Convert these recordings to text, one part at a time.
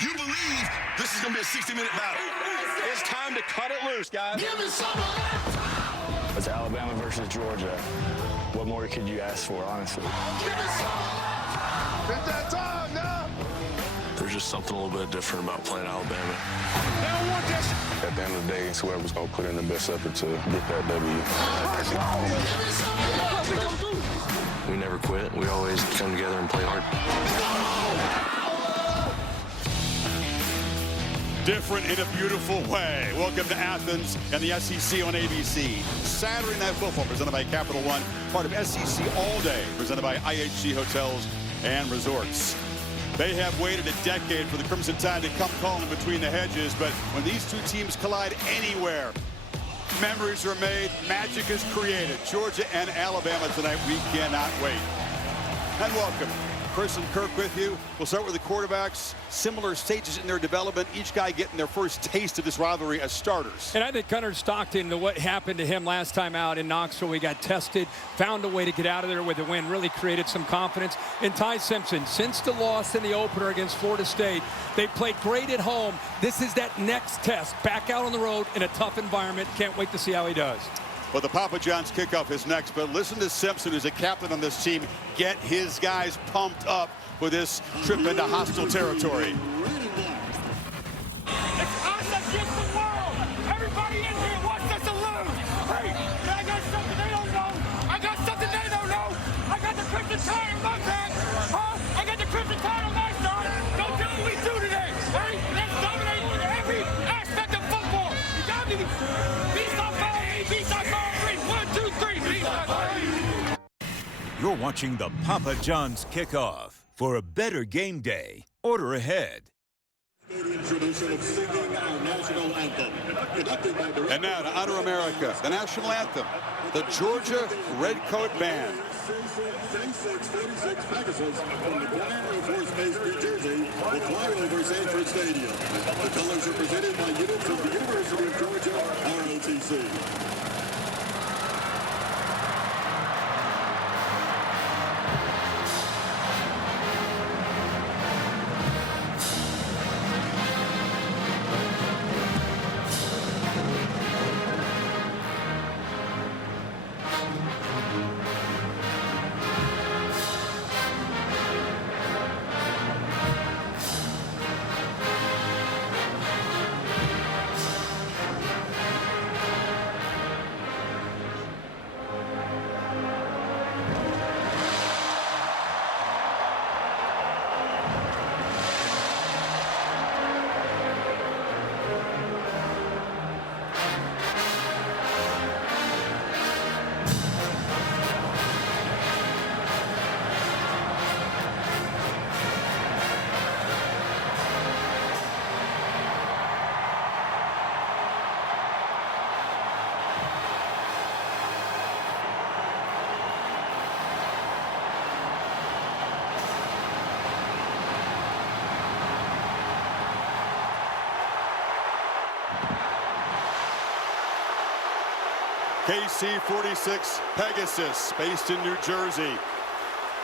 You believe this is going to be a 60-minute battle. It's time to cut it loose, guys. Give me some of that. It's Alabama versus Georgia. What more could you ask for, honestly? Give me some of that. It's that time now. There's just something a little bit different about playing Alabama. They don't want this. At the end of the day, it's whoever's going to put in the best effort to get that W. Let's go. Give me some of that. What we gonna do? We never quit. We always come together and play hard. Different in a beautiful way. Welcome to Athens and the SEC on ABC. Saturday Night Football presented by Capital One, part of SEC All Day, presented by IHG Hotels and Resorts. They have waited a decade for the Crimson Tide to come calling between the hedges, but when these two teams collide anywhere, memories are made, magic is created. Georgia and Alabama tonight, we cannot wait. And welcome. Chris and Kirk with you. We'll start with the quarterbacks. Similar stages in their development. Each guy getting their first taste of this rivalry as starters. And I think Gunnar Stockton, what happened to him last time out in Knoxville, we got tested, found a way to get out of there with a win, really created some confidence. And Ty Simpson, since the loss in the opener against Florida State, they played great at home. This is that next test, back out on the road in a tough environment. Can't wait to see how he does. Well, the Papa John's kickoff is next, but listen to Simpson, who's a captain on this team, get his guys pumped up for this trip into hostile territory. It's us against the world. Everybody in here wants us to lose. Hey, I got something they don't know. I got something they don't know. I got the Crimson Tide on my back. Huh? I got the Crimson Tide on my side. Don't do what we do today. Hey, let's dominate every aspect of football. You got me. Beast on fire. Beast on fire. 1, 2, 3. Beast on fire. You're watching the Papa John's Kickoff. For a better game day, order ahead. Tradition of singing our national anthem. And now to honor America, the national anthem, the Georgia Redcoat Band. 46 Pegasus from the Bryan Air Force Base, New Jersey, will fly over Sanford Stadium. The colors are presented by units of the University of Georgia, ROTC. KC-46 Pegasus, based in New Jersey.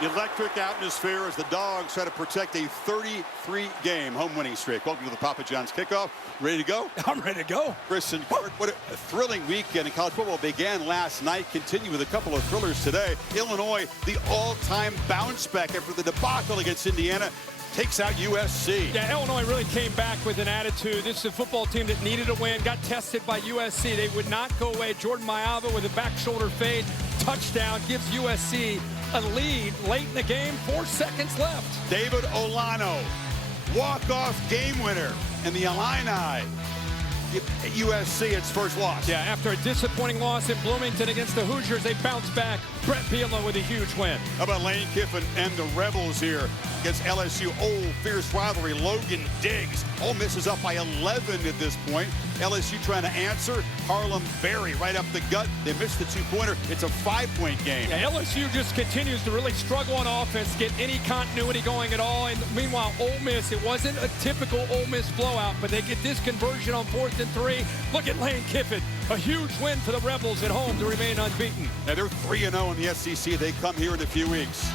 Electric atmosphere as the Dogs try to protect a 33-game home winning streak. Welcome to the Papa John's Kickoff. Ready to go? I'm ready to go. Chris and Kurt, what a thrilling weekend in college football began last night. Continue with a couple of thrillers today. Illinois, the all-time bounce back after the debacle against Indiana, takes out USC. Yeah, Illinois really came back with an attitude. This is a football team that needed a win, got tested by USC. They would not go away. Jordan Mailata with a back shoulder fade. Touchdown gives USC a lead late in the game. 4 seconds left. David Olano, walk-off game winner. And the Illini give USC its first loss. Yeah, after a disappointing loss in Bloomington against the Hoosiers, they bounced back. Brett Bielema with a huge win. How about Lane Kiffin and the Rebels here against LSU? Old fierce rivalry. Logan Diggs. Ole Miss is up by 11 at this point. LSU trying to answer. Harlem Berry right up the gut. They missed the two-pointer. It's a 5-point game. Yeah, LSU just continues to really struggle on offense, get any continuity going at all. And meanwhile, Ole Miss, it wasn't a typical Ole Miss blowout, but they get this conversion on 4th and 3. Look at Lane Kiffin. A huge win for the Rebels at home to remain unbeaten. Now they're 3-0 in the SEC. They come here in a few weeks.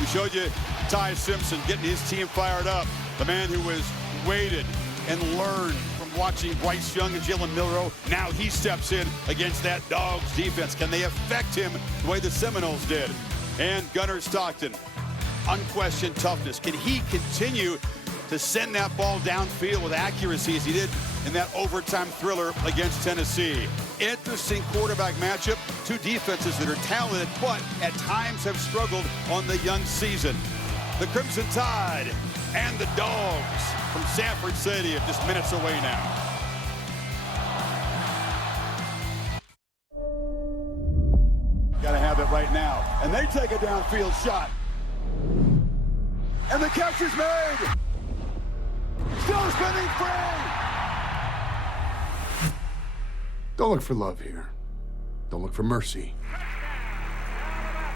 We showed you Ty Simpson getting his team fired up. The man who was waited and learned from watching Bryce Young and Jalen Milroe. Now he steps in against that Dogs defense. Can they affect him the way the Seminoles did? And Gunnar Stockton, unquestioned toughness. Can he continue to send that ball downfield with accuracy as he did in that overtime thriller against Tennessee? Interesting quarterback matchup. Two defenses that are talented, but at times have struggled on the young season. The Crimson Tide and the Dogs from Sanford Stadium, just minutes away now. Gotta have it right now. And they take a downfield shot. And the catch is made. Still spinning free. Don't look for love here. Don't look for mercy.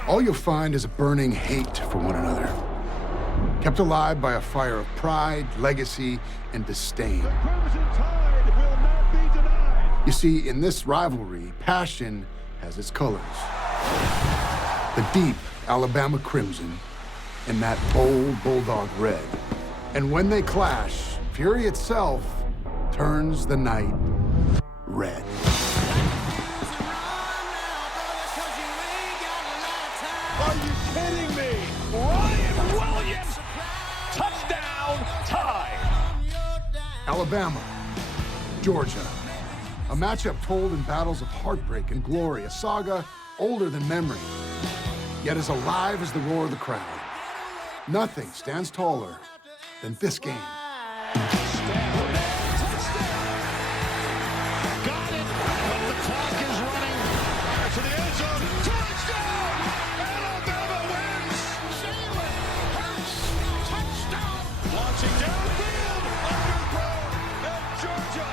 All you'll find is a burning hate for one another, kept alive by a fire of pride, legacy, and disdain. The Crimson Tide will not be denied. You see, in this rivalry, passion has its colors. The deep Alabama crimson and that bold Bulldog red. And when they clash, fury itself turns the night red. Are you kidding me? Ryan Williams, touchdown, Tide. Alabama, Georgia. A matchup told in battles of heartbreak and glory, a saga older than memory, yet as alive as the roar of the crowd. Nothing stands taller than this game. Got it, but the clock is running. To the end zone, touchdown! Alabama wins! Jalen Hurts, touchdown! Launching downfield, underthrown, and Georgia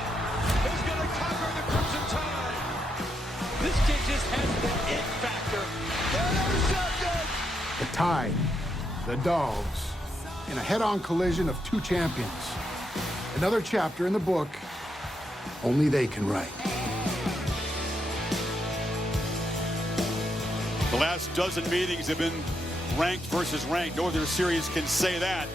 is going to conquer the Crimson Tide. This kid just has the it factor. Intercepted! The Tide, the Dogs, in a head-on collision of two champions. Another chapter in the book only they can write. The last dozen meetings have been ranked versus ranked. No other series can say that.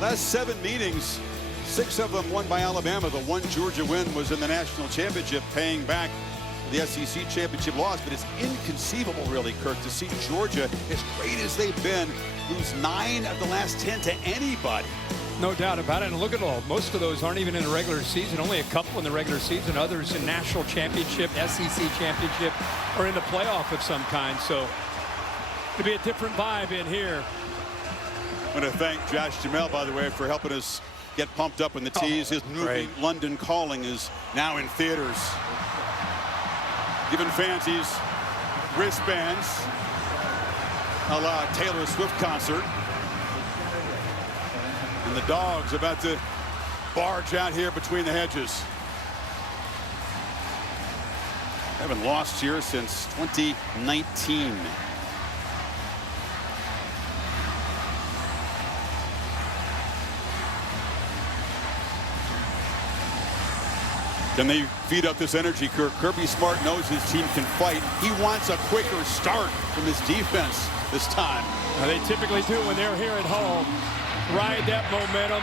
Last 7 meetings, 6 of them won by Alabama. The one Georgia win was in the national championship, paying back the SEC championship loss. But it's inconceivable, really, Kirk, to see Georgia, as great as they've been, lose 9 of the last 10 to anybody. No doubt about it. And look at all. Most of those aren't even in the regular season. Only a couple in the regular season. Others in national championship, SEC championship, or in the playoff of some kind. So it'll be a different vibe in here. I want to thank Josh Jamel, by the way, for helping us get pumped up in the tees. His movie, great. London Calling, is now in theaters. Giving fans these wristbands a la Taylor Swift concert. And the Dogs about to barge out here between the hedges. Haven't lost here since 2019. Can they feed up this energy, Kirk? Kirby Smart knows his team can fight. He wants a quicker start from his defense this time. Now, they typically do when they're here at home. Ride that momentum.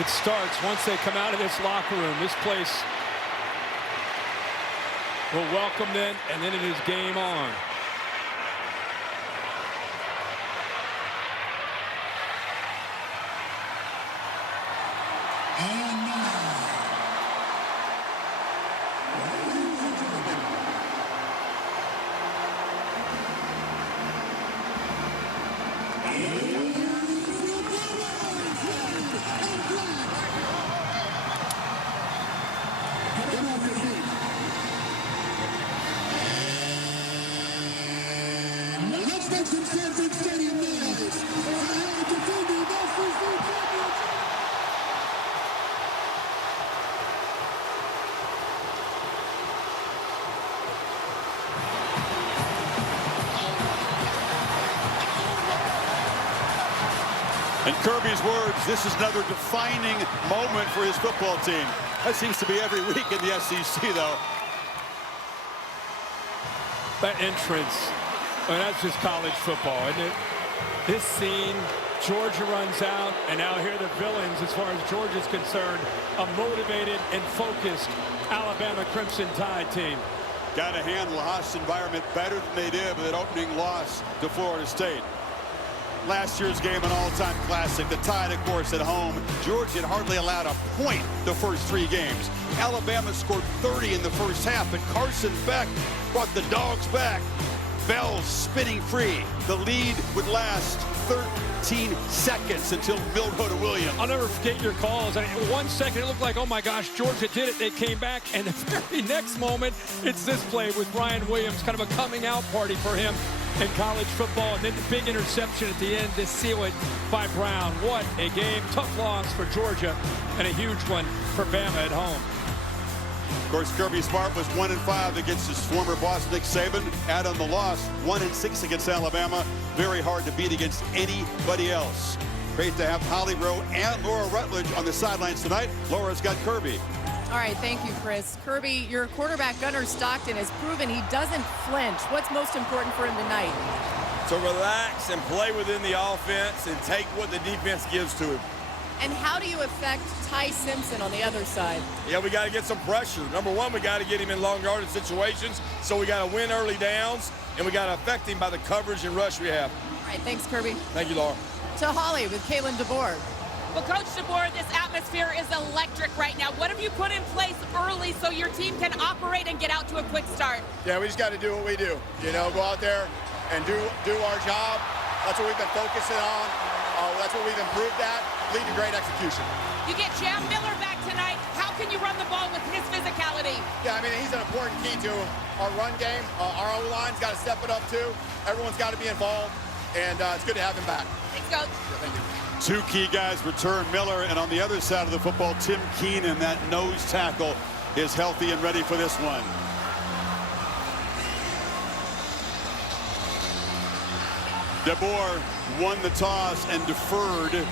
It starts once they come out of this locker room. This place will welcome them, and then it is game on. Let's make some Sanford Stadium noise. Defending SEC championship. In Kirby's words, this is another defining moment for his football team. That seems to be every week in the SEC, though. That entrance, well, that's just college football, isn't it? This scene Georgia runs out, and now here are the villains as far as Georgia's concerned. A motivated and focused Alabama Crimson Tide team. Got to handle a hostile environment better than they did with an opening loss to Florida State. Last year's game, an all-time classic. The Tide, of course, at home. Georgia had hardly allowed a point the first 3 games. Alabama scored 30 in the first half, but Carson Beck brought the Dogs back. Bell spinning free. The lead would last 13 seconds until Milroe to Williams. I'll never forget your calls. I mean, 1 second, it looked like, oh my gosh, Georgia did it. They came back, and the very next moment, it's this play with Ryan Williams, kind of a coming out party for him in college football. And then the big interception at the end to seal it by Brown. What a game. Tough loss for Georgia, and a huge one for Bama at home. Of course, Kirby Smart was 1-5 against his former boss, Nick Saban. Add on the loss, 1-6 against Alabama. Very hard to beat against anybody else. Great to have Holly Rowe and Laura Rutledge on the sidelines tonight. Laura's got Kirby. All right, thank you, Chris. Kirby, your quarterback, Gunnar Stockton, has proven he doesn't flinch. What's most important for him tonight? To relax and play within the offense and take what the defense gives to him. And how do you affect Ty Simpson on the other side? Yeah, we got to get some pressure. Number one, we got to get him in long yardage situations, so we got to win early downs, and we got to affect him by the coverage and rush we have. All right, thanks, Kirby. Thank you, Laura. To Holly with Kalen DeBoer. Well, Coach DeBoer, this atmosphere is electric right now. What have you put in place early so your team can operate and get out to a quick start? Yeah, we just got to do what we do. You know, go out there and do our job. That's what we've been focusing on. That's what we've improved at. Lead to great execution. You get Jam Miller back tonight. How can you run the ball with his physicality? Yeah, I mean, he's an important key to our run game. Our O-line's got to step it up, too. Everyone's got to be involved, and it's good to have him back. Thanks, Coach. Yeah, thank you. 2 key guys return, Miller, and on the other side of the football, Tim Keenan, that nose tackle, is healthy and ready for this one. DeBoer won the toss and deferred.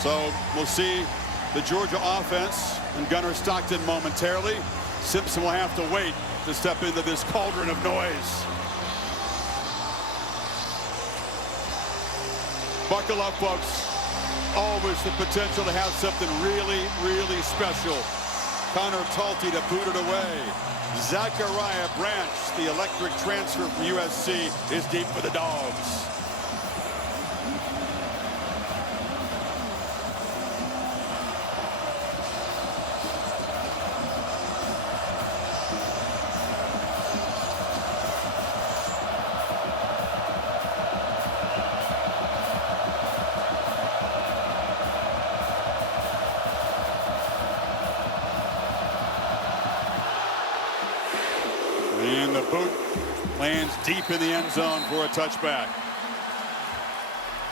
So we'll see the Georgia offense and Gunnar Stockton momentarily. Simpson will have to wait to step into this cauldron of noise. Buckle up, folks. Always the potential to have something really, really special. Connor Talty to boot it away. Zachariah Branch, the electric transfer from USC, is deep for the Dogs. And the boot lands deep in the end zone for a touchback.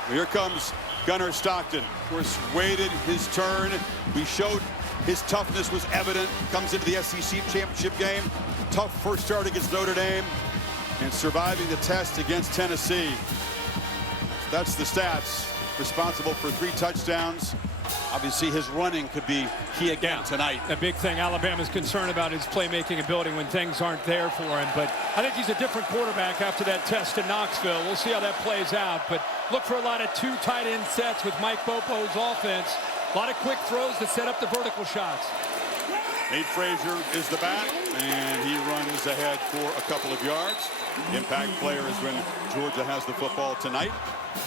Here comes Gunnar Stockton. Of course, waited his turn. We showed his toughness was evident. Comes into the SEC championship game. Tough first start against Notre Dame and surviving the test against Tennessee. That's the stats. Responsible for 3 touchdowns. Obviously, his running could be key again tonight. A big thing Alabama's concerned about is playmaking ability when things aren't there for him. But I think he's a different quarterback after that test in Knoxville. We'll see how that plays out. But look for a lot of 2 tight end sets with Mike Bopo's offense. A lot of quick throws to set up the vertical shots. Nate Frazier is the back, and he runs ahead for a couple of yards. Impact player is when Georgia has the football tonight.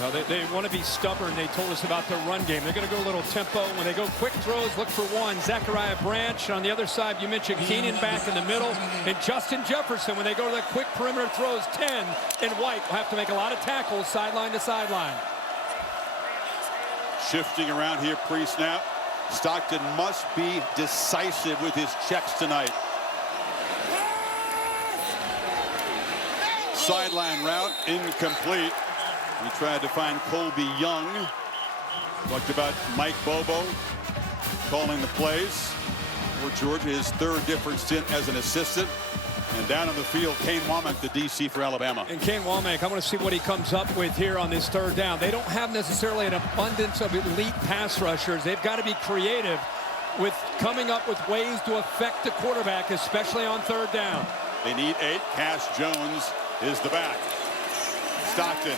Well, they want to be stubborn. They told us about their run game. They're going to go a little tempo. When they go quick throws, look for 1. Zachariah Branch. On the other side, you mentioned Keenan back in the middle. And Justin Jefferson, when they go to the quick perimeter throws, 10. And White will have to make a lot of tackles sideline to sideline. Shifting around here pre-snap. Stockton must be decisive with his checks tonight. Sideline route incomplete. He tried to find Colby Young. Talked about Mike Bobo calling the plays for Georgia, his 3rd different stint as an assistant. And down on the field, Kane Womack, the DC for Alabama. And Kane Womack, I want to see what he comes up with here on this 3rd down. They don't have necessarily an abundance of elite pass rushers. They've got to be creative with coming up with ways to affect the quarterback, especially on 3rd down. They need 8. Cash Jones is the back. Stockton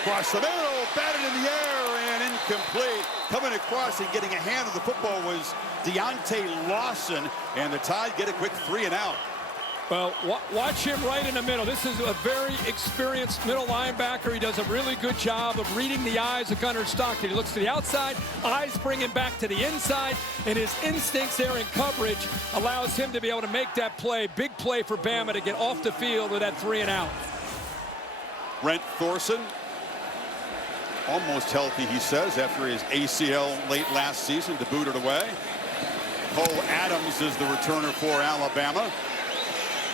across the middle, batted in the air and incomplete. Coming across and getting a hand on the football was Deontay Lawson, and the Tide get a quick 3 and out. Well, watch him right in the middle. This is a very experienced middle linebacker. He does a really good job of reading the eyes of Gunnar Stockton. He looks to the outside, eyes bring him back to the inside, and his instincts there in coverage allows him to be able to make that play. Big play for Bama to get off the field with that 3 and out. Brent Thorson, almost healthy, he says, after his ACL late last season to boot it away. Cole Adams is the returner for Alabama.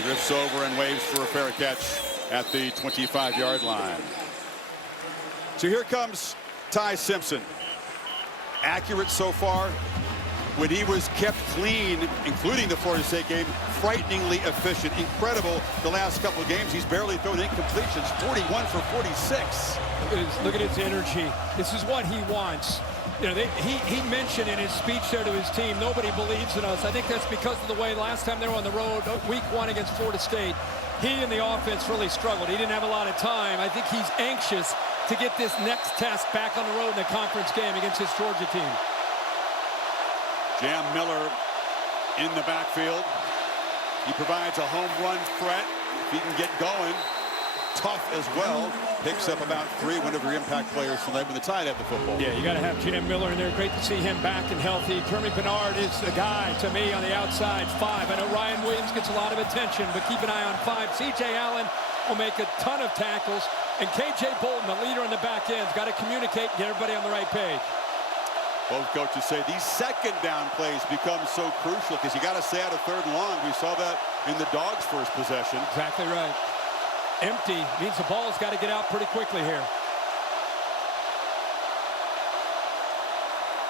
Drifts over and waves for a fair catch at the 25-yard line. So here comes Ty Simpson. Accurate so far. When he was kept clean, including the Florida State game, frighteningly efficient. Incredible the last couple of games. He's barely thrown incompletions. 41 for 46. Look at his energy. This is what he wants. You know, he mentioned in his speech there to his team, nobody believes in us. I think that's because of the way last time they were on the road, week 1 against Florida State, he and the offense really struggled. He didn't have a lot of time. I think he's anxious to get this next test back on the road in the conference game against his Georgia team. Jam Miller in the backfield. He provides a home run threat if he can get going. Tough as well. Picks up about 3 one of your impact players tonight when the Tide have the football. Yeah, you got to have Jam Miller in there. Great to see him back and healthy. Kermit Bernard is the guy to me on the outside, 5. I know Ryan Williams gets a lot of attention, but keep an eye on 5. C.J. Allen will make a ton of tackles. And K.J. Bolton, the leader in the back end, has got to communicate and get everybody on the right page. Both coaches say these second down plays become so crucial because you got to stay out of 3rd and long. We saw that in the Dogs' first possession. Exactly right. Empty means the ball's got to get out pretty quickly here.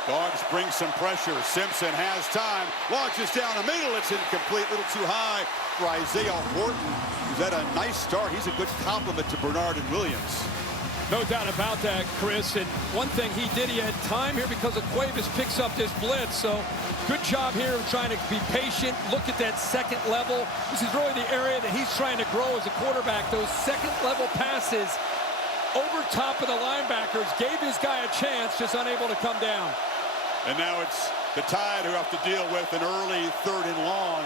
Dogs bring some pressure. Simpson has time. Launches down the middle. It's incomplete. A little too high for Isaiah Horton, who's had a nice start. He's a good compliment to Bernard and Williams. No doubt about that, Chris. And one thing he did, he had time here because Cuevas picks up this blitz. So good job here of trying to be patient. Look at that second level. This is really the area that he's trying to grow as a quarterback. Those second level passes over top of the linebackers gave this guy a chance, just unable to come down. And now it's the Tide who have to deal with an early 3rd and long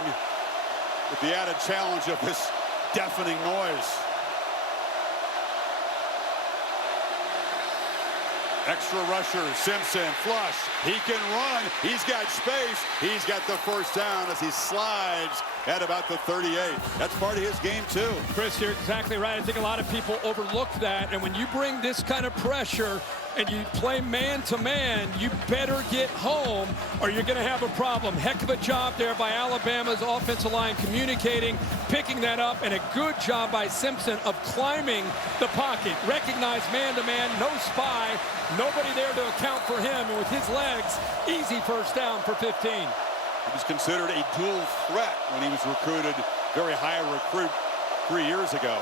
with the added challenge of this deafening noise. Extra rusher, Simpson, flush. He can run. He's got space. He's got the first down as he slides at about the 38. That's part of his game, too. Chris, you're exactly right. I think a lot of people overlook that. And when you bring this kind of pressure and you play man-to-man, you better get home or you're going to have a problem. Heck of a job there by Alabama's offensive line communicating, picking that up, and a good job by Simpson of climbing the pocket. Recognized man-to-man, no spy, nobody there to account for him, and with his legs, easy first down for 15. He was considered a dual threat when he was recruited, very high recruit 3 years ago.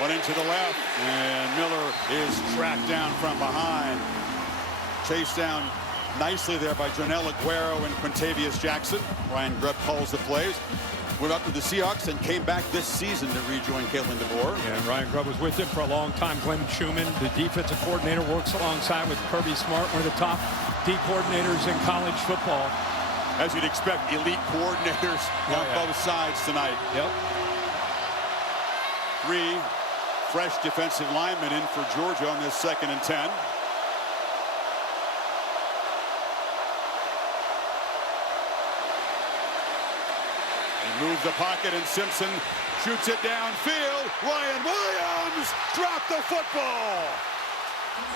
One into the left, and Miller is tracked down from behind. Chased down nicely there by Jonell Aguero and Quintavious Jackson. Ryan Grubb calls the plays. Went up to the Seahawks and came back this season to rejoin Kalen DeBoer. Yeah, and Ryan Grubb was with him for a long time. Glenn Schumann, the defensive coordinator, works alongside with Kirby Smart, one of the top D coordinators in college football. As you'd expect, elite coordinators on both sides tonight. Yep. 3 fresh defensive linemen in for Georgia on this 2nd and 10. Moves the pocket, and Simpson shoots it downfield. Ryan Williams dropped the football.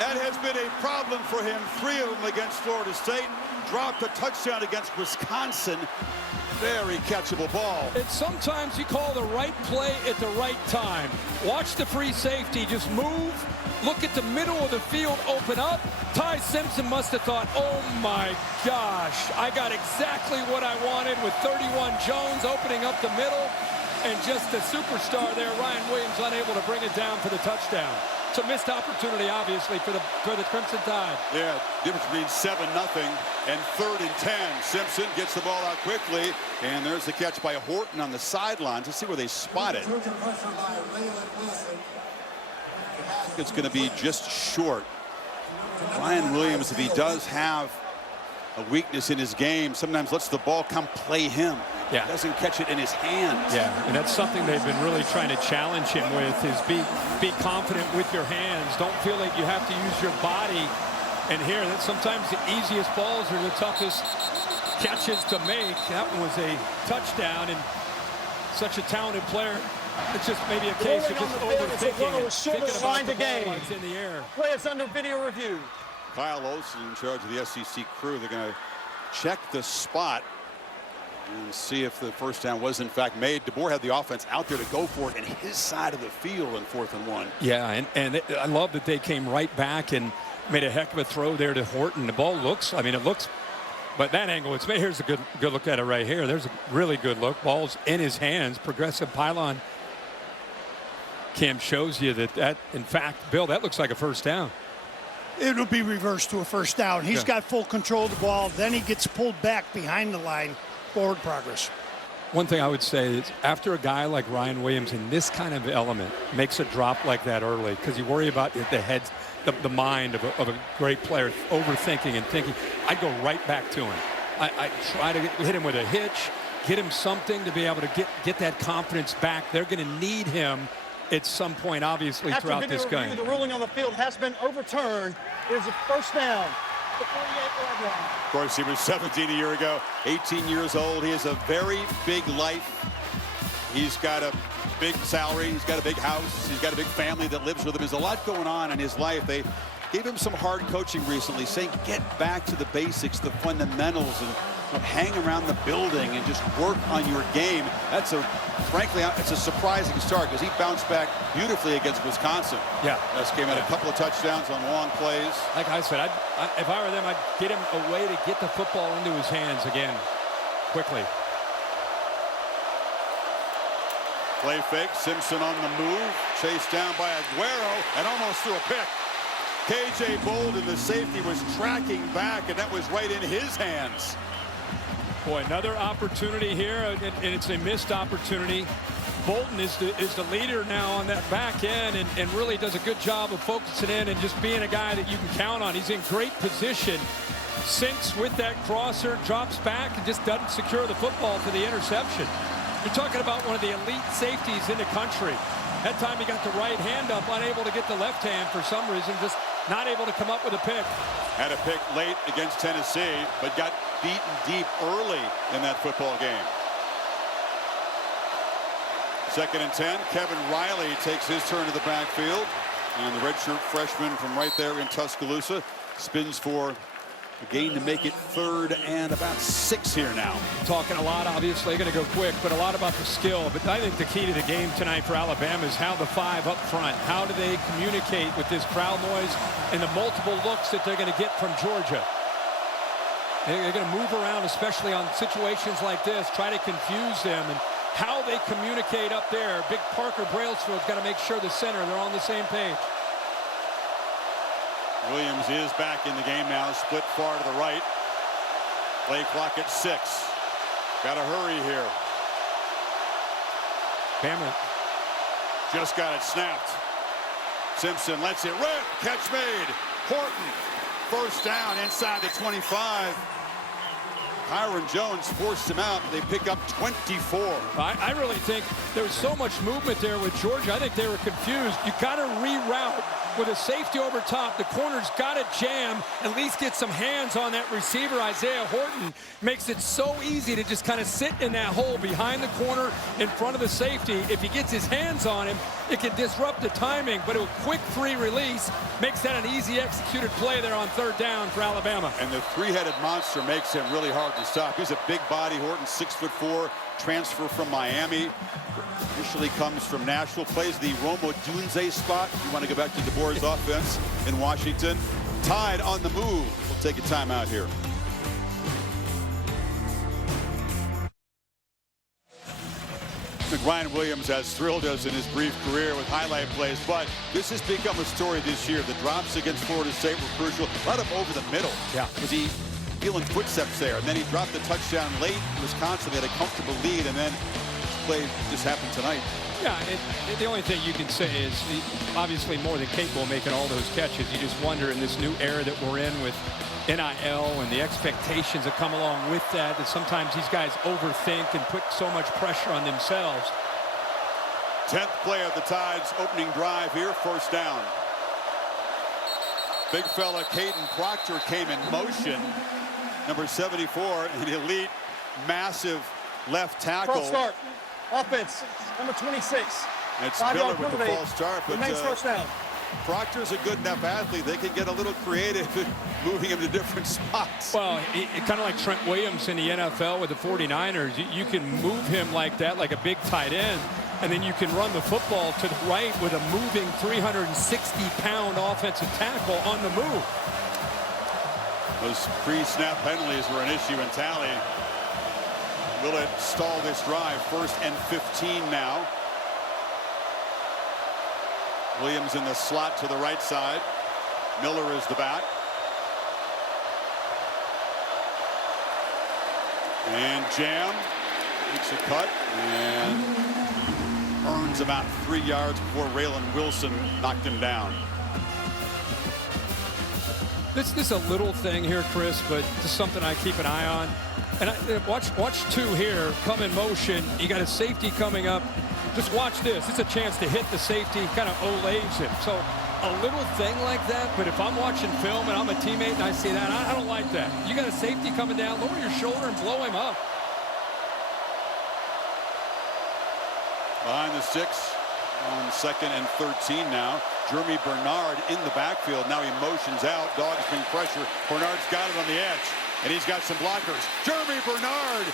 That has been a problem for him. 3 of them against Florida State. Dropped a touchdown against Wisconsin. Very catchable ball. And sometimes you call the right play at the right time. Watch the free safety. Just move. Look at the middle of the field open up. Ty Simpson must have thought, oh my gosh, I got exactly what I wanted with 31 Jones opening up the middle. And just the superstar there, Ryan Williams, unable to bring it down for the touchdown. It's a missed opportunity, obviously, for the Crimson Tide. Yeah, difference between 7-0 and 3rd and 10. Simpson gets the ball out quickly, and there's the catch by Horton on the sidelines. Let's see where they spot it. It's going to be just short. Ryan Williams, if he does have a weakness in his game, sometimes lets the ball come play him. Yeah. Doesn't catch it in his hands. Yeah, and that's something they've been really trying to challenge him with, is be confident with your hands. Don't feel like you have to use your body. And here, that sometimes the easiest balls are the toughest catches to make. That one was a touchdown, and such a talented player. It's just maybe a case of just overthinking and thinking about the ball while it's in the air. Play is under video review. Kyle Olsen in charge of the SEC crew. They're going to check the spot and see if the first down was in fact made. DeBoer had the offense out there to go for it in his side of the field on 4th and 1. Yeah, and I love that they came right back and made a heck of a throw there to Horton. The ball looks, I mean, it looks, but that angle, it's made. Here's a good look at it right here. There's a really good look. Ball's in his hands. Progressive pylon cam shows you that in fact, Bill, that looks like a first down. It'll be reversed to a first down. He's got full control of the ball. Then he gets pulled back behind the line. Forward progress. One thing I would say is, after a guy like Ryan Williams in this kind of element makes a drop like that early, because you worry about the head, the mind of a great player overthinking and thinking, I'd go right back to him. I try to hit him with a hitch, get him something to be able to get that confidence back. They're going to need him at some point, obviously, throughout this game. The ruling on the field has been overturned. It is a first down. The 48-yard line. Of course, he was 17 a year ago, 18 years old. He has a very big life. He's got a big salary. He's got a big house. He's got a big family that lives with him. There's a lot going on in his life. They gave him some hard coaching recently, saying get back to the basics, the fundamentals, and hang around the building and just work on your game. That's frankly, it's a surprising start, because he bounced back beautifully against Wisconsin. Yeah. This game had a couple of touchdowns on long plays. Like I said, if I were them, I'd get him a way to get the football into his hands again quickly. Play fake, Simpson on the move, chased down by Aguero, and almost threw a pick. K.J. Bolden, the safety, was tracking back, and that was right in his hands. Boy, another opportunity here, and it's a missed opportunity. Bolton is the leader now on that back end, and really does a good job of focusing in and just being a guy that you can count on. He's in great position, sinks with that crosser, drops back, and just doesn't secure the football for the interception. You're talking about one of the elite safeties in the country. That time he got the right hand up, unable to get the left hand for some reason, just not able to come up with a pick. Had a pick late against Tennessee, but got beaten deep early in that football game. 2nd and 10. Kevin Riley takes his turn to the backfield. And the redshirt freshman from right there in Tuscaloosa spins for a gain to make it 3rd and about 6 here now. Talking a lot, obviously, going to go quick, but a lot about the skill. But I think the key to the game tonight for Alabama is how the 5 up front, how do they communicate with this crowd noise and the multiple looks that they're going to get from Georgia. They're going to move around, especially on situations like this, try to confuse them, and how they communicate up there. Big Parker Brailsfield's got to make sure the center, they're on the same page. Williams is back in the game now, split far to the right. Play clock at 6. Got to hurry here. BAMA just got it snapped. Simpson lets it rip. Catch made. Horton, first down inside the 25. Kyron Jones forced him out. They pick up 24. I really think there was so much movement there with Georgia. I think they were confused. You got to reroute with a safety over top. The corner's got to jam, at least get some hands on that receiver. Isaiah Horton makes it so easy to just kind of sit in that hole behind the corner in front of the safety. If he gets his hands on him, it can disrupt the timing, but a quick free release makes that an easy executed play there on 3rd down for Alabama. And the three-headed monster makes him really hard to stop. He's a big body. Horton, 6'4", transfer from Miami. Initially comes from Nashville, plays the Roma Dunze spot. You want to go back to DeBoer's offense in Washington. Tide on the move. We'll take a timeout here. Ryan Williams has thrilled us in his brief career with highlight plays, but this has become a story this year. The drops against Florida State were crucial. Let him over the middle. Yeah. Was he feeling footsteps there? And then he dropped the touchdown late. Wisconsin had a comfortable lead, and then this play just happened tonight. Yeah, the only thing you can say is obviously more than capable of making all those catches. You just wonder in this new era that we're in with NIL and the expectations that come along with that, that sometimes these guys overthink and put so much pressure on themselves. 10th play of the Tide's opening drive here, first down. Big fella Caden Proctor came in motion. Number 74, an elite, massive left tackle. False start. Offense, number 26. It's 5 Miller yard with the penalty. false start, but Remains first down. Proctor's a good enough athlete. They can get a little creative in moving him to different spots. Well, kind of like Trent Williams in the NFL with the 49ers. You can move him like that, like a big tight end, and then you can run the football to the right with a moving 360-pound offensive tackle on the move. Those pre-snap penalties were an issue in Tally. Will it stall this drive? 1st and 15 now. Williams in the slot to the right side. Miller is the back. And Jam makes a cut and earns about 3 yards before Raylan Wilson knocked him down. This is a little thing here, Chris, but just something I keep an eye on. And watch 2 here come in motion. You got a safety coming up. Just watch this. It's a chance to hit the safety, kind of olays him. So a little thing like that, but if I'm watching film and I'm a teammate and I see that, I don't like that. You got a safety coming down, lower your shoulder and blow him up. Behind the 6 on 2nd and 13 now. Jeremy Bernard in the backfield. Now he motions out. Dogs bring pressure. Bernard's got it on the edge, and he's got some blockers. Jeremy Bernard,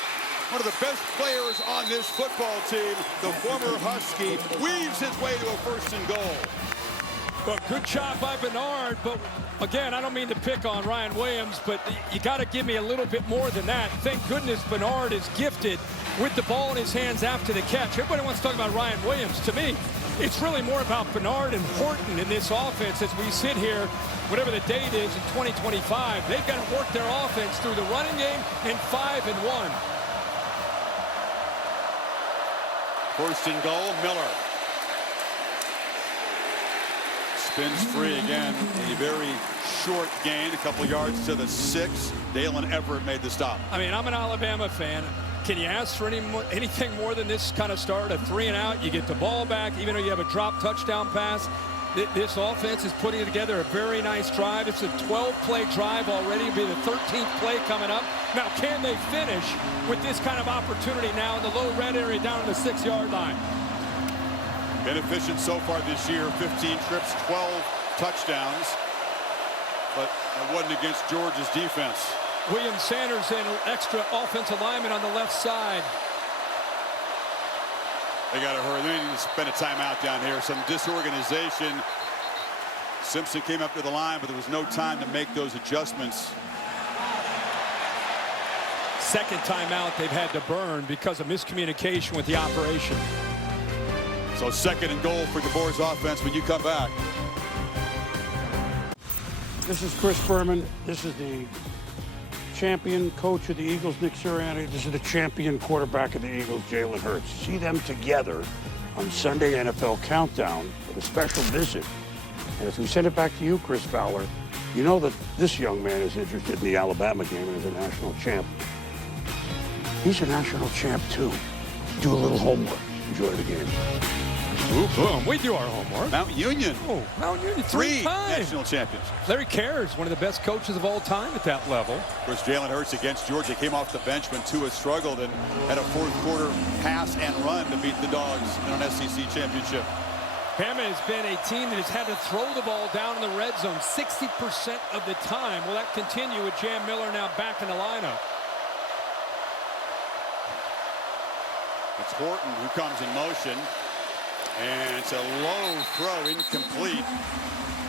one of the best players on this football team, the former Husky, weaves his way to a 1st and goal. Well, good job by Bernard, but again, I don't mean to pick on Ryan Williams, but you got to give me a little bit more than that. Thank goodness Bernard is gifted with the ball in his hands after the catch. Everybody wants to talk about Ryan Williams. To me, it's really more about Bernard and Horton in this offense as we sit here, whatever the date is in 2025. They've got to work their offense through the running game in 5 and 1. 1st and goal, Miller. Spins free again. A very short gain, a couple yards to the 6. Dalen Everett made the stop. I mean, I'm an Alabama fan. Can you ask for anything more than this kind of start? A 3 and out, you get the ball back, even though you have a drop touchdown pass. This offense is putting together a very nice drive. It's a 12-play drive already. It'll be the 13th play coming up. Now, can they finish with this kind of opportunity now in the low red area down on the 6-yard line? Been efficient so far this year. 15 trips, 12 touchdowns. But it wasn't against Georgia's defense. William Sanders in extra offensive lineman on the left side. They got to hurry. They need to spend a timeout down here. Some disorganization. Simpson came up to the line, but there was no time to make those adjustments. Second timeout they've had to burn because of miscommunication with the operation. So 2nd and goal for DeBoer's offense when you come back. This is Chris Berman. This is the champion coach of the Eagles, Nick Sirianni. This is the champion quarterback of the Eagles, Jalen Hurts. See them together on Sunday NFL Countdown with a special visit. And as we send it back to you, Chris Fowler, you know that this young man is interested in the Alabama game and is a national champ. He's a national champ, too. Do a little homework. Enjoy the game. Ooh, boom. We do our homework. Mount Union. Oh, Mount Union. 3 times. national champions. Larry Kerr's one of the best coaches of all time at that level. Of course, Jalen Hurts against Georgia came off the bench when Tua struggled and had a 4th quarter pass and run to beat the Dogs in an SEC championship. BAMA has been a team that has had to throw the ball down in the red zone 60% of the time. Will that continue with Jam Miller now back in the lineup? It's Horton who comes in motion. And it's a low throw, incomplete.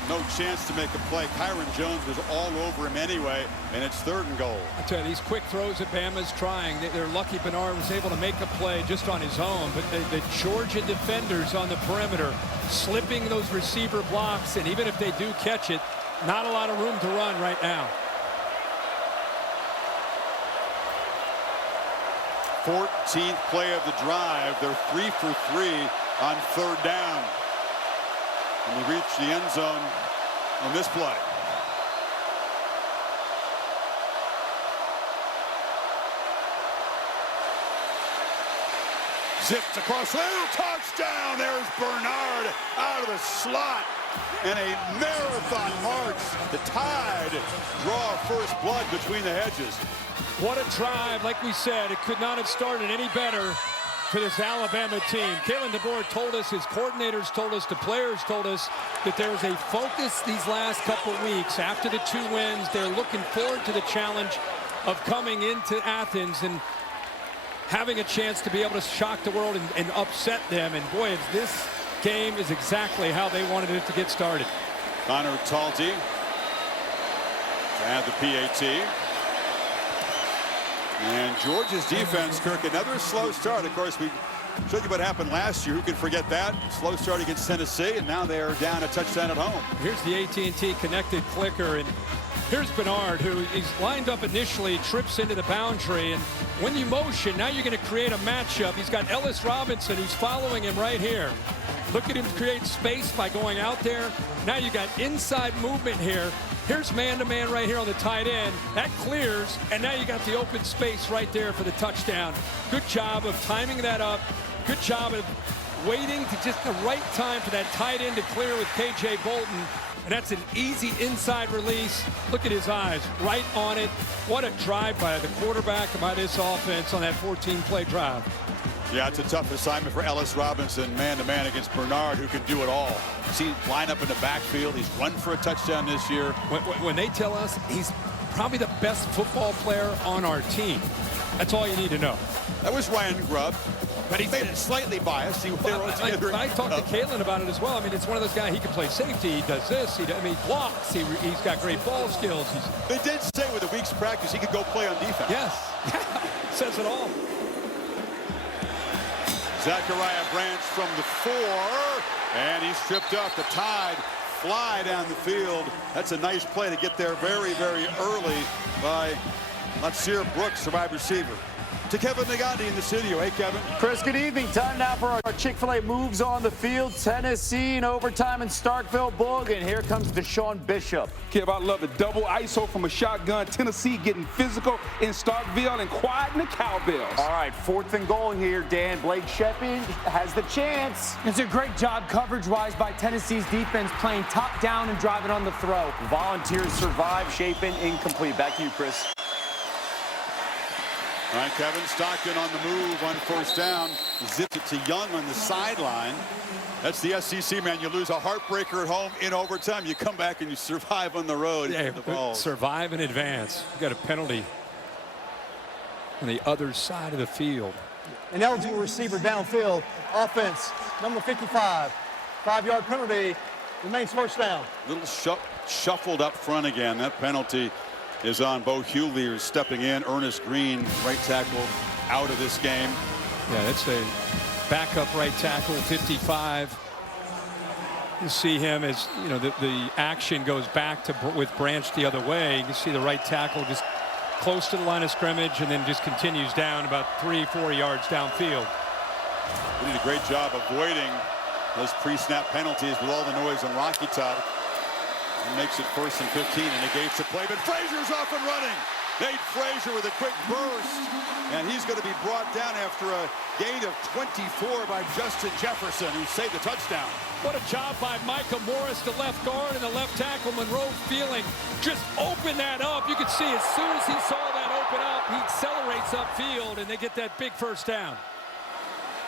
No chance to make a play. Kyron Jones was all over him anyway, and it's 3rd and goal. I tell you, these quick throws that Bama's trying, they're lucky Bernard was able to make a play just on his own, but the Georgia defenders on the perimeter slipping those receiver blocks, and even if they do catch it, not a lot of room to run right now. 14th play of the drive. They're 3 for 3 on 3rd down. And they reach the end zone on this play. Zipped across the touchdown. There's Bernard out of the slot. And a marathon march. The Tide draw first blood between the hedges. What a drive. Like we said, it could not have started any better for this Alabama team. Kalen DeBoer told us, his coordinators told us, the players told us that there was a focus these last couple weeks. After the 2 wins, they're looking forward to the challenge of coming into Athens and having a chance to be able to shock the world and upset them. And boy, if this game is exactly how they wanted it to get started. Connor Talty to add the PAT. And Georgia's defense, Kirk, another slow start. Of course, we showed you what happened last year. Who can forget that? Slow start against Tennessee, and now they are down a touchdown at home. Here's the AT&T connected clicker, and here's Bernard, who he's lined up initially, trips into the boundary, and when you motion, now you're going to create a matchup. He's got Ellis Robinson, who's following him right here. Look at him create space by going out there. Now you got inside movement here. Here's man-to-man right here on the tight end. That clears, and now you got the open space right there for the touchdown. Good job of timing that up. Good job of waiting to just the right time for that tight end to clear with K.J. Bolton. And that's an easy inside release. Look at his eyes, right on it. What a drive by the quarterback and by this offense on that 14-play drive. Yeah, it's a tough assignment for Ellis Robinson, man-to-man against Bernard, who can do it all. See, line up in the backfield. He's run for a touchdown this year. When they tell us he's probably the best football player on our team, that's all you need to know. That was Ryan Grubb, but he made it slightly biased. I talked to Kalen about it as well. I mean, it's one of those guys, he can play safety, he does this, he blocks, he's got great ball skills. They did say with a week's practice he could go play on defense. Yes, says it all. Zachariah Branch from the 4, and he's tripped up. The Tide fly down the field. That's a nice play to get there very, very early by Latsir Brooks, the wide receiver. To Kevin Nagandi in the studio. Hey, Kevin. Chris, good evening. Time now for our Chick-fil-A moves on the field. Tennessee in overtime in Starkville. Boog, and here comes Deshaun Bishop. Kev, I love it. Double ISO from a shotgun. Tennessee getting physical in Starkville and quieting the cowbells. All right, 4th and goal here, Dan. Blake Sheppy has the chance. It's a great job coverage-wise by Tennessee's defense, playing top down and driving on the throw. Volunteers survive. Shapen incomplete. Back to you, Chris. All right, Kevin, Stockton on the move on 1st down. Zipped it to Young on the sideline. That's the SEC, man. You lose a heartbreaker at home in overtime. You come back and you survive on the road. Yeah, the ball. Survive in advance. You got a penalty on the other side of the field. An eligible receiver downfield. Offense, number 55. 5-yard penalty. Remains 1st down. Little shuffled up front again. That penalty is on Bo Hughley, who's stepping in. Ernest Green, right tackle, out of this game. Yeah, that's a backup right tackle, 55. You see him as, you know, the action goes back to with Branch the other way. You can see the right tackle just close to the line of scrimmage and then just continues down about 3-4 yards downfield. He did a great job avoiding those pre-snap penalties with all the noise on Rocky Top. And makes it 1st and 15 and negates the play, but Frazier's off and running. Nate Frazier with a quick burst, and he's going to be brought down after a gain of 24 by Justin Jefferson, who saved the touchdown. What a job by Micah Morris, the left guard, and the left tackle, Monroe Feeling. Just open that up. You can see as soon as he saw that open up, he accelerates upfield, and they get that big 1st down.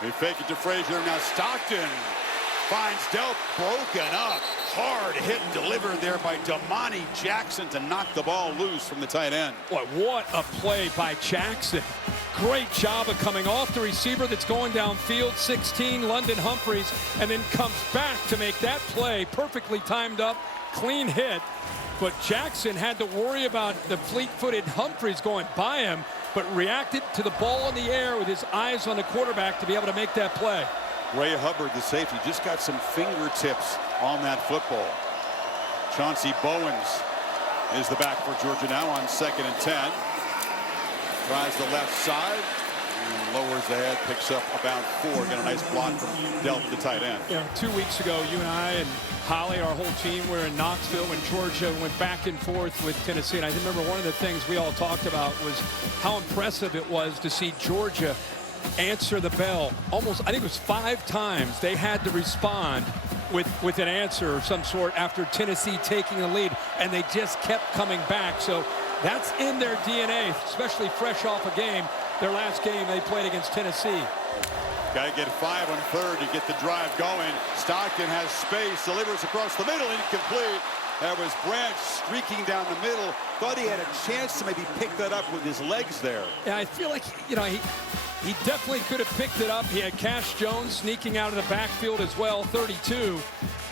They fake it to Frazier. Now Stockton finds Delp, broken up. Hard hit and delivered there by Damani Jackson to knock the ball loose from the tight end. Boy, what a play by Jackson. Great job of coming off the receiver that's going downfield, 16, London Humphreys, and then comes back to make that play. Perfectly timed up, clean hit. But Jackson had to worry about the fleet-footed Humphreys going by him, but reacted to the ball in the air with his eyes on the quarterback to be able to make that play. Ray Hubbard, the safety, just got some fingertips on that football. Chauncey Bowens is the back for Georgia now on 2nd and 10. Tries the left side. Lowers the head, picks up about 4. Got a nice block from Delp, the tight end. Yeah, 2 weeks ago, you and I and Holly, our whole team, were in Knoxville when Georgia went back and forth with Tennessee. And I remember one of the things we all talked about was how impressive it was to see Georgia answer the bell. Almost, I think it was 5 times they had to respond with an answer of some sort after Tennessee taking the lead, and they just kept coming back. So that's in their DNA, especially fresh off a game. Their last game they played against Tennessee. Got to get 5 on 3rd to get the drive going. Stockton has space, delivers across the middle, incomplete. That was Branch streaking down the middle. Thought he had a chance to maybe pick that up with his legs there. Yeah, I feel like, you know, he definitely could have picked it up. He had Cash Jones sneaking out of the backfield as well, 32.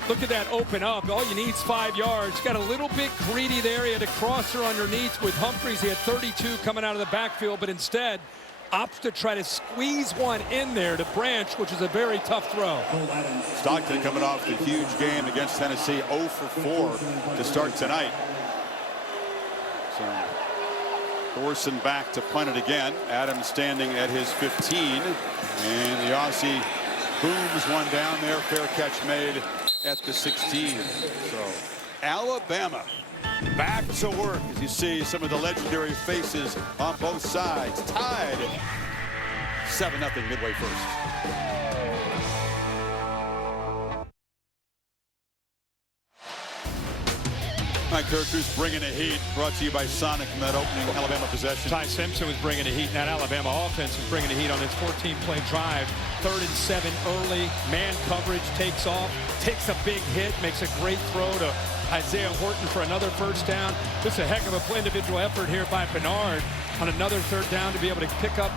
Look at that open up. All you need is 5 yards. Got a little bit greedy there. He had a crosser underneath with Humphreys. He had 32 coming out of the backfield, but instead opts to try to squeeze one in there to Branch, which is a very tough throw. Stockton coming off the huge game against Tennessee, 0 for 4 to start tonight. So Thorson back to punt it again. Adams standing at his 15. And the Aussie booms one down there. Fair catch made at the 16. So Alabama back to work as you see some of the legendary faces on both sides. Tied 7-0 midway first. All right, Kirk, who's bringing the heat? Brought to you by Sonic in that opening Alabama possession. Ty Simpson was bringing the heat, and that Alabama offense was bringing the heat on this 14-play drive. 3rd and 7 early. Man coverage takes off, takes a big hit, makes a great throw to Isaiah Horton for another first down. Just a heck of a individual effort here by Bernard on another 3rd down to be able to pick up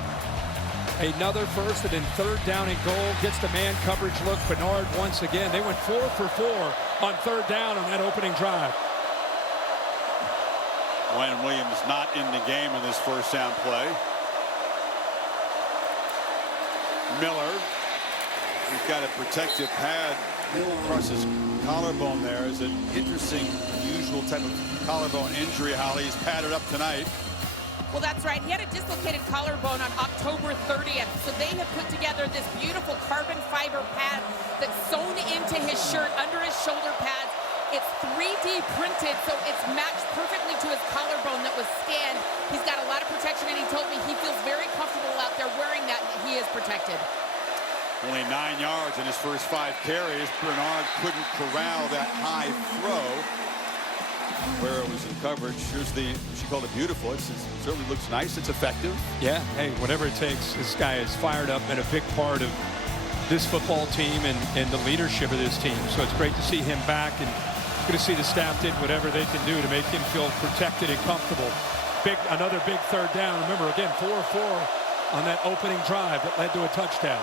another first and then 3rd down and goal. Gets the man coverage look. Bernard once again. They went 4 for 4 on 3rd down on that opening drive. Wayne Williams not in the game in this first down play. Miller, he's got a protective pad across his collarbone there. Is an interesting, unusual type of collarbone injury. Holly, he's padded up tonight. Well, that's right. He had a dislocated collarbone on October 30th. So they have put together this beautiful carbon fiber pad that's sewn into his shirt under his shoulder pads. It's 3D printed, so it's matched perfectly to his collarbone that was scanned. He's got a lot of protection, and he told me he feels very comfortable out there wearing that, and he is protected. Only 9 yards in his first 5 carries. Bernard couldn't corral that high throw. Where it was in coverage. Here's she called it beautiful. It certainly looks nice. It's effective. Yeah, hey, whatever it takes. This guy is fired up and a big part of this football team and the leadership of this team. So it's great to see him back, and good to see the staff did whatever they can do to make him feel protected and comfortable. Another big 3rd down. Remember, again, 4-4 on that opening drive that led to a touchdown.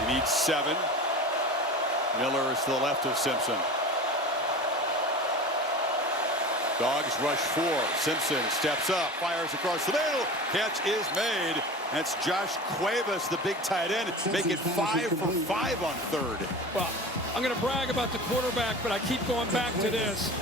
He needs 7. Miller is to the left of Simpson. Dogs rush 4. Simpson steps up, fires across the middle. Catch is made. That's Josh Cuevas, the big tight end, making 5 for 5 on 3rd. Well, I'm going to brag about the quarterback, but I keep going back to this.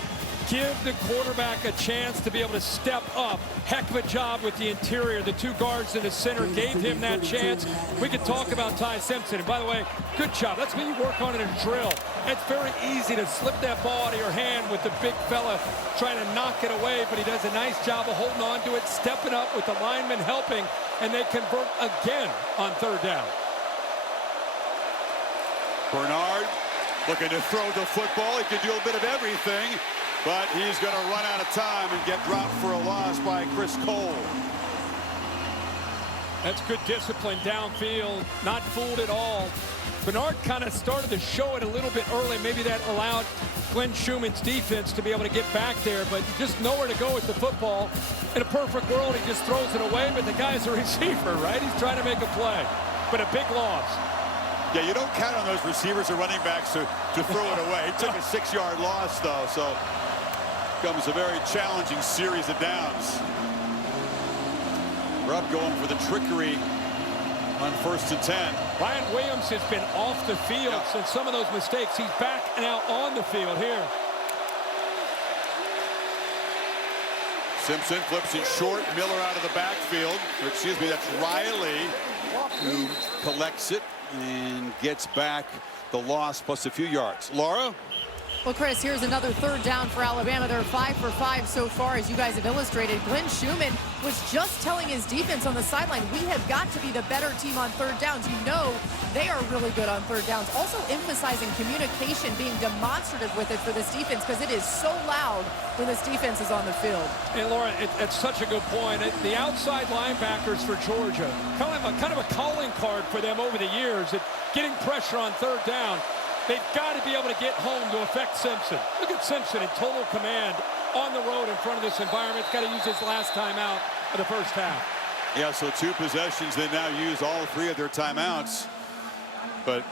Give the quarterback a chance to be able to step up. Heck of a job with the interior. The 2 guards in the center gave him that chance. We could talk about Ty Simpson. And by the way, good job. That's what you work on in a drill. It's very easy to slip that ball out of your hand with the big fella trying to knock it away, but he does a nice job of holding on to it, stepping up with the lineman helping, and they convert again on 3rd down. Bernard looking to throw the football. He can do a bit of everything, but he's going to run out of time and get dropped for a loss by Chris Cole. That's good discipline downfield, not fooled at all. Bernard kind of started to show it a little bit early. Maybe that allowed Glenn Schumann's defense to be able to get back there, but just nowhere to go with the football. In a perfect world, he just throws it away, but the guy's a receiver, right? He's trying to make a play, but a big loss. Yeah, you don't count on those receivers or running backs to throw it away. He took a 6-yard loss, though, so comes a very challenging series of downs. We're up going for the trickery on 1st and 10. Ryan Williams has been off the field since some of those mistakes. He's back now on the field here. Simpson flips it short. Miller out of the backfield. Or excuse me, that's Riley who collects it and gets back the loss plus a few yards. Laura? Well, Chris, here's another third down for Alabama. They're 5 for 5 so far, as you guys have illustrated. Glenn Schumann was just telling his defense on the sideline, we have got to be the better team on third downs. You know they are really good on third downs. Also emphasizing communication, being demonstrative with it for this defense, because it is so loud when this defense is on the field. And Laura, it's such a good point. The outside linebackers for Georgia, kind of a calling card for them over the years, at getting pressure on third down. They've got to be able to get home to affect Simpson. Look at Simpson in total command on the road in front of this environment. He's got to use his last timeout of the first half. Yeah, so 2 possessions. They now use all 3 of their timeouts. But you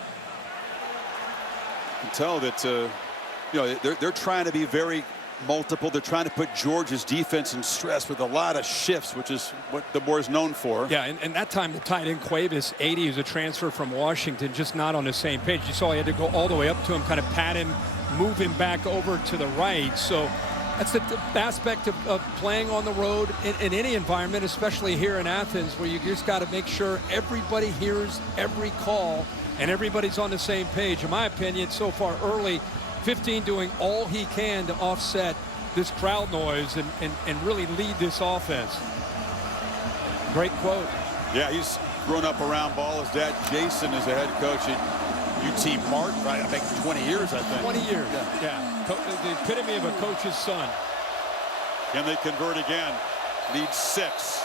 can tell that, you know, they're trying to be very multiple. They're trying to put Georgia's defense in stress with a lot of shifts, which is what DeBoer is known for. Yeah, and that time the tight end Cuevas, 80, is a transfer from Washington, just not on the same page. You saw he had to go all the way up to him, kind of pat him, move him back over to the right. So that's the aspect of playing on the road in any environment, especially here in Athens, where you just got to make sure everybody hears every call and everybody's on the same page. In my opinion, so far early, 15 doing all he can to offset this crowd noise and really lead this offense. Great quote. Yeah, he's grown up around ball. His dad, Jason, is a head coach at UT Martin, right? I think 20 years, I think. 20 years, yeah. The epitome of a coach's son. Can they convert again? Need 6.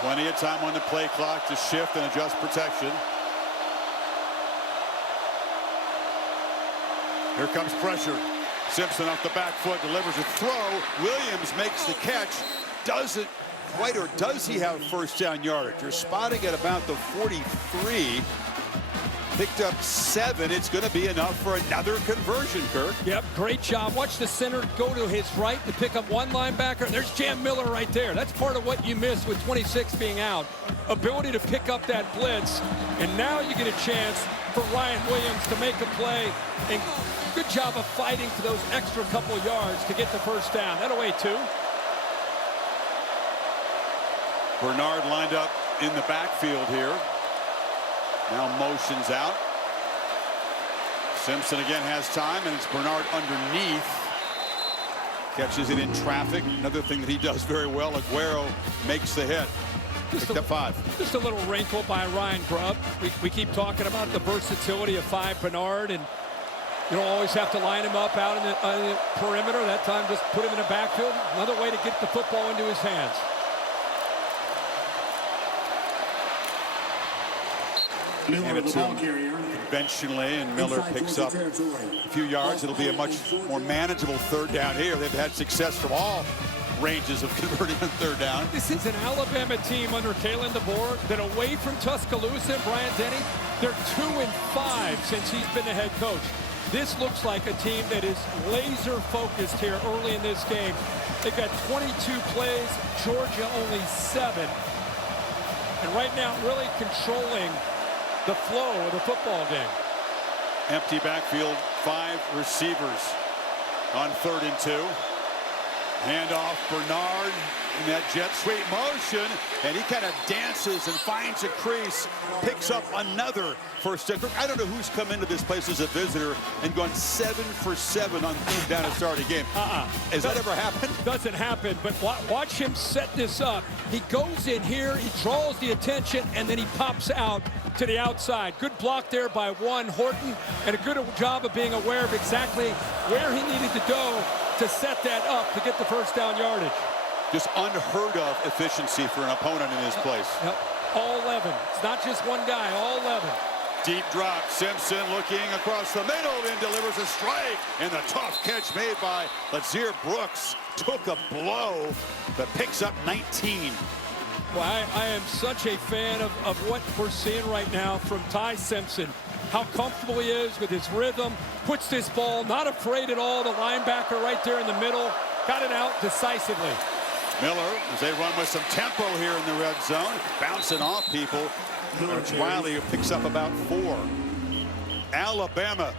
Plenty of time on the play clock to shift and adjust protection. Here comes pressure. Simpson off the back foot, delivers a throw. Williams makes the catch. Doesn't quite, or does he have first down yardage? You're spotting at about the 43. Picked up 7. It's going to be enough for another conversion, Kirk. Yep, great job. Watch the center go to his right to pick up one linebacker. There's Jam Miller right there. That's part of what you missed with 26 being out. Ability to pick up that blitz. And now you get a chance for Ryan Williams to make a play. And good job of fighting for those extra couple yards to get the first down. That away, 2. Bernard lined up in the backfield here. Now motions out. Simpson again has time, and it's Bernard underneath. Catches it in traffic. Another thing that he does very well. Aguero makes the hit. Picked up 5. Just a little wrinkle by Ryan Grubb. We keep talking about the versatility of 5 Bernard, and you don't always have to line him up out in the perimeter. That time, just put him in the backfield. Another way to get the football into his hands. Hand it to him conventionally, and Miller picks up a few yards. It'll be a much more manageable third down here. They've had success from all ranges of converting on third down. This is an Alabama team under Kalen DeBoer that, away from Tuscaloosa and Bryant Denny, they're 2-5 since he's been the head coach. This looks like a team that is laser focused here early in this game. They've got 22 plays, Georgia only 7. And right now really controlling the flow of the football game. Empty backfield, 5 receivers on 3rd and 2. Handoff, Bernard in that jet sweep motion, and he kind of dances and finds a crease, picks up another first down. I don't know who's come into this place as a visitor and gone 7 for 7 on 3rd down to start a game. Has that ever happened? Doesn't happen, but watch him set this up. He goes in here, he draws the attention, and then he pops out to the outside. Good block there by Horton, and a good job of being aware of exactly where he needed to go to set that up to get the first down yardage. Just unheard of efficiency for an opponent in this place. Yep. All 11. It's not just one guy, all 11. Deep drop. Simpson looking across the middle and delivers a strike. And the tough catch made by Lazier Brooks. Took a blow that picks up 19. Well, I am such a fan of what we're seeing right now from Ty Simpson. How comfortable he is with his rhythm. Puts this ball, not afraid at all. The linebacker right there in the middle. Got it out decisively. Miller, as they run with some tempo here in the red zone, bouncing off people. It's Wiley who picks up about 4. Alabama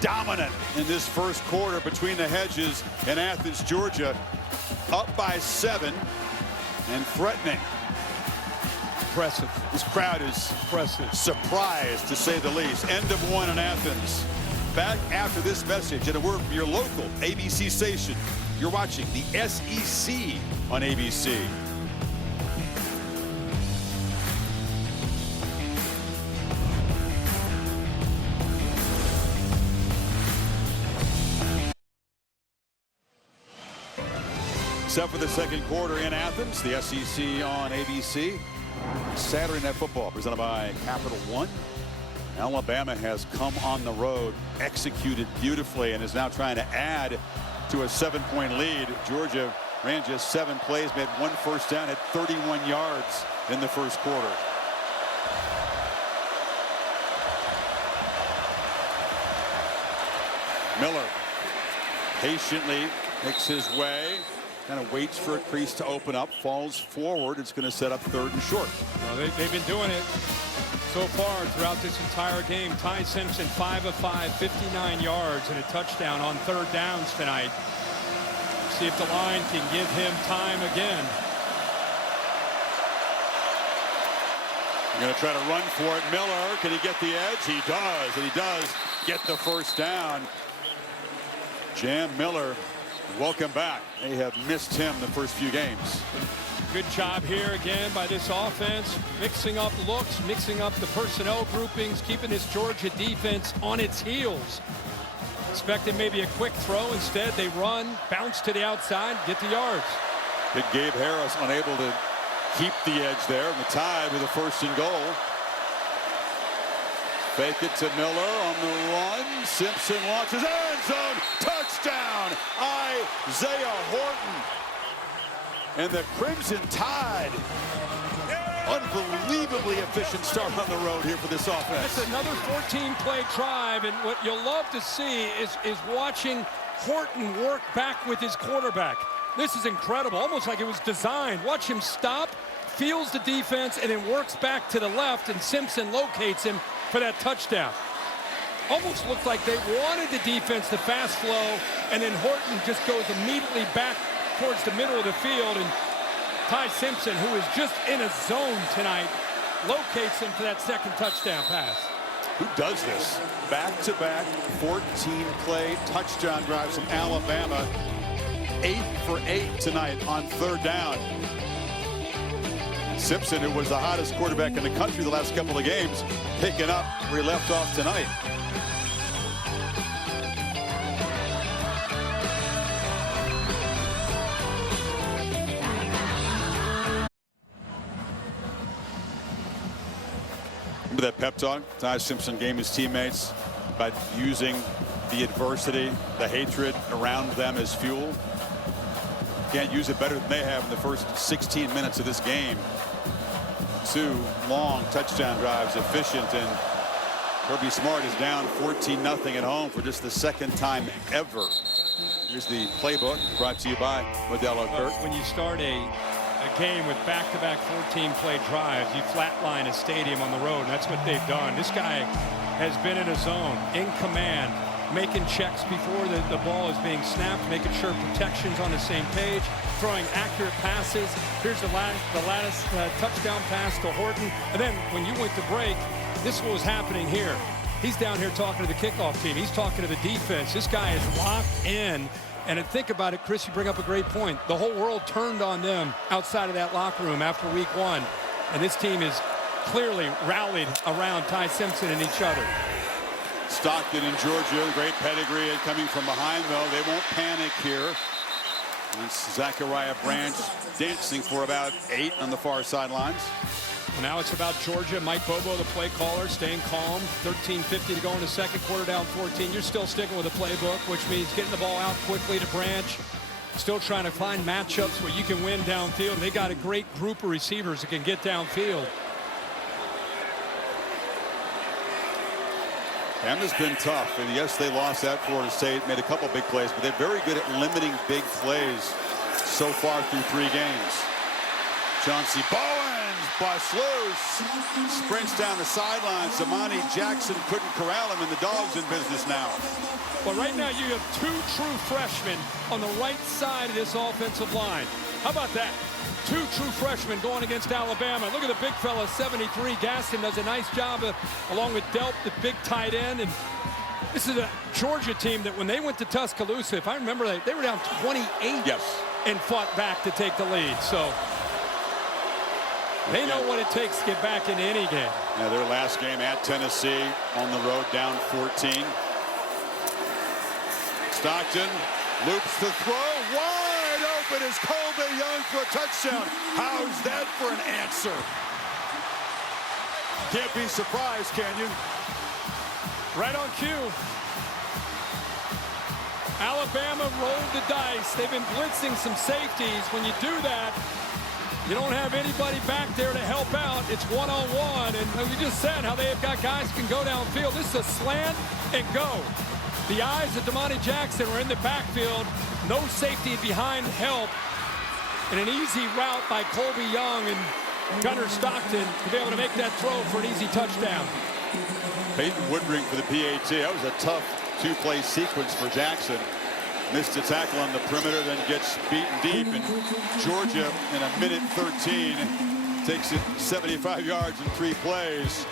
dominant in this first quarter between the hedges in Athens, Georgia. Up by 7 and threatening. Impressive. This crowd is impressive. Surprised, to say the least. End of 1 in Athens. Back after this message and a word from your local ABC station. You're watching the SEC on ABC. Except for the second quarter in Athens, the SEC on ABC. Saturday Night Football presented by Capital One. Alabama has come on the road, executed beautifully, and is now trying to add to a 7-point lead. Georgia ran just 7 plays, made 1 first down, had 31 yards in the first quarter. Miller patiently makes his way, kind of waits for a crease to open up, falls forward. It's going to set up 3rd and short. Well, they've been doing it so far throughout this entire game. Ty Simpson, 5 of 5, 59 yards and a touchdown on 3rd downs tonight. See if the line can give him time again. You're going to try to run for it. Miller, can he get the edge? He does, and he does get the first down. Jam Miller, welcome back. They have missed him the first few games. Good job here again by this offense, mixing up looks, mixing up the personnel groupings, keeping this Georgia defense on its heels. Expecting maybe a quick throw. Instead, they run, bounce to the outside, get the yards. Did Gabe Harris unable to keep the edge there, and the Tide with a 1st and goal. Fake it to Miller on the run. Simpson launches, end zone, touchdown, Isaiah Horton. And the Crimson Tide, unbelievably efficient start on the road here for this offense. It's another 14-play drive, and what you'll love to see is watching Horton work back with his quarterback. This is incredible, almost like it was designed. Watch him stop, feels the defense, and then works back to the left, and Simpson locates him for that touchdown. Almost looked like they wanted the defense to fast flow, and then Horton just goes immediately back towards the middle of the field, and Ty Simpson, who is just in a zone tonight, locates him for that 2nd touchdown pass. Who does this? Back-to-back 14-play touchdown drives from Alabama. 8 for 8 tonight on 3rd down. Simpson, who was the hottest quarterback in the country the last couple of games, picking up where he left off tonight. Remember that pep talk Ty Simpson gave his teammates about using the adversity, the hatred around them as fuel? Can't use it better than they have in the first 16 minutes of this game. 2 long touchdown drives, efficient, and Kirby Smart is down 14-0 at home for just the 2nd time ever. Here's the playbook brought to you by Modelo Kirk. When you start a game with back-to-back 14-play drives, you flatline a stadium on the road, and that's what they've done. This guy has been in a zone, in command, making checks before the ball is being snapped, making sure protection's on the same page, throwing accurate passes. Here's the latest touchdown pass to Horton. And then when you went to break, this is what was happening here. He's down here talking to the kickoff team. He's talking to the defense. This guy is locked in. And think about it, Chris, you bring up a great point. The whole world turned on them outside of that locker room after week 1. And this team is clearly rallied around Ty Simpson and each other. Stockton in Georgia, great pedigree, and coming from behind, though, they won't panic here. It's Zachariah Branch dancing for about 8 on the far sidelines. Well, now it's about Georgia. Mike Bobo, the play caller, staying calm. 13:50 to go in the second quarter, down 14. You're still sticking with the playbook, which means getting the ball out quickly to Branch. Still trying to find matchups where you can win downfield. They got a great group of receivers that can get downfield. Bama's been tough, and yes, they lost at Florida State, made a couple big plays, but they're very good at limiting big plays so far through 3 games. Chauncey Bowens Busts loose. Sprints down the sideline. Damani Jackson couldn't corral him, and the Dogs in business now. Well, right now you have two true freshmen on the right side of this offensive line. How about that? Two true freshmen going against Alabama. Look at the big fella, 73. Gaston does a nice job along with Delp, the big tight end. And this is a Georgia team that when they went to Tuscaloosa, if I remember, they were down 28 and fought back to take the lead. So they know what it takes to get back into any game. Yeah, their last game at Tennessee on the road, down 14. Stockton loops the throw. Wide open is Colby Young for a touchdown. How's that for an answer? Can't be surprised, can you? Right on cue. Alabama rolled the dice. They've been blitzing some safeties. When you do that, you don't have anybody back there to help out. It's one-on-one. And we just said how they have got guys who can go downfield. This is a slant and go. The eyes of Damani Jackson were in the backfield. No safety behind help. And an easy route by Colby Young and Gunnar Stockton to be able to make that throw for an easy touchdown. Peyton Woodring for the PAT. That was a tough two-play sequence for Jackson. Missed a tackle on the perimeter, then gets beaten deep. And Georgia, in a minute 13, takes it 75 yards in 3 plays.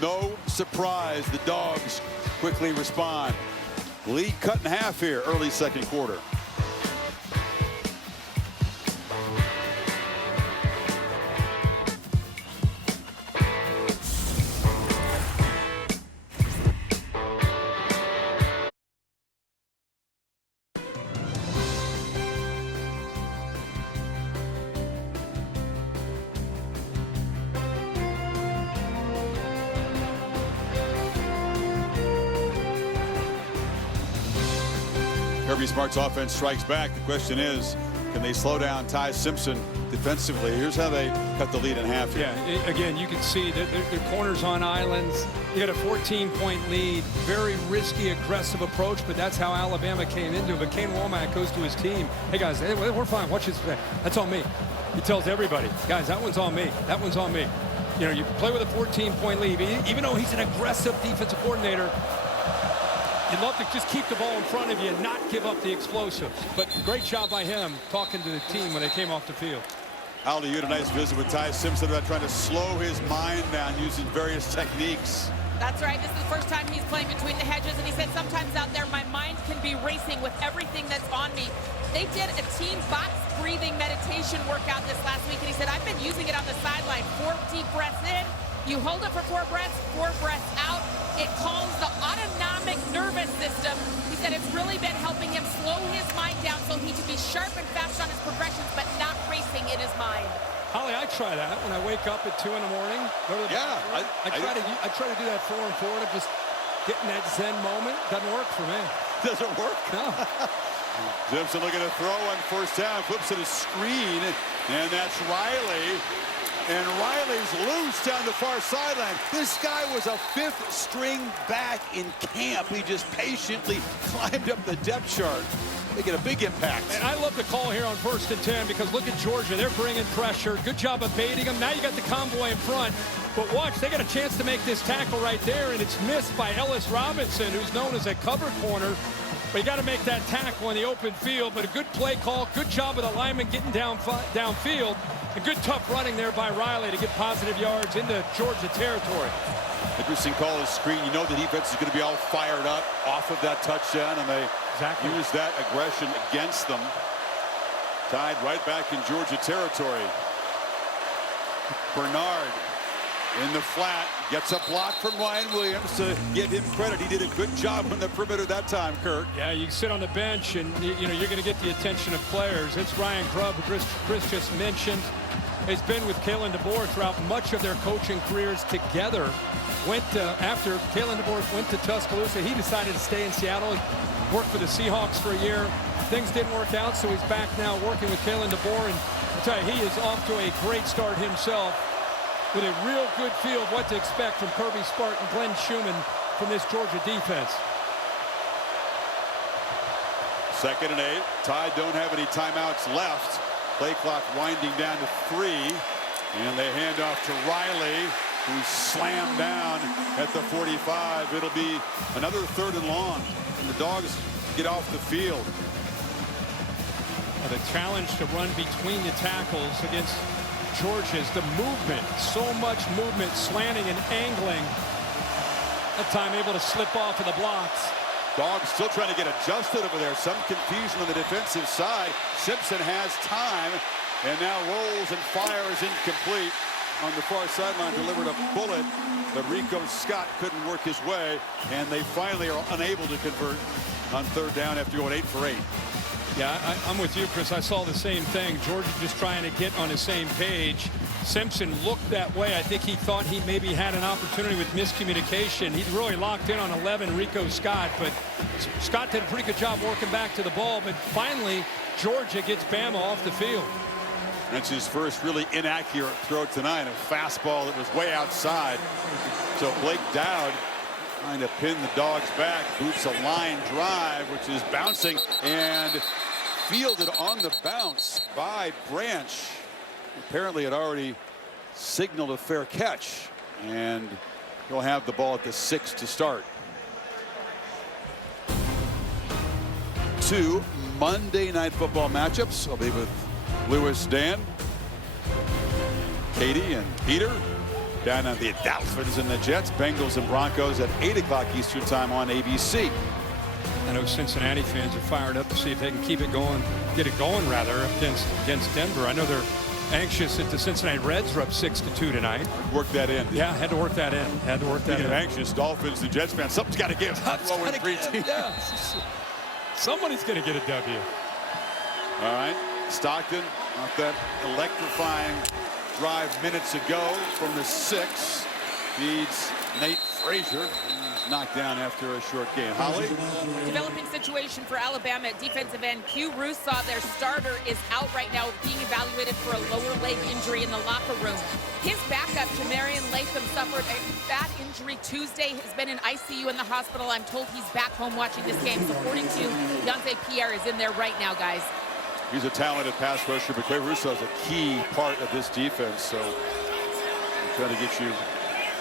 No surprise, the Dogs quickly respond. Lead cut in half here, early second quarter. Kirby Smart's offense strikes back. The question is, can they slow down Ty Simpson defensively? Here's how they cut the lead in half here. Yeah, again, you can see that their corners on islands. You got a 14-point lead. Very risky, aggressive approach, but that's how Alabama came into it. But Kane Womack goes to his team. Hey, guys, we're fine. Watch this. That's on me. He tells everybody, guys, that one's on me. That one's on me. You know, you play with a 14-point lead. Even though he's an aggressive defensive coordinator, you'd love to just keep the ball in front of you and not give up the explosives. But great job by him talking to the team when they came off the field. Al, you had a nice visit with Ty Simpson about trying to slow his mind down using various techniques. That's right. This is the first time he's playing between the hedges, and he said sometimes out there my mind can be racing with everything that's on me. They did a team box breathing meditation workout this last week, and he said I've been using it on the sideline. 4 deep breaths in, you hold it for 4 breaths, 4 breaths out. It calms the autonomic nervous system. He said it's really been helping him slow his mind down so he can be sharp and fast on his progressions, but not racing in his mind. Holly, I try that when I wake up at 2 in the morning. Go to the bathroom. I try to do that 4 and 4 to just get in that Zen moment. Doesn't work for me. Doesn't work? No. Simpson looking to throw on first down, flips it a screen, and that's Riley. And Riley's loose down the far sideline. This guy was a 5th string back in camp. He just patiently climbed up the depth chart. They get a big impact. And I love the call here on 1st and 10 because look at Georgia. They're bringing pressure. Good job of baiting them. Now you got the convoy in front. But watch, they got a chance to make this tackle right there, and it's missed by Ellis Robinson, who's known as a cover corner. But you got to make that tackle in the open field. But a good play call. Good job of the lineman getting downfield. And good tough running there by Riley to get positive yards into Georgia territory. Interesting call is screen. You know the defense is going to be all fired up off of that touchdown, and they use that aggression against them. Tied right back in Georgia territory. Bernard in the flat, gets a block from Ryan Williams. To give him credit, he did a good job on the perimeter that time, Kirk. Yeah, you sit on the bench and you know you're going to get the attention of players. It's Ryan Grubb, who Chris just mentioned. He's been with Kalen DeBoer throughout much of their coaching careers together. After Kalen DeBoer went to Tuscaloosa, he decided to stay in Seattle and work for the Seahawks for a year. Things didn't work out, so he's back now working with Kalen DeBoer. And I'll tell you, he is off to a great start himself with a real good feel of what to expect from Kirby Smart and Glenn Schumann from this Georgia defense. 2nd and 8. Tide don't have any timeouts left. Play clock winding down to 3. And they hand off to Riley, who's slammed down at the 45. It'll be another 3rd and long. And the Dogs get off the field. The challenge to run between the tackles against Georgia's the movement. So much movement, slanting and angling. That time able to slip off of the blocks. Dogs still trying to get adjusted over there. Some confusion on the defensive side. Simpson has time and now rolls and fires incomplete. On the far sideline, delivered a bullet, but Rico Scott couldn't work his way, and they finally are unable to convert on 3rd down after going 8 for 8. Yeah, I'm with you, Chris. I saw the same thing. Georgia just trying to get on the same page. Simpson looked that way. I think he thought he maybe had an opportunity with miscommunication. He really locked in on 11, Rico Scott, but Scott did a pretty good job working back to the ball, but finally Georgia gets Bama off the field. That's his first really inaccurate throw tonight, a fastball that was way outside. So Blake Dowd trying to pin the Dogs back, boots a line drive, which is bouncing and fielded on the bounce by Branch. Apparently it already signaled a fair catch, and he'll have the ball at the 6 to start. 2 Monday Night Football matchups. I'll be with Lewis, Dan, Katie, and Peter down on the Dolphins and the Jets, Bengals and Broncos at 8 o'clock Eastern time on ABC. I know Cincinnati fans are fired up to see if they can keep it going, get it going rather against Denver. I know they're anxious that the Cincinnati Reds are up 6-2 tonight. Work that in. Yeah, had to work that in. Had to work that in. Anxious Dolphins and Jets fans. Something's got to give. Yeah. Somebody's going to get a W. All right. Stockton off that electrifying drive minutes ago from the 6. Feeds Nate Frazier. He's knocked down after a short game. Holly? Developing situation for Alabama at defensive end. Q Rusaw, their starter, is out right now being evaluated for a lower leg injury in the locker room. His backup, Jamarian Latham, suffered a bad injury Tuesday. Has been in ICU in the hospital. I'm told he's back home watching this game. So 42, Yonte Pierre is in there right now, guys. He's a talented pass rusher, but Quay Russo is a key part of this defense. So I'm trying to get you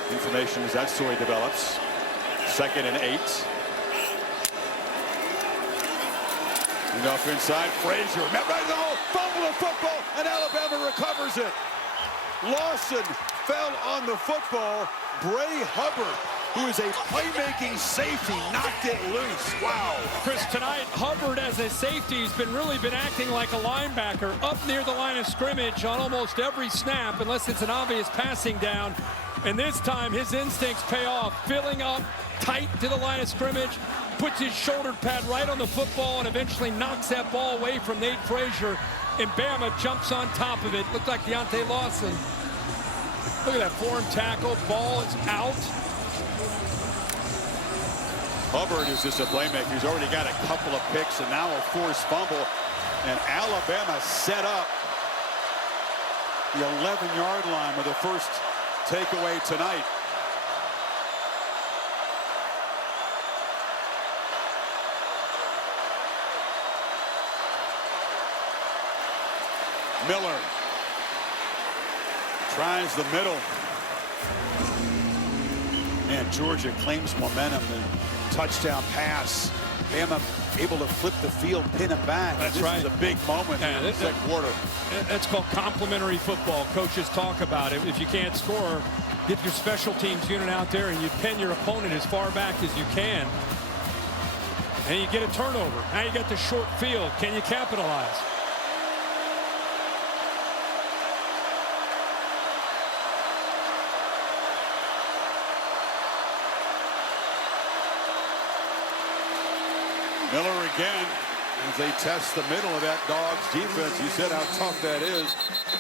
information as that story develops. 2nd and 8. And off inside, Frazier. Met right in the hole, fumble the football, and Alabama recovers it. Lawson fell on the football. Bray Hubbard, who is a playmaking safety, knocked it loose. Wow. Chris, tonight, Hubbard as a safety has really been acting like a linebacker up near the line of scrimmage on almost every snap, unless it's an obvious passing down. And this time, his instincts pay off, filling up tight to the line of scrimmage, puts his shoulder pad right on the football, and eventually knocks that ball away from Nate Frazier. And Bama jumps on top of it. Looked like Deontay Lawson. Look at that form tackle. Ball is out. Hubbard is just a playmaker. He's already got a couple of picks and now a forced fumble. And Alabama set up the 11-yard line with the first takeaway tonight. Miller tries the middle. And Georgia claims momentum. The touchdown pass. Bama able to flip the field, pin him back. That's this right. is a big moment in the second quarter. That's called complementary football. Coaches talk about it. If you can't score, get your special teams unit out there and you pin your opponent as far back as you can. And you get a turnover. Now you got the short field. Can you capitalize? Miller again as they test the middle of that Dogs defense. You said how tough that is.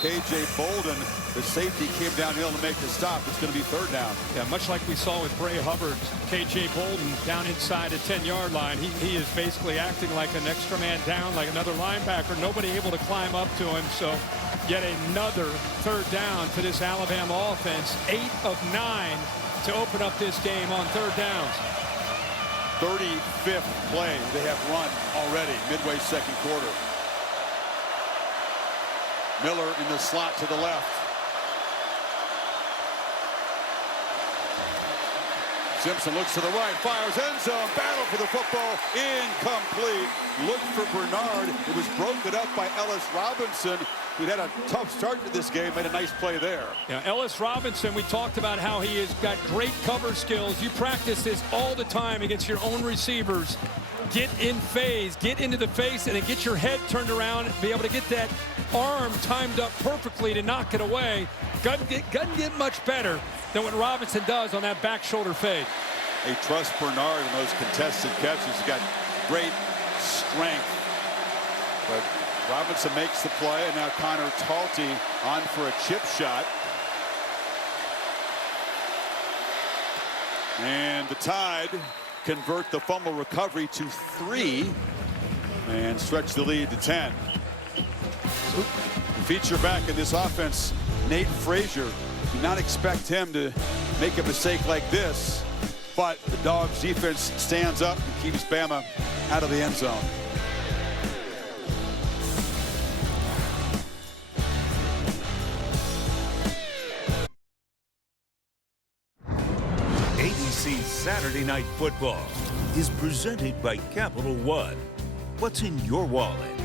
KJ Bolden, the safety, came downhill to make the stop. It's going to be 3rd down. Yeah, much like we saw with Bray Hubbard, KJ Bolden down inside the 10-yard line. He is basically acting like an extra man down, like another linebacker. Nobody able to climb up to him. So yet another 3rd down for this Alabama offense. 8 of 9 to open up this game on 3rd downs. 35th play they have run already, midway second quarter. Miller in the slot to the left. Simpson looks to the right, fires end zone, battle for the football, incomplete. Looked for Bernard. It was broken up by Ellis Robinson, who had a tough start to this game, made a nice play there. Yeah, Ellis Robinson, we talked about how he has got great cover skills. You practice this all the time against your own receivers. Get in phase, get into the face, and then get your head turned around and be able to get that arm timed up perfectly to knock it away. Doesn't get much better than what Robinson does on that back shoulder fade. They trust Bernard in those contested catches. He's got great strength. But Robinson makes the play, and now Connor Talty on for a chip shot. And the Tide convert the fumble recovery to 3 and stretch the lead to 10. Feature back in this offense, Nate Frazier. Do not expect him to make a mistake like this, but the Dogs defense stands up and keeps Bama out of the end zone. ABC's Saturday Night Football is presented by Capital One. What's in your wallet?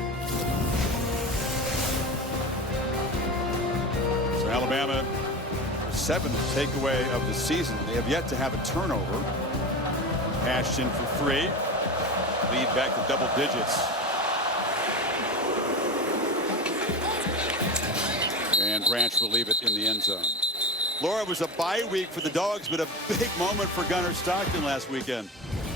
So Alabama, 7th takeaway of the season. They have yet to have a turnover. Ashton for 3. Lead back to double digits. And Branch will leave it in the end zone. Laura, was a bye week for the Dogs, but a big moment for Gunnar Stockton last weekend.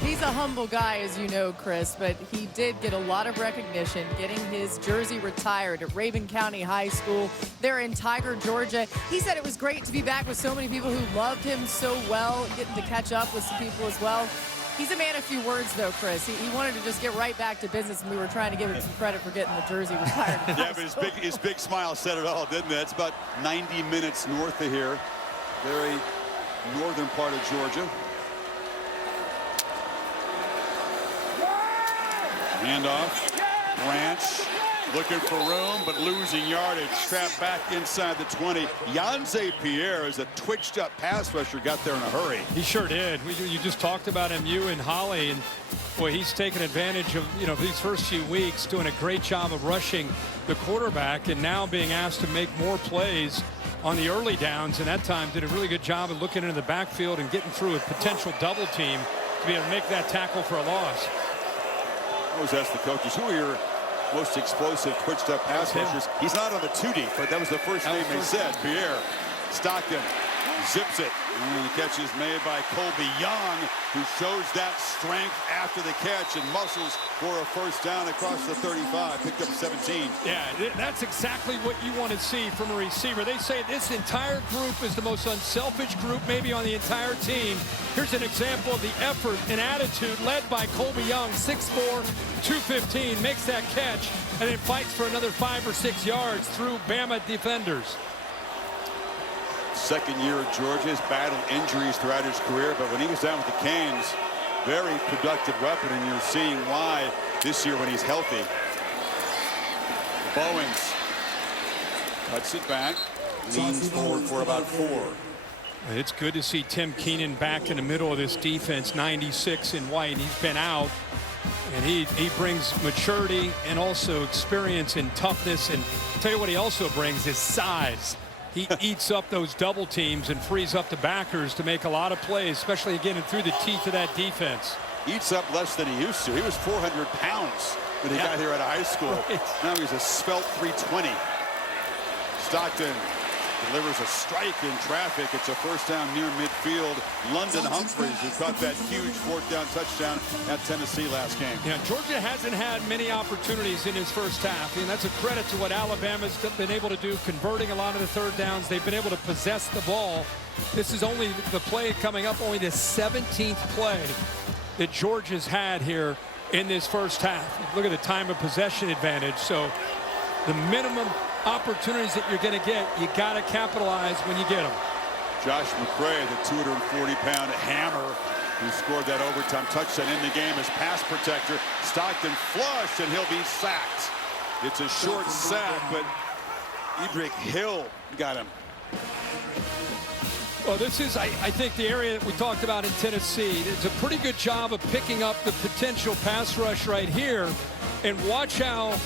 He's a humble guy, as you know, Chris, but he did get a lot of recognition getting his jersey retired at Raven County High School there in Tiger, Georgia. He said it was great to be back with so many people who loved him so well, getting to catch up with some people as well. He's a man of few words, though, Chris. He wanted to just get right back to business, and we were trying to give him some credit for getting the jersey retired. Yeah, but his big smile said it all, didn't it? It's about 90 minutes north of here. Very northern part of Georgia. Handoff. Branch looking for room, but losing yardage. Trapped back inside the 20. Yanze Pierre is a twitched up pass rusher, got there in a hurry. He sure did. You just talked about him, you and Holly, and boy, he's taken advantage of, these first few weeks, doing a great job of rushing the quarterback, and now being asked to make more plays on the early downs, and that time did a really good job of looking into the backfield and getting through a potential double team to be able to make that tackle for a loss. I always ask the coaches, who are your most explosive, twitched up pass rushers? He's not on the 2D, but that was the first name they said. Pierre. Stockton zips it. And the catch is made by Colby Young, who shows that strength after the catch and muscles for a first down across the 35. Picked up 17. Yeah, that's exactly what you want to see from a receiver. They say this entire group is the most unselfish group maybe on the entire team. Here's an example of the effort and attitude led by Colby Young, 6'4", 215, makes that catch, and then fights for another 5 or 6 yards through Bama defenders. Second year at Georgia, has battled injuries throughout his career, but when he was down with the Canes, very productive weapon, and you're seeing why this year when he's healthy. Bowens cuts it back, leans forward for about 4. It's good to see Tim Keenan back in the middle of this defense, 96 in white. He's been out, and he brings maturity and also experience and toughness, and I'll tell you what he also brings is size. He eats up those double teams and frees up the backers to make a lot of plays, especially getting through the teeth of that defense. Eats up less than he used to. He was 400 pounds when he got here out of high school. Right. Now he's a svelte 320. Stockton delivers a strike in traffic. It's a first down near midfield. London Humphreys, who caught that huge 4th down touchdown at Tennessee last game. Yeah, Georgia hasn't had many opportunities in his first half, and that's a credit to what Alabama's been able to do, converting a lot of the 3rd downs. They've been able to possess the ball. This is only the play coming up, only the 17th play that Georgia's had here in this first half. Look at the time of possession advantage. So the minimum opportunities that you're going to get, you got to capitalize when you get them. Josh McCray, the 240-pound hammer who scored that overtime touchdown in the game as pass protector. Stockton flushed, and he'll be sacked. It's a short sack, but Edric Hill got him. Well, this is, I think, the area that we talked about in Tennessee. It's a pretty good job of picking up the potential pass rush right here. And watch how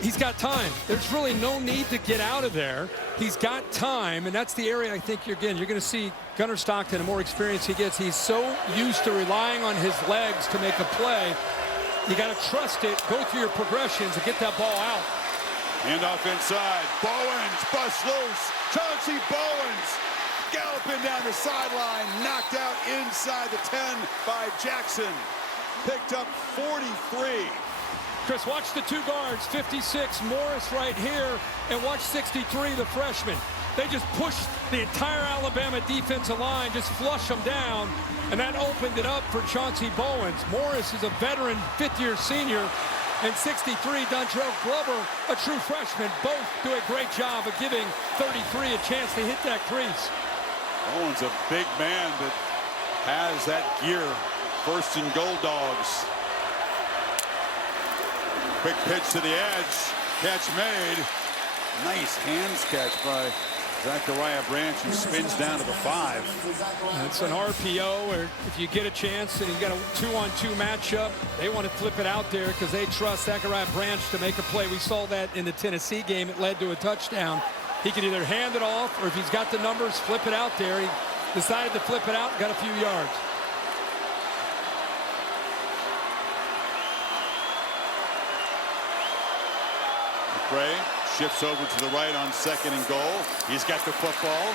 he's got time. There's really no need to get out of there. He's got time, and that's the area I think you're going to see Gunnar Stockton, the more experience he gets. He's so used to relying on his legs to make a play. You got to trust it, go through your progressions, and get that ball out. And off inside, Bowens busts loose. Chauncey Bowens galloping down the sideline, knocked out inside the 10 by Jackson. Picked up 43. Chris, watch the two guards, 56, Morris right here, and watch 63, the freshman. They just pushed the entire Alabama defensive line, just flush them down, and that opened it up for Chauncey Bowens. Morris is a veteran, fifth-year senior, and 63, Dontrell Glover, a true freshman. Both do a great job of giving 33 a chance to hit that crease. Bowens, a big man that has that gear. First and goal, Dogs. Quick pitch to the edge. Catch made. Nice hands catch by Zachariah Branch, who spins down to the 5. It's an RPO, or if you get a chance and he's got a 2-on-2 matchup, they want to flip it out there because they trust Zachariah Branch to make a play. We saw that in the Tennessee game. It led to a touchdown. He can either hand it off, or if he's got the numbers, flip it out there. He decided to flip it out and got a few yards. McCray shifts over to the right on 2nd and goal. He's got the football.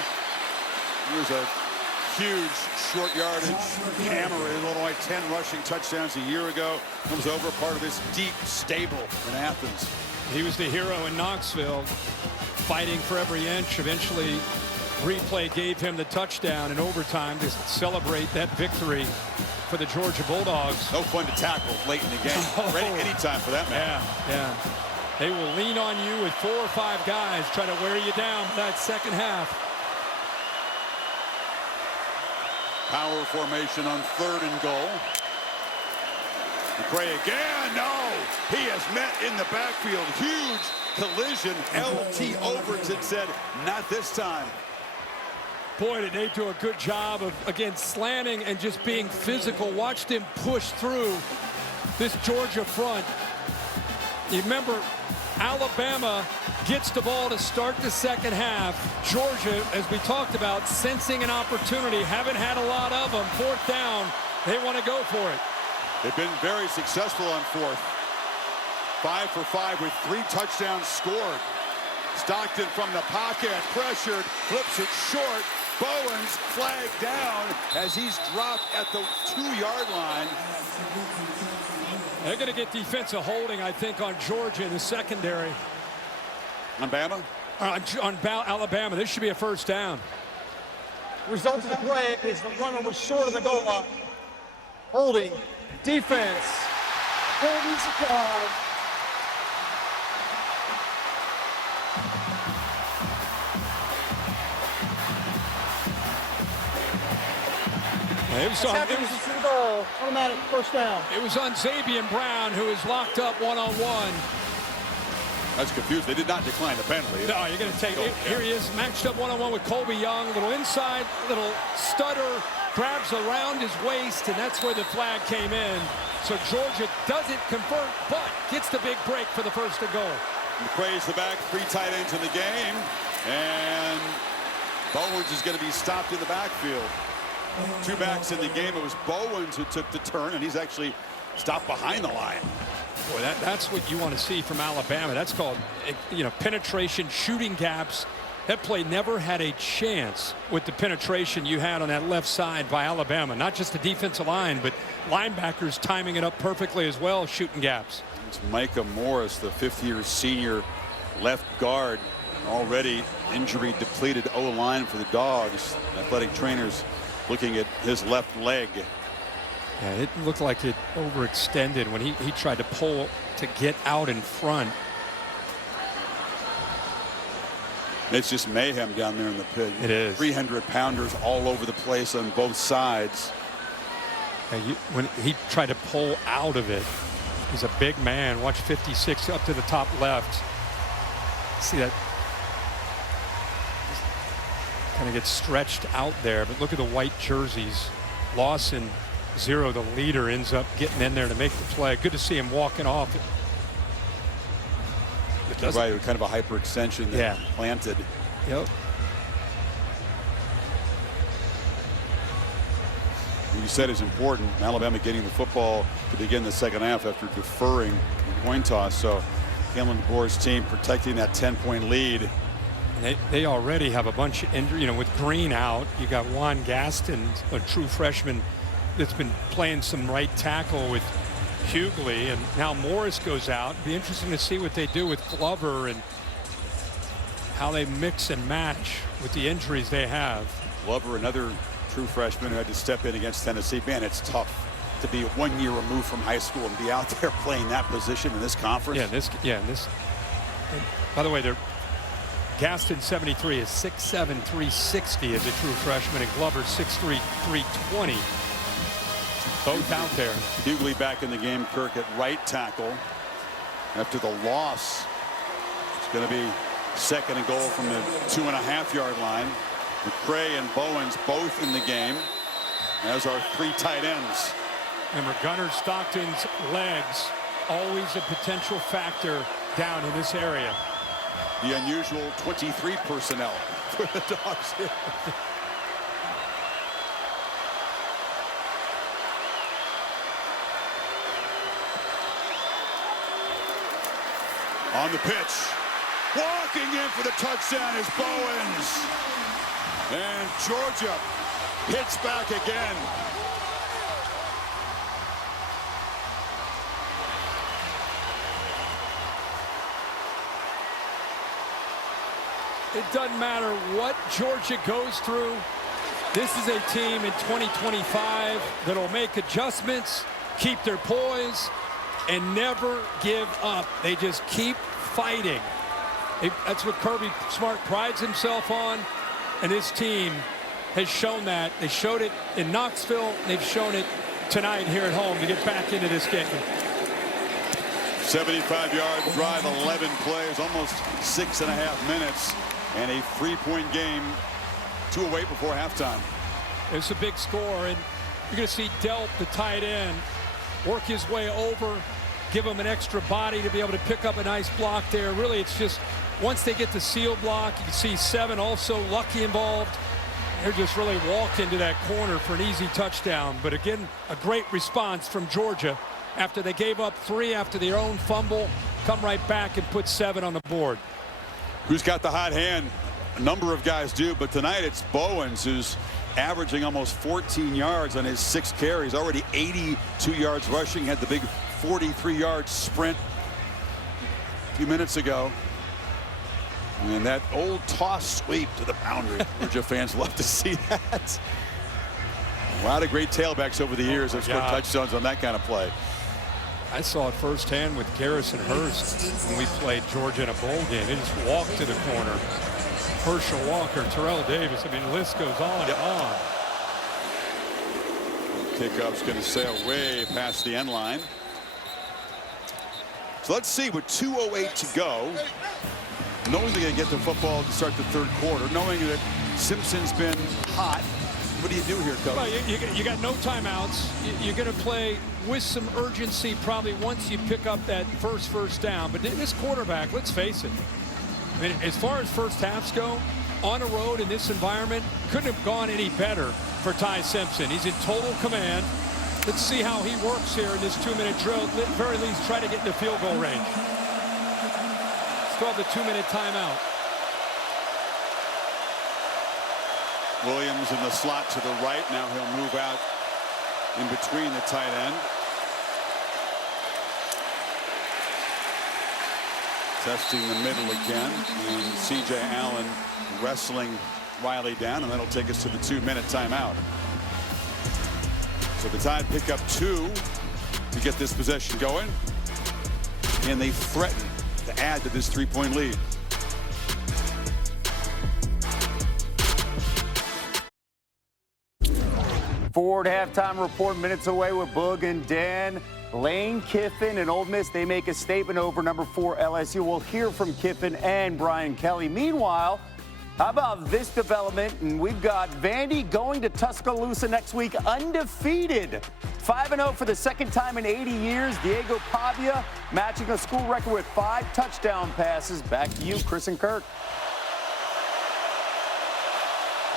Here's a huge short yardage hammer in Illinois. 10 rushing touchdowns a year ago. Comes over part of this deep stable in Athens. He was the hero in Knoxville, fighting for every inch. Eventually, replay gave him the touchdown in overtime to celebrate that victory for the Georgia Bulldogs. No fun to tackle late in the game. Ready anytime for that man. Yeah. They will lean on you with 4 or 5 guys, try to wear you down that second half. Power formation on 3rd and goal. McCray again. No, he has met in the backfield. Huge collision. L.T. Overton said, not this time. Boy, did they do a good job of, again, slanting and just being physical. Watched him push through this Georgia front. You remember, Alabama gets the ball to start the second half. Georgia, as we talked about, sensing an opportunity, haven't had a lot of them. 4th down, they want to go for it. They've been very successful on 4th. 5 for 5 with 3 touchdowns scored. Stockton from the pocket, pressured, flips it short. Bowens flagged down as he's dropped at the 2-yard line. They're going to get defensive holding, I think, on Georgia in the secondary. On Bama? On Alabama. This should be a 1st down. Result of the play is the runner was short of the goal line. Holding. Defense. Holding supply. It automatic 1st down. It was on Xavier Brown, who is locked up one-on-one. That's confused. They did not decline the penalty. No, you're going to take it. Here he is, matched up one-on-one with Colby Young. Little inside, little stutter, grabs around his waist, and that's where the flag came in. So Georgia doesn't convert, but gets the big break for the 1st and goal. McCray's the back, 3 tight ends in the game, and Bowens is going to be stopped in the backfield. 2 backs in the game. It was Bowens who took the turn, and he's actually stopped behind the line. Boy, that's what you want to see from Alabama. That's called, penetration, shooting gaps. That play never had a chance with the penetration you had on that left side by Alabama. Not just the defensive line, but linebackers timing it up perfectly as well, shooting gaps. It's Micah Morris, the 5th-year senior left guard, already injury-depleted O-line for the Dogs. Athletic trainers looking at his left leg. Yeah, it looked like it overextended when he tried to pull to get out in front. It's just mayhem down there in the pit. It is. 300-pounders all over the place on both sides. Yeah, when he tried to pull out of it, he's a big man. Watch 56 up to the top left. See that? kind of gets stretched out there. But look at the white jerseys. Lawson, 0, the leader, ends up getting in there to make the play. Good to see him walking off. Right, kind of a hyperextension that planted. Yep. You said is important. Alabama getting the football to begin the second half after deferring the coin toss. So Kalen DeBoer's team protecting that 10-point lead. They already have a bunch of injury. You know, with Green out, you got Juan Gaston, a true freshman that's been playing some right tackle with Hughley, and now Morris goes out. Be interesting to see what they do with Glover and how they mix and match with the injuries they have. Glover, another true freshman who had to step in against Tennessee. Man, it's tough to be 1 year removed from high school and be out there playing that position in this conference. And by the way, Gaston 73 is 6'7", 360 as a true freshman, and Glover 6'3", 320. Both out there. Hughley back in the game. Kirk at right tackle after the loss. It's going to be second and goal from the 2.5-yard line. McCray and Bowens both in the game, as are 3 tight ends. Remember, Gunnar Stockton's legs, always a potential factor down in this area. The unusual 23 personnel for the Dogs here. On the pitch, walking in for the touchdown is Bowens. And Georgia hits back again. It doesn't matter what Georgia goes through. This is a team in 2025 that'll make adjustments, keep their poise, and never give up. They just keep fighting. That's what Kirby Smart prides himself on, and his team has shown that. They showed it in Knoxville. They've shown it tonight here at home to get back into this game. 75-yard drive, 11 plays, almost 6.5 minutes, and a 3-point game, 2 away before halftime. It's a big score, and you're going to see Delp, the tight end, work his way over, give him an extra body to be able to pick up a nice block there. Really, it's just once they get the seal block, you can see 7 also Lucky involved. They're just really walk into that corner for an easy touchdown. But again, a great response from Georgia after they gave up 3 after their own fumble, come right back and put 7 on the board. Who's got the hot hand? A number of guys do, but tonight it's Bowens who's averaging almost 14 yards on his 6 carries, already 82 yards rushing, had the big 43-yard sprint a few minutes ago. And that old toss sweep to the boundary. Georgia fans love to see that. A lot of great tailbacks over the years have scored touchdowns on that kind of play. I saw it firsthand with Garrison Hurst when we played Georgia in a bowl game. They just walked to the corner. Herschel Walker, Terrell Davis. I mean, the list goes on and on. Kickoff's going to sail way past the end line. So let's see, with 2:08 to go, knowing they're going to get the football to start the third quarter, knowing that Simpson's been hot, what do you do here, Coach? Well, you got no timeouts. You're going to play with some urgency probably once you pick up that first down. But this quarterback, let's face it, I mean, as far as first halves go, on the road in this environment, couldn't have gone any better for Ty Simpson. He's in total command. Let's see how he works here in this 2-minute drill. At the very least, try to get in the field goal range. Still have the 2-minute timeout. Williams in the slot to the right. Now he'll move out in between the tight end. Testing the middle again. And C.J. Allen wrestling Riley down, and that'll take us to the 2-minute timeout. So the Tide pick up 2 to get this possession going, and they threaten to add to this 3-point lead. Forward halftime report, minutes away with Boog and Dan. Lane Kiffin and Ole Miss, they make a statement over number 4 LSU. We'll hear from Kiffin and Brian Kelly. Meanwhile, How about this development? And we've got Vandy going to Tuscaloosa next week undefeated. 5-0 for the second time in 80 years. Diego Pavia matching a school record with 5 touchdown passes. Back to you, Chris and Kirk.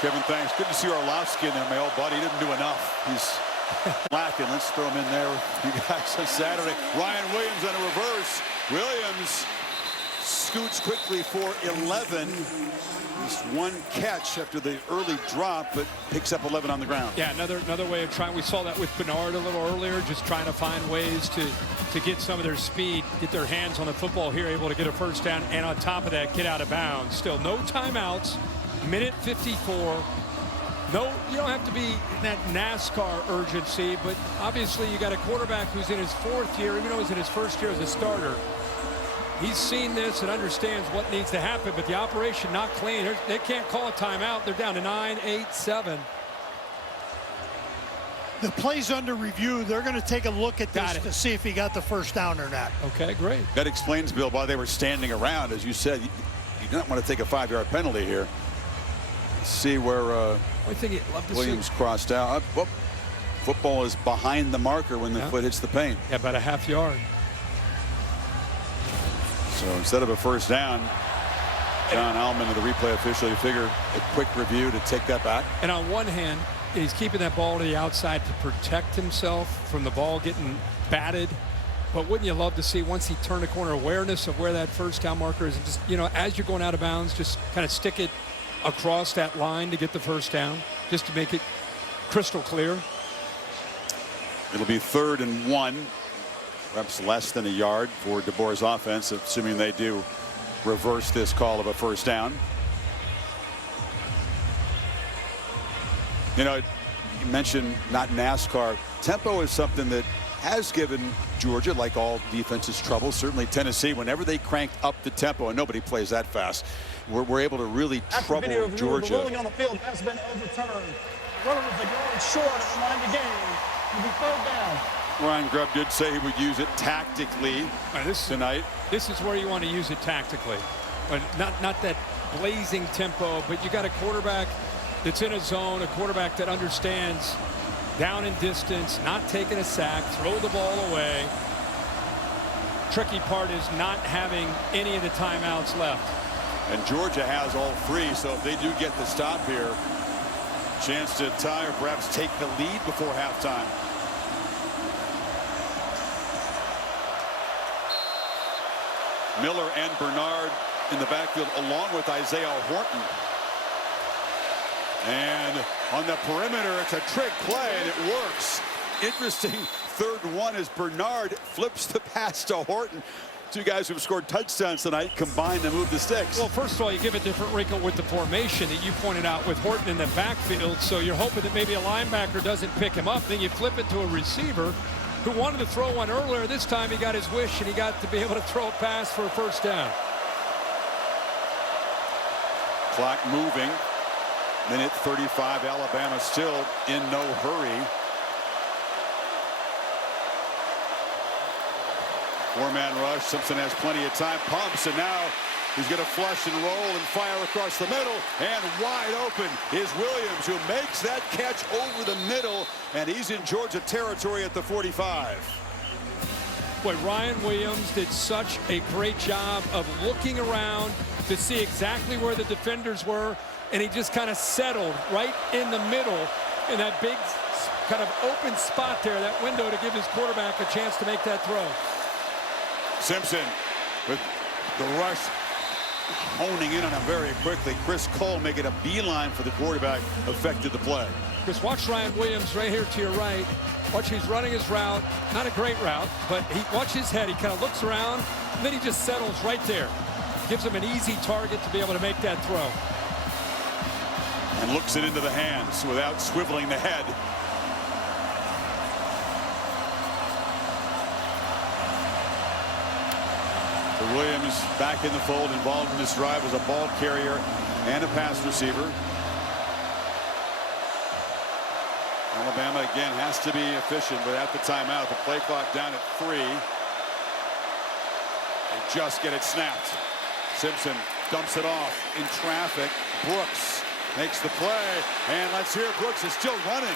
Kevin, thanks. Good to see Orlovsky in there, my old buddy. He didn't do enough. He's lacking. Let's throw him in there. You guys on Saturday. Ryan Williams on a reverse. Williams scoots quickly for 11. Just one catch after the early drop, but picks up 11 on the ground. Yeah, another way of trying. We saw that with Bernard a little earlier, just trying to find ways to get some of their speed, get their hands on the football here, able to get a first down, and on top of that, get out of bounds. Still no timeouts. Minute 54. No, you don't have to be in that NASCAR urgency, but obviously you got a quarterback who's in his 4th year, even though he's in his 1st year as a starter. He's seen this and understands what needs to happen, but the operation not clean. They can't call a timeout. They're down to 9, 8, 7. The play's under review. They're going to take a look at this to see if he got the first down or not. Okay, great. That explains, Bill, why they were standing around. As you said, you don't want to take a 5-yard penalty here. See where Williams crossed out. Football is behind the marker when the foot hits the paint. Yeah, about a half yard. So instead of a first down, John Allman, the replay official, you figure a quick review to take that back. And on one hand, he's keeping that ball to the outside to protect himself from the ball getting batted. But wouldn't you love to see, once he turned the corner, awareness of where that first down marker is, and just, you know, as you're going out of bounds, just kind of stick it across that line to get the first down, just to make it crystal clear. It'll be 3rd and 1, perhaps less than a yard for DeBoer's offense, assuming they do reverse this call of a first down. You know, you mentioned not NASCAR. Tempo is something that has given Georgia, like all defenses, trouble. Certainly Tennessee, whenever they cranked up the tempo, and nobody plays that fast, we're able to really trouble Georgia. The ruling on the field has been overturned. Runner was going short at the line of the game. It'll be 3rd down. Ryan Grubb did say he would use it tactically tonight. This is where you want to use it tactically, but not that blazing tempo. But you got a quarterback that's in a zone, a quarterback that understands down and distance, not taking a sack, throw the ball away. Tricky part is not having any of the timeouts left. And Georgia has all 3, so if they do get the stop here, chance to tie or perhaps take the lead before halftime. Miller and Bernard in the backfield along with Isaiah Horton. And on the perimeter, it's a trick play, and it works. Interesting 3rd and 1 as Bernard flips the pass to Horton. 2 guys who've scored touchdowns tonight combined to move the sticks. Well, first of all, you give a different wrinkle with the formation that you pointed out with Horton in the backfield. So you're hoping that maybe a linebacker doesn't pick him up. Then you flip it to a receiver who wanted to throw one earlier. This time he got his wish, and he got to be able to throw a pass for a first down. Clock moving. Minute 35. Alabama still in no hurry. 4-man rush. Simpson has plenty of time. Pumps, and now he's going to flush and roll and fire across the middle. And wide open is Williams, who makes that catch over the middle. And he's in Georgia territory at the 45. Boy, Ryan Williams did such a great job of looking around to see exactly where the defenders were. And he just kind of settled right in the middle in that big kind of open spot there, that window, to give his quarterback a chance to make that throw. Simpson with the rush honing in on him very quickly. Chris Cole making a beeline for the quarterback, affected the play. Chris, watch Ryan Williams right here to your right. Watch, he's running his route. Not a great route, but watch his head. He kind of looks around, and then he just settles right there. Gives him an easy target to be able to make that throw. And looks it into the hands without swiveling the head. So Williams back in the fold, involved in this drive as a ball carrier and a pass receiver. Alabama again has to be efficient without the timeout. The play clock down at 3. They just get it snapped. Simpson dumps it off in traffic. Brooks makes the play, and let's hear Brooks is still running.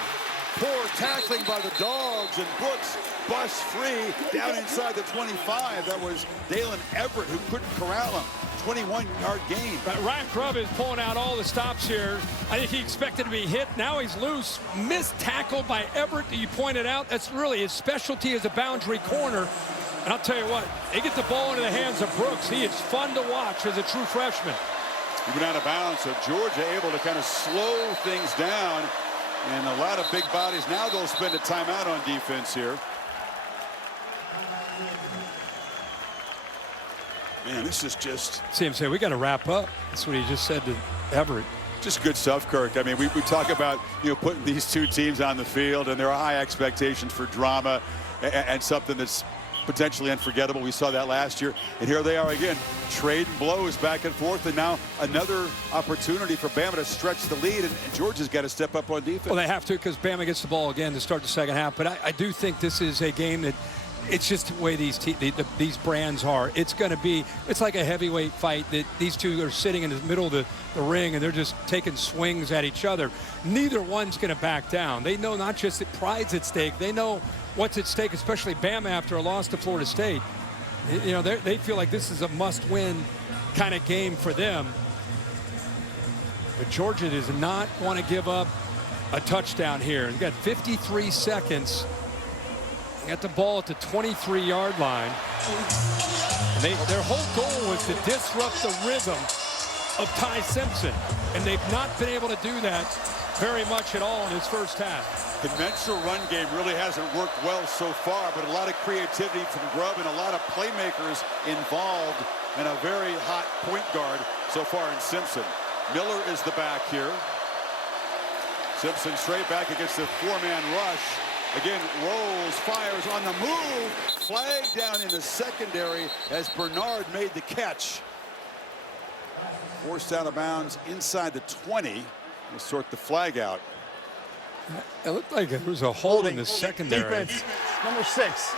Poor tackling by the Dogs, and Brooks busts free down inside the 25. That was Dalen Everett who couldn't corral him. 21-yard gain. Ryan Grubb is pulling out all the stops here. I think he expected to be hit. Now he's loose. Missed tackle by Everett that you pointed out. That's really his specialty as a boundary corner. And I'll tell you what, they get the ball into the hands of Brooks. He is fun to watch as a true freshman. He went out of bounds, so Georgia able to kind of slow things down. And a lot of big bodies. Now they'll spend a timeout on defense here. Man, this is just... See him say, we got to wrap up. That's what he just said to Everett. Just good stuff, Kirk. I mean, we talk about, putting these two teams on the field, and there are high expectations for drama and something that's potentially unforgettable. We saw that last year, and here they are again, trading blows back and forth, and now another opportunity for Bama to stretch the lead, and Georgia's got to step up on defense. Well, they have to, because Bama gets the ball again to start the second half, but I do think this is a game that it's just the way these brands are. It's going to be, it's like a heavyweight fight that these two are sitting in the middle of the ring, and they're just taking swings at each other. Neither one's going to back down. They know not just that pride's at stake, they know what's at stake, especially Bama after a loss to Florida State. They feel like this is a must-win kind of game for them. But Georgia does not want to give up a touchdown here. They've got 53 seconds. They got the ball at the 23-yard line. And their whole goal was to disrupt the rhythm of Ty Simpson, and they've not been able to do that very much at all in his first half. Conventional run game really hasn't worked well so far, but a lot of creativity from Grubb and a lot of playmakers involved, and a very hot point guard so far in Simpson. Miller is the back here. Simpson straight back against the four-man rush. Again, rolls, fires on the move. Flag down in the secondary as Bernard made the catch. Forced out of bounds inside the 20. We'll sort the flag out. It looked like it was a hold in the secondary. Defense, number 6.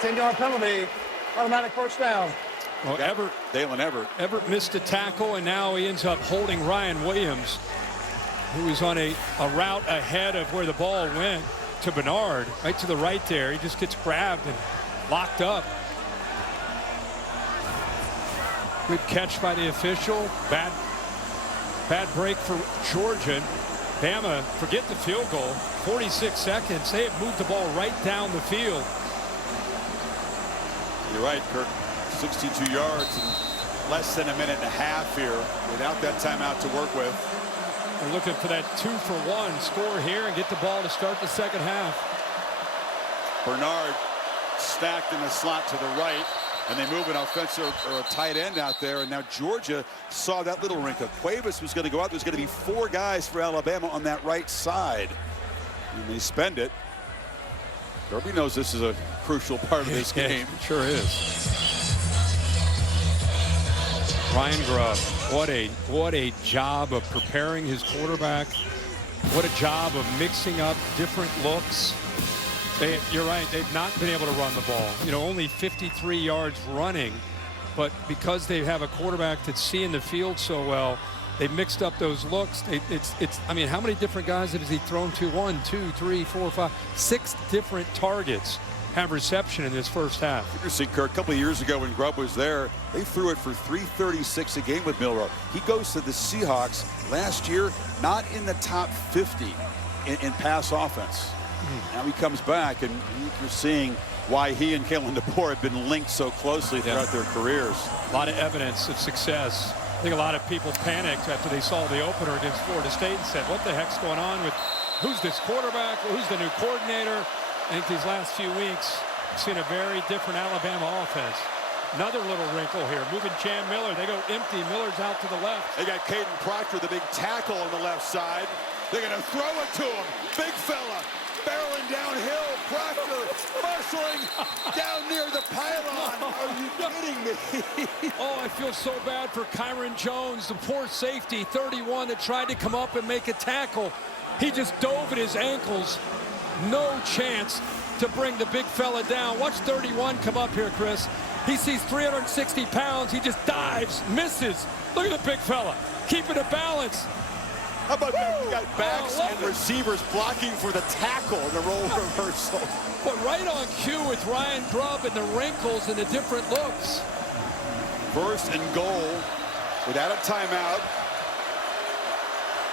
10-yard penalty, automatic first down. Well, Dalen Everett. Everett missed a tackle, and now he ends up holding Ryan Williams, who was on a route ahead of where the ball went to Bernard, right to the right there. He just gets grabbed and locked up. Good catch by the official. Bad break for Georgia. Bama, forget the field goal. 46 seconds. They have moved the ball right down the field. You're right, Kirk. 62 yards in less than a minute and a half here without that timeout to work with. They're looking for that 2-for-1 score here and get the ball to start the second half. Bernard stacked in the slot to the right, and they move an offensive or a tight end out there, and now Georgia saw that little wrinkle. Cuevas was going to go out. There's going to be 4 guys for Alabama on that right side, and they spend it. Derby knows this is a crucial part of this game. It sure is. Ryan Grubb, what a job of preparing his quarterback. What a job of mixing up different looks. You're right, they've not been able to run the ball. Only 53 yards running, but because they have a quarterback that's seeing the field so well, they mixed up those looks. I mean, how many different guys has he thrown to? 1, 2, 3, 4, 5, 6 different targets have reception in this first half. Interesting, Kirk. A couple of years ago when Grubb was there, they threw it for 336 a game with Milroe. He goes to the Seahawks last year, not in the top 50 in pass offense. Now he comes back, and you're seeing why he and Kalen DeBoer have been linked so closely throughout their careers. A lot of evidence of success. I think a lot of people panicked after they saw the opener against Florida State and said, what the heck's going on with who's this quarterback? Who's the new coordinator? I think these last few weeks, we've seen a very different Alabama offense. Another little wrinkle here. Moving Cam Miller. They go empty. Miller's out to the left. They got Caden Proctor, the big tackle on the left side. They're going to throw it to him. Big fella. Barreling downhill. Proctor muscling down near the pylon. Are you kidding me? Oh, I feel so bad for Kyron Jones, the poor safety, 31, that tried to come up and make a tackle. He just dove at his ankles. no chance to bring the big fella down. Watch 31 come up here, Chris. He sees 360 pounds. He just dives, misses. Look at the big fella, keeping a balance. How about that? You got backs and receivers blocking for the tackle in the role reversal. But right on cue with Ryan Grubb and the wrinkles and the different looks. First and goal without a timeout.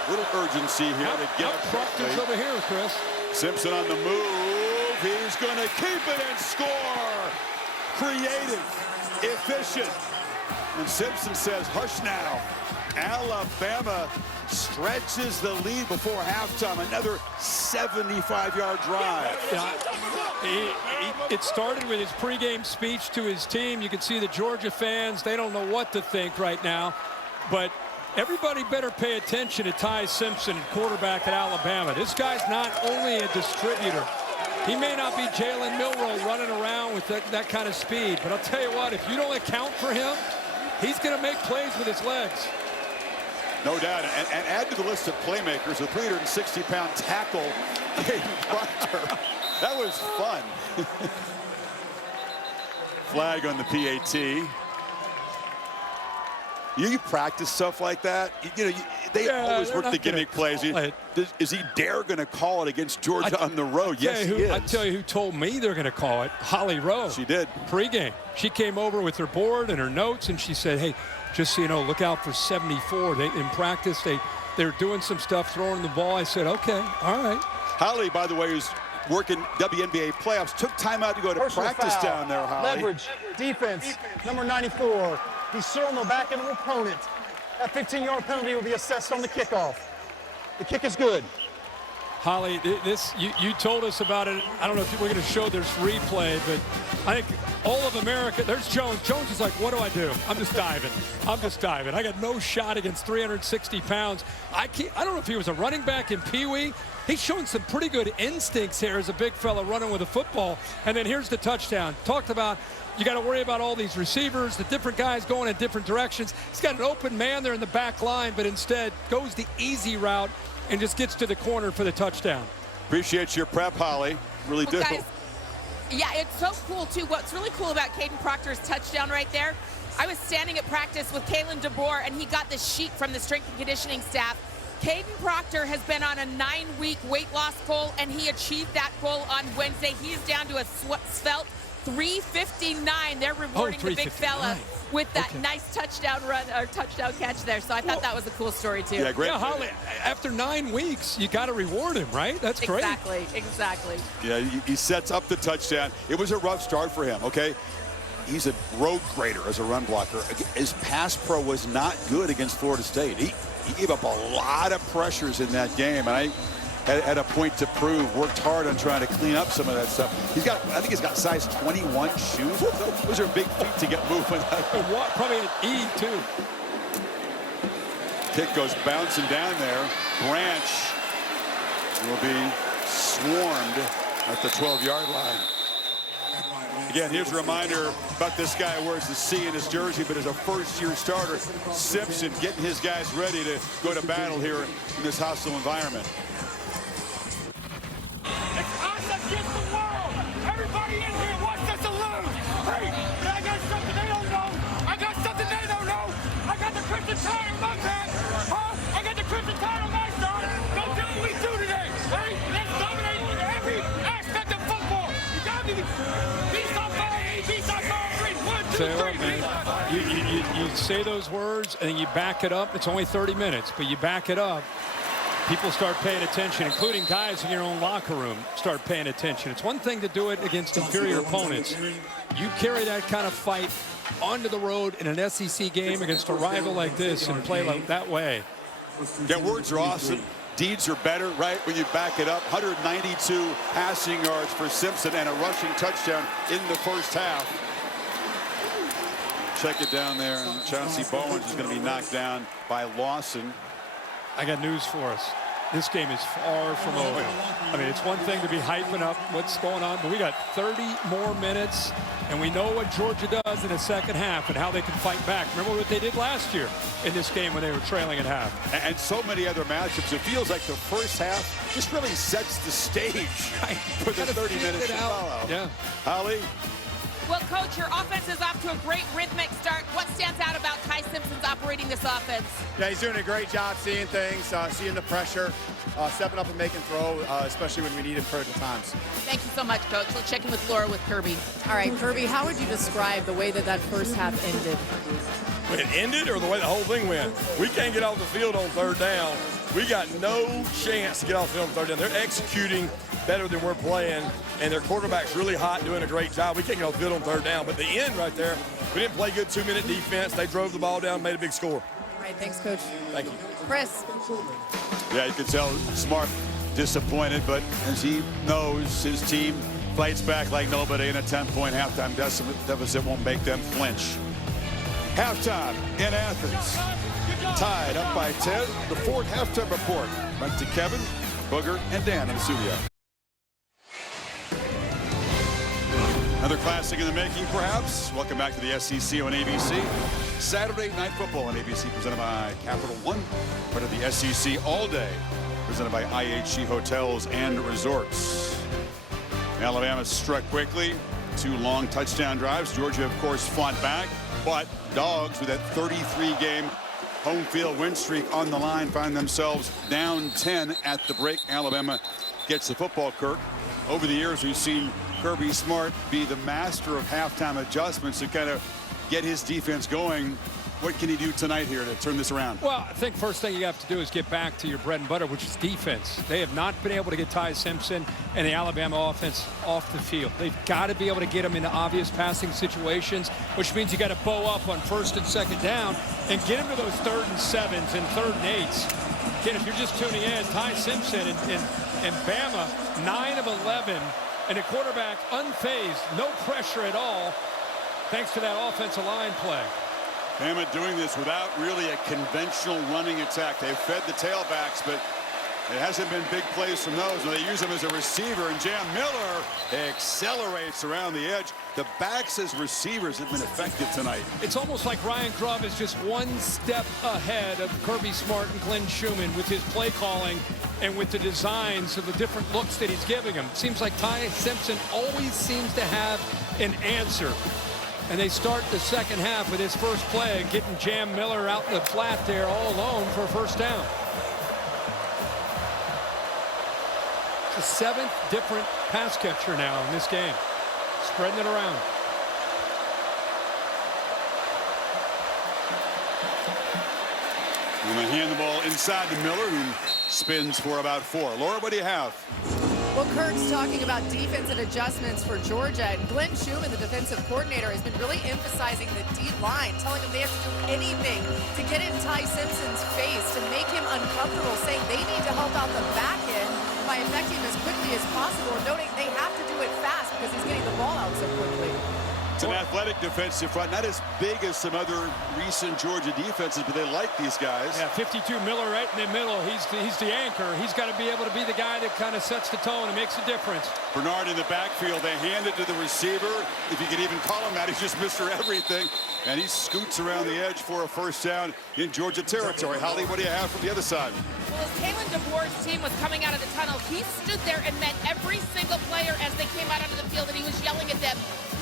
Little urgency here to get up. Proctor's over here, Chris. Simpson on the move. He's going to keep it and score. Creative, efficient. And Simpson says, hush now. Alabama stretches the lead before halftime. Another 75-yard drive. It started with his pregame speech to his team. You can see the Georgia fans, they don't know what to think right now. But everybody better pay attention to Ty Simpson, quarterback at Alabama. This guy's not only a distributor. He may not be Jalen Milroe running around with that kind of speed. But I'll tell you what, if you don't account for him, he's going to make plays with his legs. No doubt. And add to the list of playmakers a 360-pound tackle, Caden Proctor. That was fun. Flag on the PAT. You practice stuff like that. They always work the gimmick plays. Is he dare going to call it against Georgia on the road? Yes, he is. I tell you who told me they're going to call it. Holly Rowe. She did. Pregame. She came over with her board and her notes, and she said, hey, just so you know, look out for 74. In practice, they're doing some stuff, throwing the ball. I said, okay, all right. Holly, by the way, is working WNBA playoffs. Took time out to go to practice down there, Holly. Leverage, defense, number 94. He's circling the back end of the opponent. That 15-yard penalty will be assessed on the kickoff. The kick is good. Holly, you told us about it. I don't know if we're going to show this replay, but I think all of America, there's Jones. Jones is like, what do I do? I'm just diving. I got no shot against 360 pounds. I don't know if he was a running back in Pee Wee. He's showing some pretty good instincts here as a big fella running with a football. And then here's the touchdown. Talked about, you got to worry about all these receivers, the different guys going in different directions. He's got an open man there in the back line, but instead goes the easy route and just gets to the corner for the touchdown. Appreciate your prep, Holly. Really do. Guys, yeah, it's so cool, too. What's really cool about Caden Proctor's touchdown right there, I was standing at practice with Kalen DeBoer, and he got this sheet from the strength and conditioning staff. Caden Proctor has been on a 9-week weight loss goal, and he achieved that goal on Wednesday. He's down to a svelte 359. They're rewarding the big fella with that nice touchdown run or touchdown catch there. So I thought that was a cool story, too. Yeah, great. Yeah, Holly, after 9 weeks, you got to reward him, right? That's great. Exactly. Yeah, he sets up the touchdown. It was a rough start for him, okay? He's a road grader as a run blocker. His pass pro was not good against Florida State. He gave up a lot of pressures in that game, and I had a point to prove. Worked hard on trying to clean up some of that stuff. I think he's got size 21 shoes. Those are big feet to get moving. Probably an E, too. Kick goes bouncing down there. Branch will be swarmed at the 12-yard line. Again, here's a reminder about this guy who wears the C in his jersey, but is a first-year starter. Simpson getting his guys ready to go to battle here in this hostile environment. It's us against the world. Everybody in here wants us to lose. Hey, I got something they don't know. I got something they don't know. I got the Crimson Tide on my back. Huh? I got the Crimson Tide on my side. Go do what we do today. Hey, let's dominate every aspect of football. You got me. Beast on fire, beast on fire. 1, 2, 3. You say those words and you back it up. It's only 30 minutes, but you back it up. People start paying attention, including guys in your own locker room start paying attention. It's one thing to do it against inferior opponents. You carry that kind of fight onto the road in an SEC game against a rival like this and play like that way. Yeah, words are awesome. Deeds are better, right, when you back it up. 192 passing yards for Simpson and a rushing touchdown in the first half. Check it down there. And Chauncey Bowens is going to be knocked down by Lawson. I got news for us. this game is far from over. I mean, it's one thing to be hyping up what's going on, but we got 30 more minutes, and we know what Georgia does in the second half and how they can fight back. Remember what they did last year in this game when they were trailing at half. And so many other matchups. It feels like the first half just really sets the stage for the 30 minutes to follow. Yeah. Holly? Well, Coach, your offense is off to a great rhythmic start. What stands out about Ty Simpson's operating this offense? Yeah, he's doing a great job seeing things, seeing the pressure, stepping up and making throw, especially when we need it critical times. Thank you so much, Coach. Let's check in with Laura with Kirby. All right, Kirby, how would you describe the way that that first half ended? It ended or the way the whole thing went? We can't get off the field on third down. We got no chance to get off the field on third down. They're executing better than we're playing, and their quarterback's really hot, doing a great job. We can't get off the field on third down, but the end right there, we didn't play good 2-minute defense. They drove the ball down, made a big score. All right, thanks, Coach. Thank you. Chris. Yeah, you can tell Smart disappointed, but as he knows, his team fights back like nobody, and a 10-point halftime deficit won't make them flinch. Halftime in Athens. Tied up by 10. The fourth halftime report went to Kevin, Booger, and Dan in the studio. Another classic in the making, perhaps. Welcome back to the SEC on ABC. Saturday Night Football on ABC, presented by Capital One. Part of the SEC All Day, presented by IHG Hotels and Resorts. Alabama struck quickly. 2 long touchdown drives. Georgia, of course, fought back. But Dogs, with that 33-game home field win streak on the line, find themselves down 10 at the break. Alabama gets the football, Kirk. Over the years, we've seen Kirby Smart be the master of halftime adjustments to kind of get his defense going. What can he do tonight here to turn this around? Well, I think first thing you have to do is get back to your bread and butter, which is defense. They have not been able to get Ty Simpson and the Alabama offense off the field. They've got to be able to get them into obvious passing situations, which means you got to bow up on first and second down and get them to those 3rd and 7s and 3rd and 8s. Again, if you're just tuning in, Ty Simpson and Bama, 9 of 11, and a quarterback unfazed, no pressure at all, thanks to that offensive line play. Bama doing this without really a conventional running attack. They've fed the tailbacks, but it hasn't been big plays from those. They use him as a receiver, and Jam Miller accelerates around the edge. The backs as receivers have been effective tonight. It's almost like Ryan Grubb is just one step ahead of Kirby Smart and Glenn Schumann with his play calling and with the designs of the different looks that he's giving them. Seems like Ty Simpson always seems to have an answer. And they start the second half with his first play, getting Jam Miller out in the flat there all alone for a first down. It's the 7th different pass catcher now in this game, spreading it around. And they hand the ball inside to Miller, who spins for about 4. Laura, what do you have? Well, Kirk's talking about defensive adjustments for Georgia, and Glenn Schumann, the defensive coordinator, has been really emphasizing the deep line, telling them they have to do anything to get in Ty Simpson's face to make him uncomfortable, saying they need to help out the back end by affecting him as quickly as possible, and noting they have to do it fast because he's getting the ball out so quickly. It's an athletic defensive front, not as big as some other recent Georgia defenses, but they like these guys. Yeah, 52 Miller right in the middle. He's the anchor. He's got to be able to be the guy that kind of sets the tone and makes a difference. Bernard in the backfield. They hand it to the receiver. If you can even call him that, he's just Mr. Everything. And he scoots around the edge for a first down in Georgia territory. Holly, what do you have from the other side? Well, as Kalen DeBoer's team was coming out of the tunnel, he stood there and met every single player as they came out onto the field, and he was yelling at them,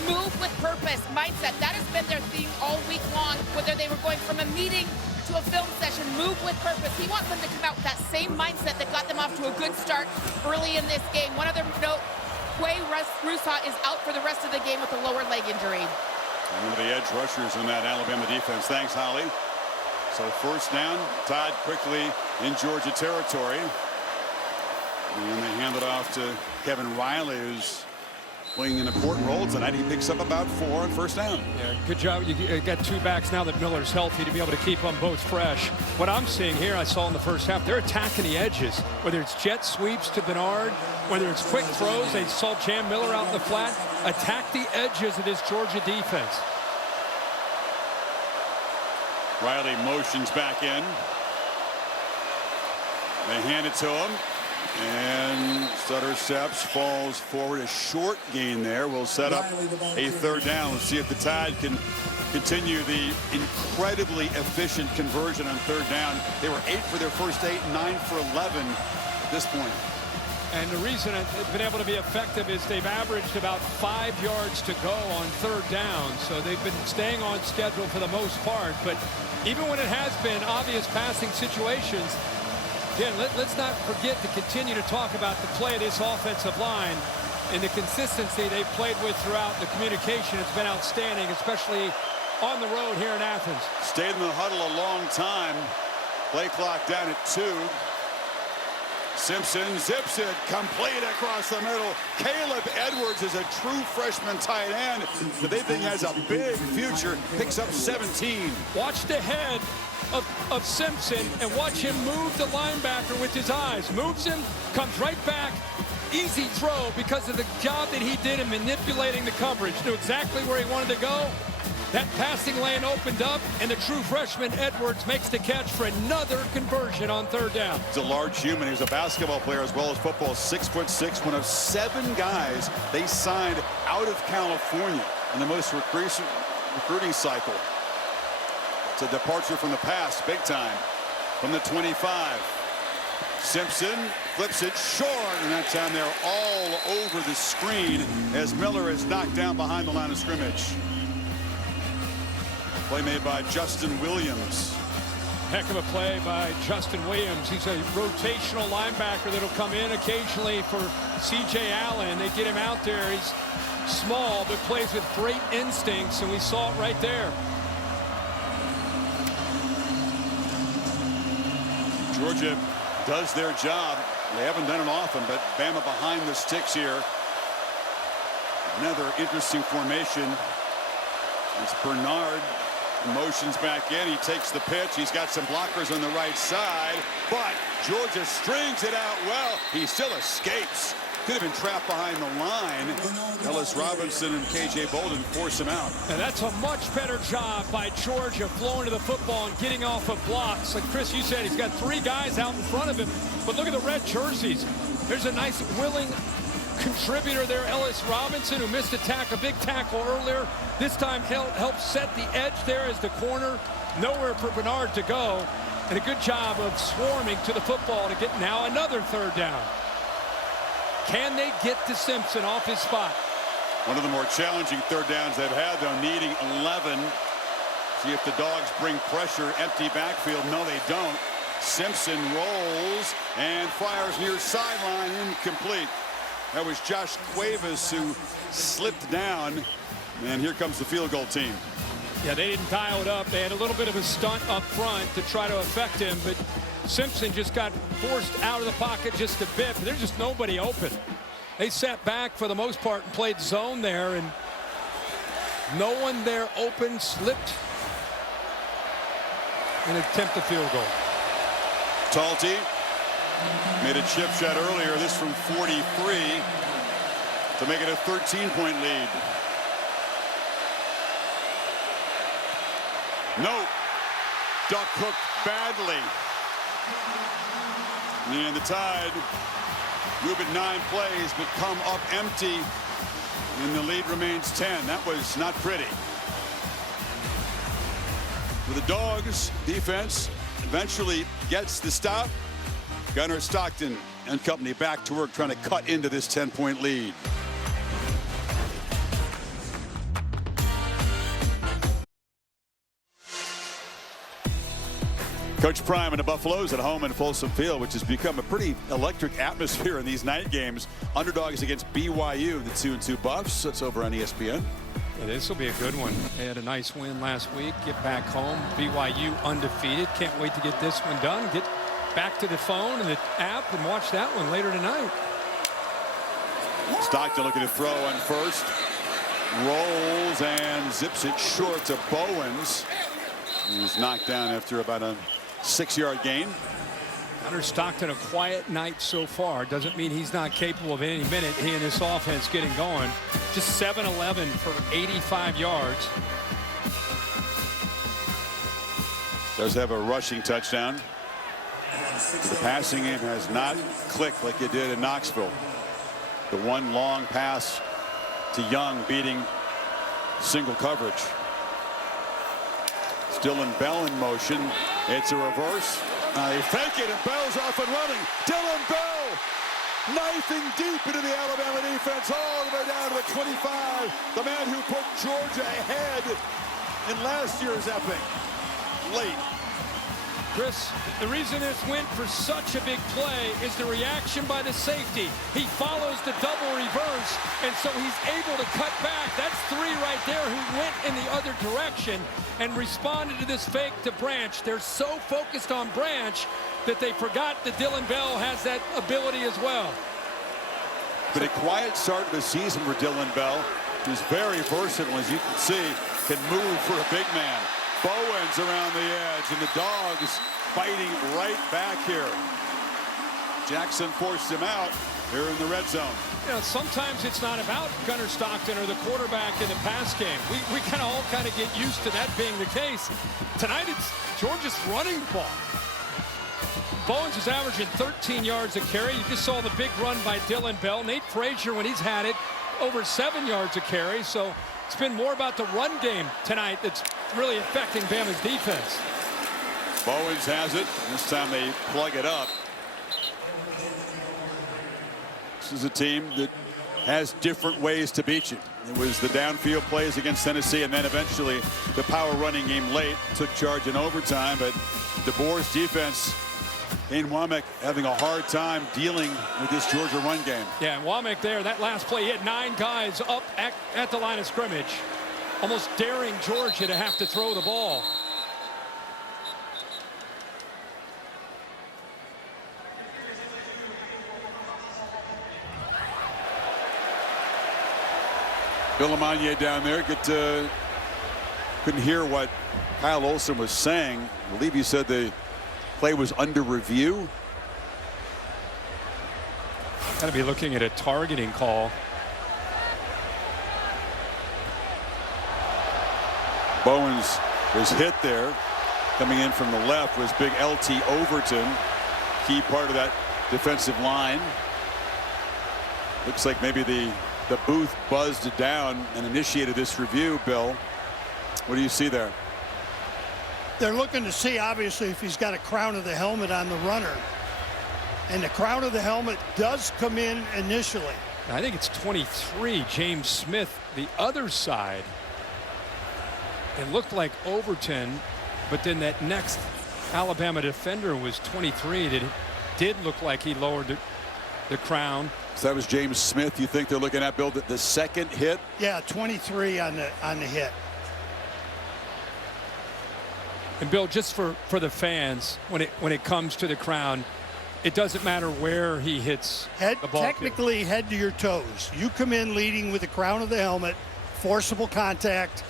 move with purpose, mindset. That has been their theme all week long, whether they were going from a meeting to a film session, move with purpose. He wants them to come out with that same mindset that got them off to a good start early in this game. One other note, Quay Russaw is out for the rest of the game with a lower leg injury. One of the edge rushers in that Alabama defense. Thanks, Holly. So first down, tied quickly in Georgia territory. And they hand it off to Kevin Riley, who's playing an important role tonight. He picks up about 4 on first down. Yeah, good job. You got 2 backs now that Miller's healthy to be able to keep them both fresh. What I'm seeing here, I saw in the first half, they're attacking the edges, whether it's jet sweeps to Bernard, whether it's quick throws. They saw Jam Miller out in the flat. Attack the edges of this Georgia defense. Riley motions back in. They hand it to him. And Sutter Steps falls forward. A short gain there will set up a third down. Let's see if the Tide can continue the incredibly efficient conversion on third down. They were 8 for their first 8, 9 for 11 at this point. And the reason it's been able to be effective is they've averaged about 5 yards to go on third down. So they've been staying on schedule for the most part. But even when it has been obvious passing situations, again, let's not forget to continue to talk about the play of this offensive line and the consistency they've played with throughout the communication. It's been outstanding, especially on the road here in Athens. Stayed in the huddle a long time. Play clock down at 2. Simpson zips it, complete across the middle. Caleb Edwards is a true freshman tight end that they think has a big future. Picks up 17. Watch the head of Simpson and watch him move the linebacker with his eyes. Moves him, comes right back. Easy throw because of the job that he did in manipulating the coverage. Knew exactly where he wanted to go. That passing lane opened up, and the true freshman Edwards makes the catch for another conversion on third down. He's a large human. He's a basketball player as well as football. 6'6", one of 7 guys they signed out of California in the most recruiting cycle. It's a departure from the past, big time. From the 25. Simpson flips it short, and that time they're all over the screen as Miller is knocked down behind the line of scrimmage. Play made by Justin Williams. Heck of a play by Justin Williams. He's a rotational linebacker that'll come in occasionally for C.J. Allen. They get him out there. He's small, but plays with great instincts, and we saw it right there. Georgia does their job. They haven't done it often, but Bama behind the sticks here. Another interesting formation. It's Bernard. Motions back in. He takes the pitch. He's got some blockers on the right side, but Georgia strings it out well. He still escapes. Could have been trapped behind the line. Ellis Robinson and K.J. Bolden force him out. And that's a much better job by Georgia flowing to the football and getting off of blocks. Like Chris, you said, he's got 3 guys out in front of him, but look at the red jerseys. There's a nice willing contributor there, Ellis Robinson, who missed a big tackle earlier. This time helped set the edge there as the corner. Nowhere for Bernard to go. And a good job of swarming to the football to get now another third down. Can they get to Simpson off his spot? One of the more challenging third downs they've had, though, needing 11. See if the Dogs bring pressure. Empty backfield. No, they don't. Simpson rolls and fires near sideline. Incomplete. That was Josh Cuevas who slipped down. And here comes the field goal team. Yeah, they didn't dial it up. They had a little bit of a stunt up front to try to affect him, but Simpson just got forced out of the pocket just a bit. But there's just nobody open. They sat back for the most part and played zone there, and no one there open, slipped and attempt a field goal. Talty made a chip shot earlier, this from 43 to make it a 13-point lead. No, duck hooked badly. And the Tide move it 9 plays, but come up empty, and the lead remains 10. That was not pretty. For the Dogs, defense eventually gets the stop. Gunnar Stockton and company back to work trying to cut into this 10-point lead. Coach Prime and the Buffaloes at home in Folsom Field, which has become a pretty electric atmosphere in these night games. Underdogs against BYU, the 2-2 Buffs. That's over on ESPN. Yeah, this will be a good one. They had a nice win last week. Get back home. BYU undefeated. Can't wait to get this one done. Get back to the phone and the app and watch that one later tonight. Stockton looking to throw on first. Rolls and zips it short to Bowens. He was knocked down after about a 6-yard gain. Gunnar Stockton, a quiet night so far. Doesn't mean he's not capable of any minute. He and this offense getting going. Just 7-11 for 85 yards. Does have a rushing touchdown. The passing game has not clicked like it did in Knoxville. The one long pass to Young beating single coverage. Dillon Bell in motion. It's a reverse. They fake it, and Bell's off and running. Dillon Bell knifing deep into the Alabama defense, all the way down to the 25. The man who put Georgia ahead in last year's epic. Late. Chris, the reason this went for such a big play is the reaction by the safety. He follows the double reverse, and so he's able to cut back. That's three right there who went in the other direction and responded to this fake to Branch. They're so focused on Branch that they forgot that Dillon Bell has that ability as well. But a quiet start of the season for Dillon Bell, who's very versatile, as you can see, can move for a big man. Bowens around the edge, and the Dogs fighting right back here. Jackson forced him out here in the red zone. You know, sometimes it's not about Gunnar Stockton or the quarterback in the pass game. We kind of all get used to that being the case. Tonight it's Georgia's running the ball. Bowens is averaging 13 yards a carry. You just saw the big run by Dillon Bell. Nate Frazier, when he's had it, over 7 yards a carry. So it's been more about the run game tonight that's really affecting Bama's defense. Bowens has it. This time they plug it up. This is a team that has different ways to beat you. It was the downfield plays against Tennessee, and then eventually the power running game late took charge in overtime. But DeBoer's defense, Kane Womack having a hard time dealing with this Georgia run game. Yeah, and Womack there, that last play, he had 9 guys up at the line of scrimmage, almost daring Georgia to have to throw the ball. Bill Lamagnier down there. Couldn't hear what Kyle Olson was saying. I believe he said the play was under review. Got to be looking at a targeting call. Bowens was hit there. Coming in from the left was big LT Overton, key part of that defensive line. Looks like maybe the booth buzzed it down and initiated this review. Bill, what do you see there? They're looking to see, obviously, if he's got a crown of the helmet on the runner. And the crown of the helmet does come in initially. I think it's 23, James Smith, the other side. It looked like Overton, but then that next Alabama defender was 23. That did look like he lowered the crown. So that was James Smith. You think they're looking at, Bill, the second hit? Yeah, 23 on the hit. And Bill, just for the fans, when it comes to the crown, it doesn't matter where he hits the ball. Technically, head to your toes. You come in leading with the crown of the helmet, forcible contact.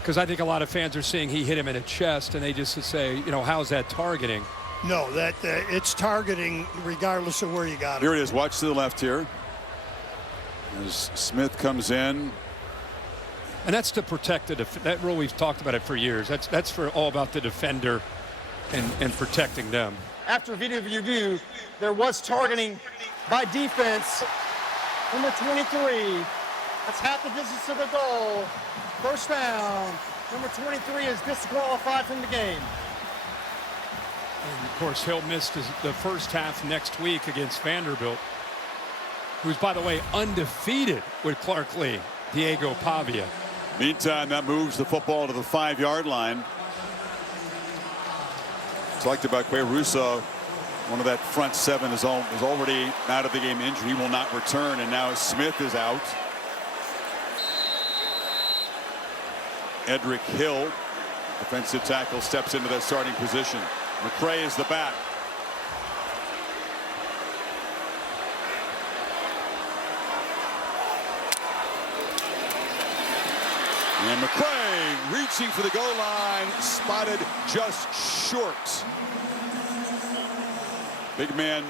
Because I think a lot of fans are seeing he hit him in the chest, and they just say, you know, how's that targeting? No, it's targeting regardless of where you got it. Here it is. Watch to the left here. As Smith comes in. And that's to protect that rule. We've talked about it for years. That's for all about the defender and protecting them. After video review, there was targeting by defense. Number 23. That's half the distance to the goal. First down. Number 23 is disqualified from the game. And of course, he'll miss the first half next week against Vanderbilt, who's, by the way, undefeated with Clark Lee, Diego Pavia. Meantime, that moves the football to the 5-yard line. Talked about Quay Russo. One of that front seven is already out of the game injured. He will not return, and now Smith is out. Edric Hill, defensive tackle, steps into that starting position. McCray is the back. And McCray reaching for the goal line, spotted just short. Big man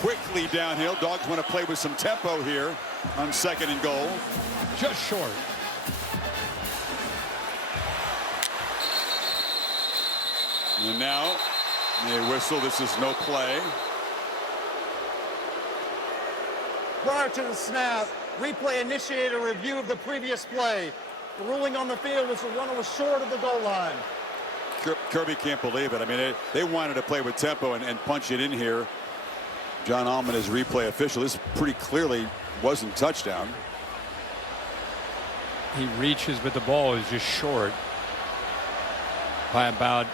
quickly downhill. Dogs want to play with some tempo here on 2nd and goal. Just short. And now They whistle. This is no play. Prior to the snap, replay initiated a review of the previous play. The ruling on the field was the runner was short of the goal line. Kirby can't believe it. I mean, they wanted to play with tempo and punch it in here. John Allman is replay official. This pretty clearly wasn't touchdown. He reaches, but the ball is just short by about,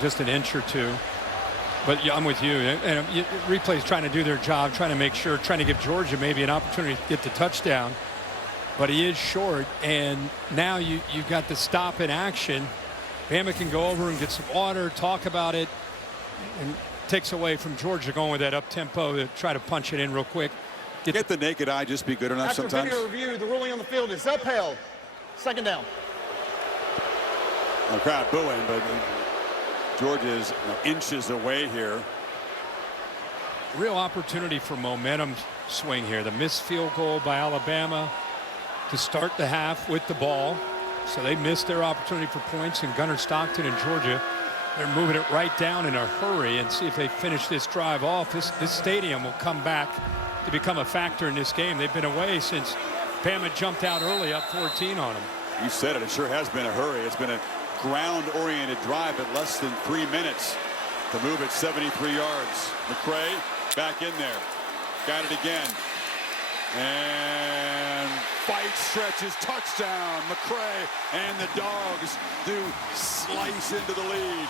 just an inch or two. But yeah, I'm with you. And replay's trying to do their job, trying to make sure, trying to give Georgia maybe an opportunity to get the touchdown. But he is short, and now you've got the stop in action. Bama can go over and get some water, talk about it, and takes away from Georgia going with that up-tempo to try to punch it in real quick. Get the naked eye just be good enough After sometimes. video review, the ruling on the field is upheld. Second down. The crowd booing, but Georgia is inches away here. Real opportunity for momentum swing here. The missed field goal by Alabama to start the half with the ball. So they missed their opportunity for points, and Gunnar Stockton and Georgia, they're moving it right down in a hurry and see if they finish this drive off. This stadium will come back to become a factor in this game. They've been away since Bama jumped out early, up 14 on them. You said it. It sure has been a hurry. It's been a ground-oriented drive at less than 3 minutes to move it 73 yards. McCray back in there. Got it again. And fight stretches, touchdown. McCray and the Dogs do slice into the lead.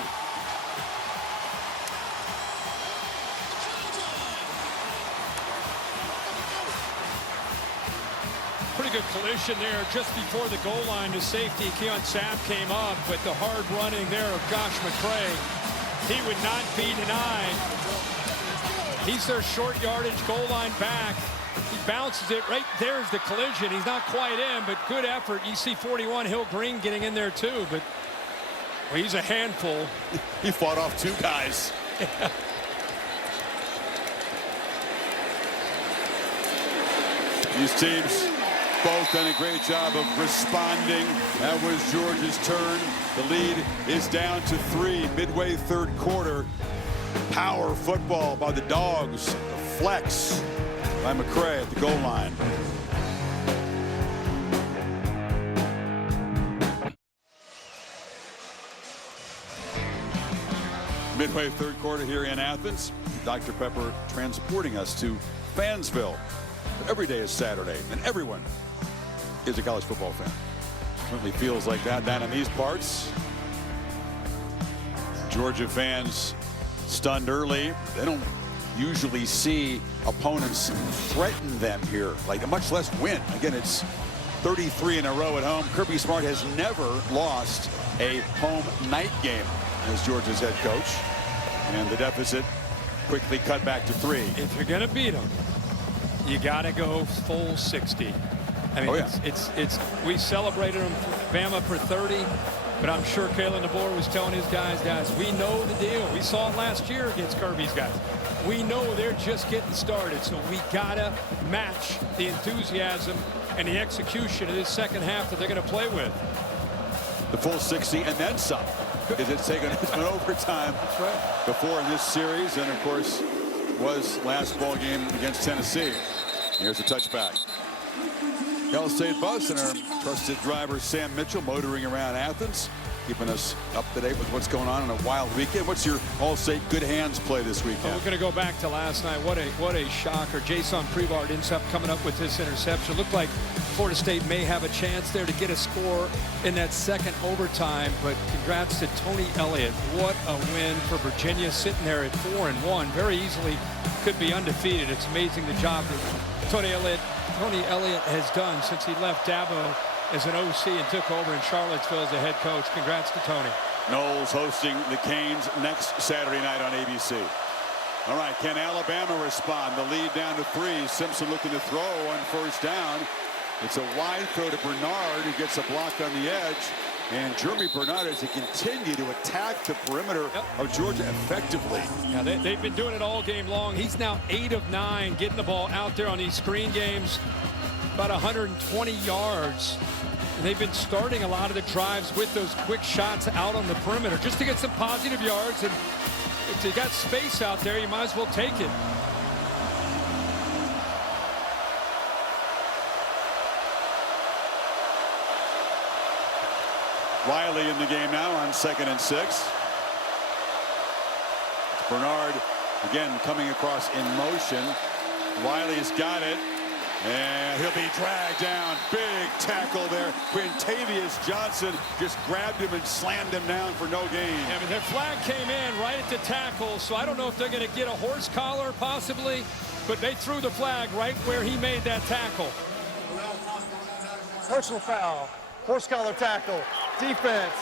Pretty good collision there just before the goal line to safety. Keon Sapp came up, but the hard running there of Josh McCray, he would not be denied. He's their short yardage goal line back. He bounces it. Right there's the collision. He's not quite in, but good effort. You see 41 Hill Green getting in there too, but well, he's a handful. He fought off two guys. These teams both done a great job of responding. That was Georgia's turn. The lead is down to 3 midway third quarter. Power football by the Dogs. The flex by McCray at the goal line. Midway third quarter here in Athens. Dr. Pepper transporting us to Fansville. But every day is Saturday, and everyone is a college football fan. Certainly feels like that down in these parts. Georgia fans stunned early. They don't usually see opponents threaten them here, like much less win. Again, it's 33 in a row at home. Kirby Smart has never lost a home night game as Georgia's head coach. And the deficit quickly cut back to 3. If you're going to beat them, you got to go full 60. I mean, it's we celebrated them, Bama, for 30, but I'm sure Kalen DeBoer was telling his guys, we know the deal. We saw it last year against Kirby's guys. We know they're just getting started, so we got to match the enthusiasm and the execution of this second half that they're going to play with. The full 60 and then some. It's been overtime before in this series, and of course was last ball game against Tennessee. Here's a touchback. Cal State Bus and our trusted driver Sam Mitchell motoring around Athens, keeping us up to date with what's going on a wild weekend. What's your All-State good hands play this weekend? Well, we're going to go back to last night. What a shocker. Jason Prevard ends up coming up with this interception. Looked like Florida State may have a chance there to get a score in that second overtime, but congrats to Tony Elliott. What a win for Virginia, sitting there at 4-1. Very easily could be undefeated. It's amazing the job that Tony Elliott has done since he left Dabo as an OC and took over in Charlottesville as a head coach. Congrats to Tony. Knowles hosting the Canes next Saturday night on ABC. All right, can Alabama respond? The lead down to 3. Simpson looking to throw on first down. It's a wide throw to Bernard, who gets a block on the edge. And Jeremy Bernard has to continue to attack the perimeter of Georgia effectively. Yeah, they've been doing it all game long. He's now 8 of 9 getting the ball out there on these screen games. About 120 yards. And they've been starting a lot of the drives with those quick shots out on the perimeter just to get some positive yards. And if you got space out there, you might as well take it. Riley in the game now on 2nd and 6. It's Bernard again coming across in motion. Riley's got it, and he'll be dragged down. Big tackle there. Quintavious Johnson just grabbed him and slammed him down for no gain. Yeah, but their flag came in right at the tackle, so I don't know if they're going to get a horse collar possibly, but they threw the flag right where he made that tackle. Personal foul, horse collar tackle, defense.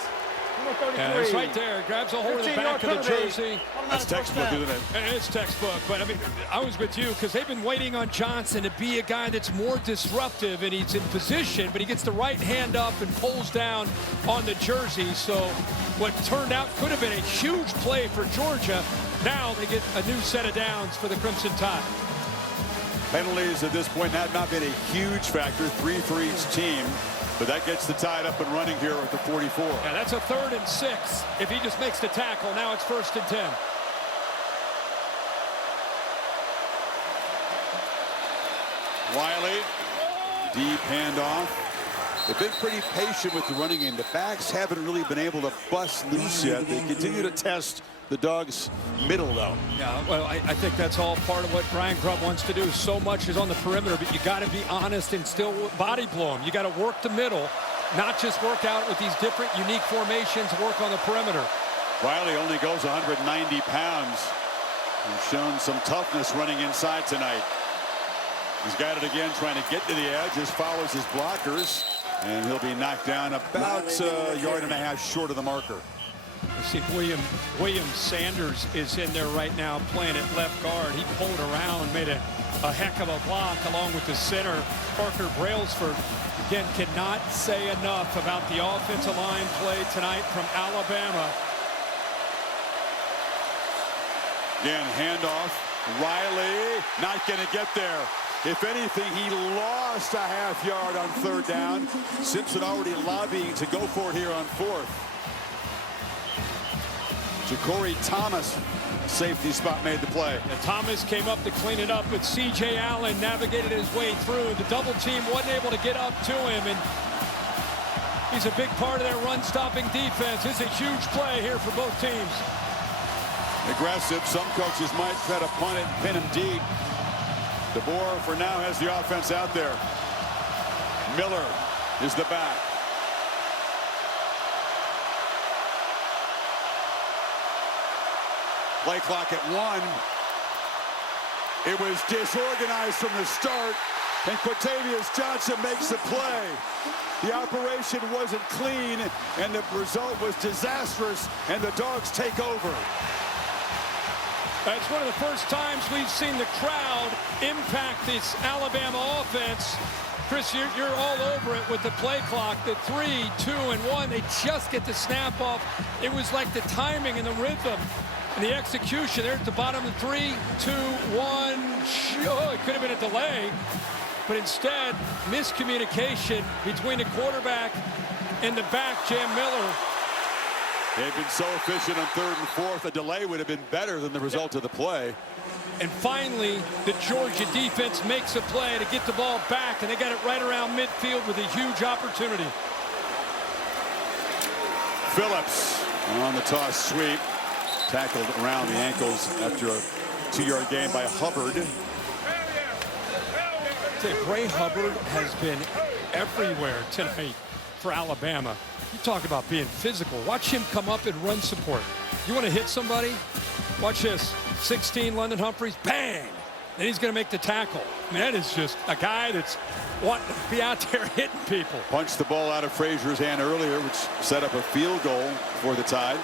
Yeah, it's right there. Grabs a hold of the back of the jersey. That's textbook, isn't it? It's textbook, but I mean, I was with you because they've been waiting on Johnson to be a guy that's more disruptive, and he's in position, but he gets the right hand up and pulls down on the jersey. So what turned out could have been a huge play for Georgia. Now they get a new set of downs for the Crimson Tide. Penalties at this point have not been a huge factor, 3 for each team. But that gets the Tide up and running here at the 44. Yeah, that's a 3rd and 6. If he just makes the tackle, now it's 1st and 10. Wiley, deep handoff. They've been pretty patient with the running game. The backs haven't really been able to bust loose yet. They continue to test the Dogs' middle, though. Yeah, well, I think that's all part of what Brian Grubb wants to do. So much is on the perimeter, but you got to be honest and still body blow him. You got to work the middle, not just work out with these different unique formations, work on the perimeter. Wiley only goes 190 pounds. He's shown some toughness running inside tonight. He's got it again, trying to get to the edge. Just follows his blockers, and he'll be knocked down about a yard and a half short of the marker. You see William Sanders is in there right now playing at left guard. He pulled around, made a heck of a block along with the center. Parker Brailsford, again, cannot say enough about the offensive line play tonight from Alabama. Again, handoff. Riley not going to get there. If anything, he lost a half yard on 3rd down. Simpson already lobbying to go for it here on 4th. Ja'Cory Thomas, safety spot, made the play. And Thomas came up to clean it up, but C.J. Allen navigated his way through. The double team wasn't able to get up to him, and he's a big part of their run-stopping defense. It's a huge play here for both teams. Aggressive. Some coaches might try to punt it, pin him deep. DeBoer, for now, has the offense out there. Miller is the back. Play clock at 1. It was disorganized from the start, and Quintavious Johnson makes the play. The operation wasn't clean, and the result was disastrous, and the Dogs take over. That's one of the first times we've seen the crowd impact this Alabama offense. Chris, you're all over it with the play clock. The 3, 2, and 1, they just get the snap off. It was like the timing and the rhythm and the execution there at the bottom of 3, 2, 1. Oh, it could have been a delay, but instead, miscommunication between the quarterback and the back, Jam Miller. They've been so efficient on 3rd and 4th. A delay would have been better than the result of the play. And finally, the Georgia defense makes a play to get the ball back, and they got it right around midfield with a huge opportunity. Phillips on the toss sweep. Tackled around the ankles after a 2-yard gain by Hubbard. Bray Hubbard has been everywhere tonight for Alabama. You talk about being physical. Watch him come up and run support. You want to hit somebody? Watch this. 16, London Humphreys, bang! Then he's going to make the tackle. I mean, that is just a guy that's wanting to be out there hitting people. Punched the ball out of Frazier's hand earlier, which set up a field goal for the Tide.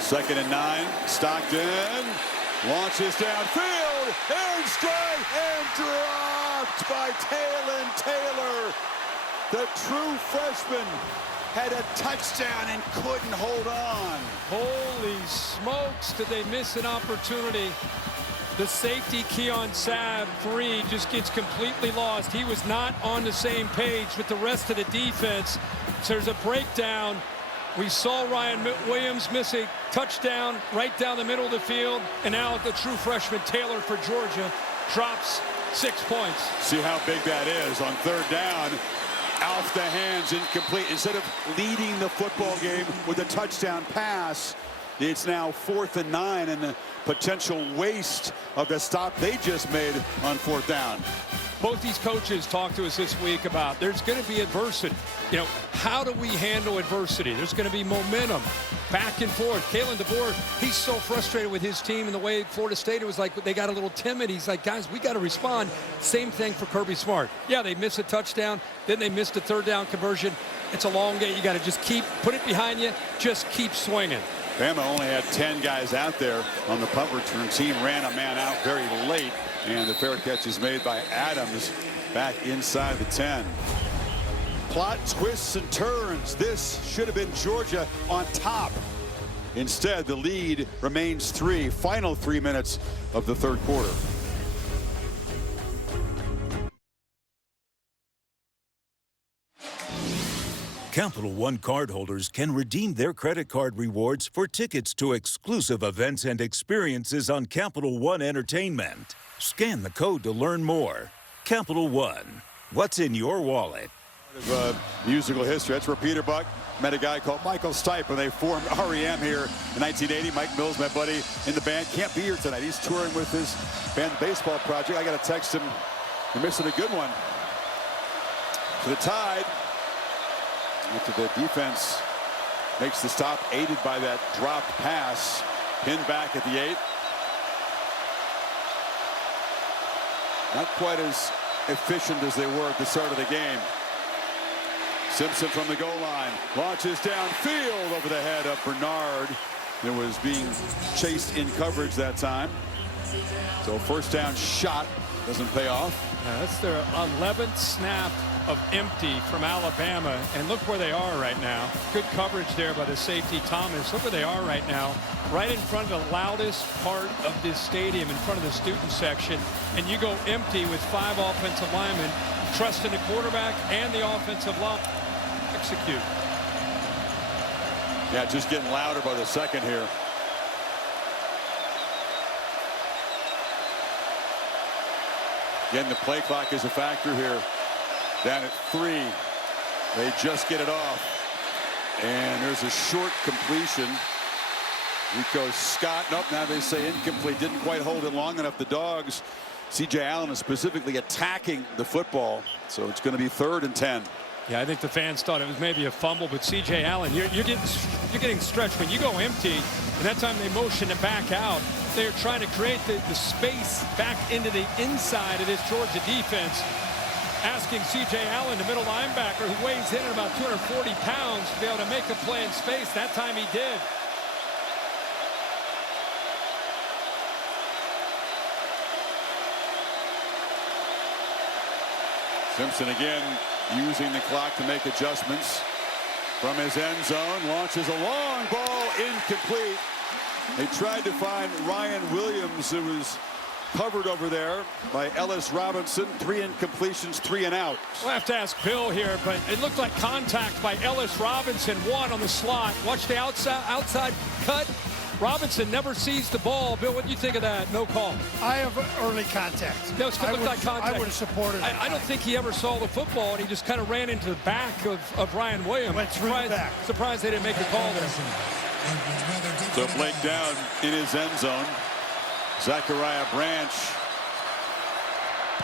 2nd and 9. Stockton launches downfield, and strike, and dropped by Taylon Taylor. The true freshman had a touchdown and couldn't hold on. Holy smokes, did they miss an opportunity? The safety, Keon Sabb, 3, just gets completely lost. He was not on the same page with the rest of the defense. So there's a breakdown. We saw Ryan Williams miss a touchdown right down the middle of the field, and now the true freshman Taylor for Georgia drops 6 points. See how big that is on third down. Off the hands, incomplete. Instead of leading the football game with a touchdown pass, it's now 4th and 9, and the potential waste of the stop they just made on 4th down. Both these coaches talked to us this week about there's going to be adversity. You know, how do we handle adversity? There's going to be momentum back and forth. Kalen DeBoer, he's so frustrated with his team and the way Florida State, it was like they got a little timid. He's like, guys, we got to respond. Same thing for Kirby Smart. Yeah, they missed a touchdown. Then they missed a third down conversion. It's a long game. You got to just put it behind you. Just keep swinging. BAMA only had 10 guys out there on the punt return. Team ran a man out very late, and the fair catch is made by Adams back inside the 10. Plot twists and turns. This should have been Georgia on top. Instead, the lead remains 3. Final 3 minutes of the third quarter. Capital One cardholders can redeem their credit card rewards for tickets to exclusive events and experiences on Capital One Entertainment. Scan the code to learn more. Capital One. What's in your wallet? Musical history. That's where Peter Buck met a guy called Michael Stipe when they formed REM here in 1980. Mike Mills, my buddy in the band, can't be here tonight. He's touring with his band baseball project. I got to text him. You're missing a good one. To the Tide. After the defense makes the stop, aided by that dropped pass, pinned back at the 8. Not quite as efficient as they were at the start of the game. Simpson from the goal line launches downfield over the head of Bernard. It was being chased in coverage that time. So first down shot doesn't pay off. That's their 11th snap of empty from Alabama, and look where they are right now. Good coverage there by the safety Thomas. Look where they are right now, right in front of the loudest part of this stadium, in front of the student section, and you go empty with 5 offensive linemen, trusting the quarterback and the offensive line. Execute. Yeah, just getting louder by the second here. Again, the play clock is a factor here. Down at 3. They just get it off. And there's a short completion. Rico Scott. Nope, now they say incomplete. Didn't quite hold it long enough. The Dogs, C.J. Allen is specifically attacking the football. So it's going to be 3rd and 10. Yeah, I think the fans thought it was maybe a fumble, but C.J. Allen, you're getting stretched. When you go empty, and that time they motion it back out, they're trying to create the space back into the inside of this Georgia defense. Asking C.J. Allen, the middle linebacker, who weighs in at about 240 pounds, to be able to make a play in space. That time he did. Simpson again using the clock to make adjustments. From his end zone, launches a long ball, incomplete. They tried to find Ryan Williams, who was covered over there by Ellis Robinson. 3 incompletions, 3 and out. We'll have to ask Bill here, but it looked like contact by Ellis Robinson. 1 on the slot. Watch the outside cut. Robinson never sees the ball. Bill, what do you think of that? No call. I have early contact. No, it looked like contact. I would have supported it. I don't think he ever saw the football, and he just kind of ran into the back of Ryan Williams. Went through the back. Surprised they didn't make a call there. So Blake down in his end zone. Zachariah Branch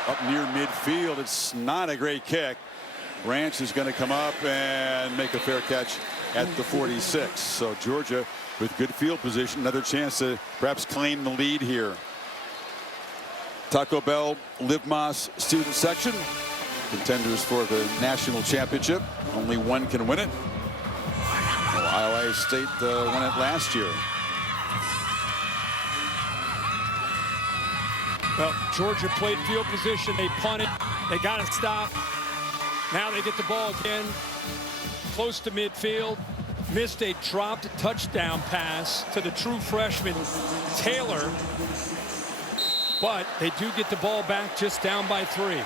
up near midfield. It's not a great kick. Branch is going to come up and make a fair catch at the 46. So Georgia with good field position. Another chance to perhaps claim the lead here. Taco Bell Liv Mas student section. Contenders for the national championship. Only one can win it. Ohio State won it last year. Well, Georgia played field position. They punted. They got to stop. Now they get the ball again. Close to midfield. Missed a dropped touchdown pass to the true freshman, Taylor. But they do get the ball back, just down by 3.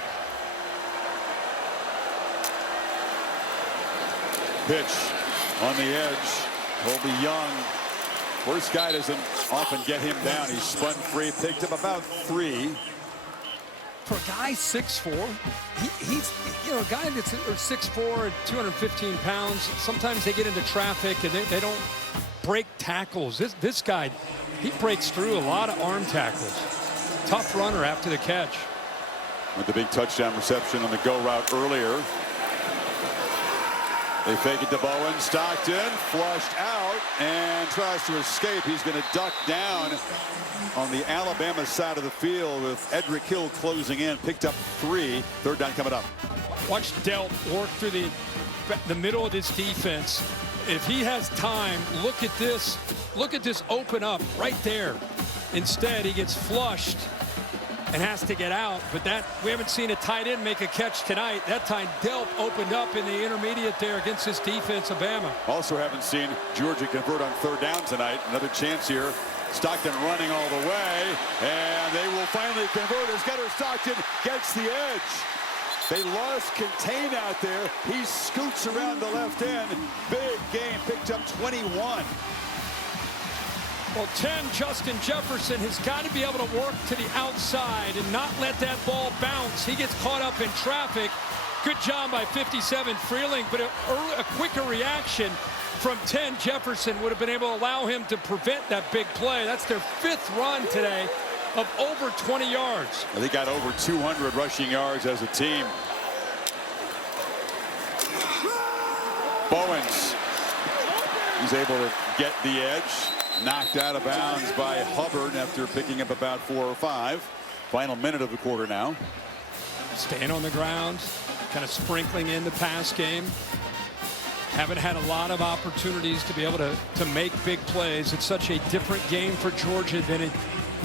Pitch on the edge. Colby Young. First guy doesn't often get him down. He spun free, picked up about 3. For a guy 6'4", he's a guy that's 6'4", 215 pounds. Sometimes they get into traffic and they don't break tackles. This guy, he breaks through a lot of arm tackles. Tough runner after the catch. With the big touchdown reception on the go route earlier. They fake it to Bowen. Stockton flushed out and tries to escape. He's going to duck down on the Alabama side of the field with Edric Hill closing in. Picked up 3. Third down coming up. Watch Delp work through the middle of this defense. If he has time, look at this. Look at this open up right there. Instead, he gets flushed and has to get out, but we haven't seen a tight end make a catch tonight. That time Delp opened up in the intermediate there against this defense of Bama. Also haven't seen Georgia convert on third down tonight. Another chance here. Stockton running all the way, and they will finally convert as Gunnar Stockton gets the edge. They lost contain out there. He scoots around the left end. Big game, picked up 21. Well, 10, Justin Jefferson has got to be able to work to the outside and not let that ball bounce. He gets caught up in traffic. Good job by 57 Freeling, but a quicker reaction from 10 Jefferson would have been able to allow him to prevent that big play. That's their 5th run today of over 20 yards. They got over 200 rushing yards as a team. Bowens, he's able to get the edge. Knocked out of bounds by Hubbard after picking up about 4 or 5. Final minute of the quarter now. Staying on the ground, kind of sprinkling in the pass game. Haven't had a lot of opportunities to be able to make big plays. It's such a different game for Georgia than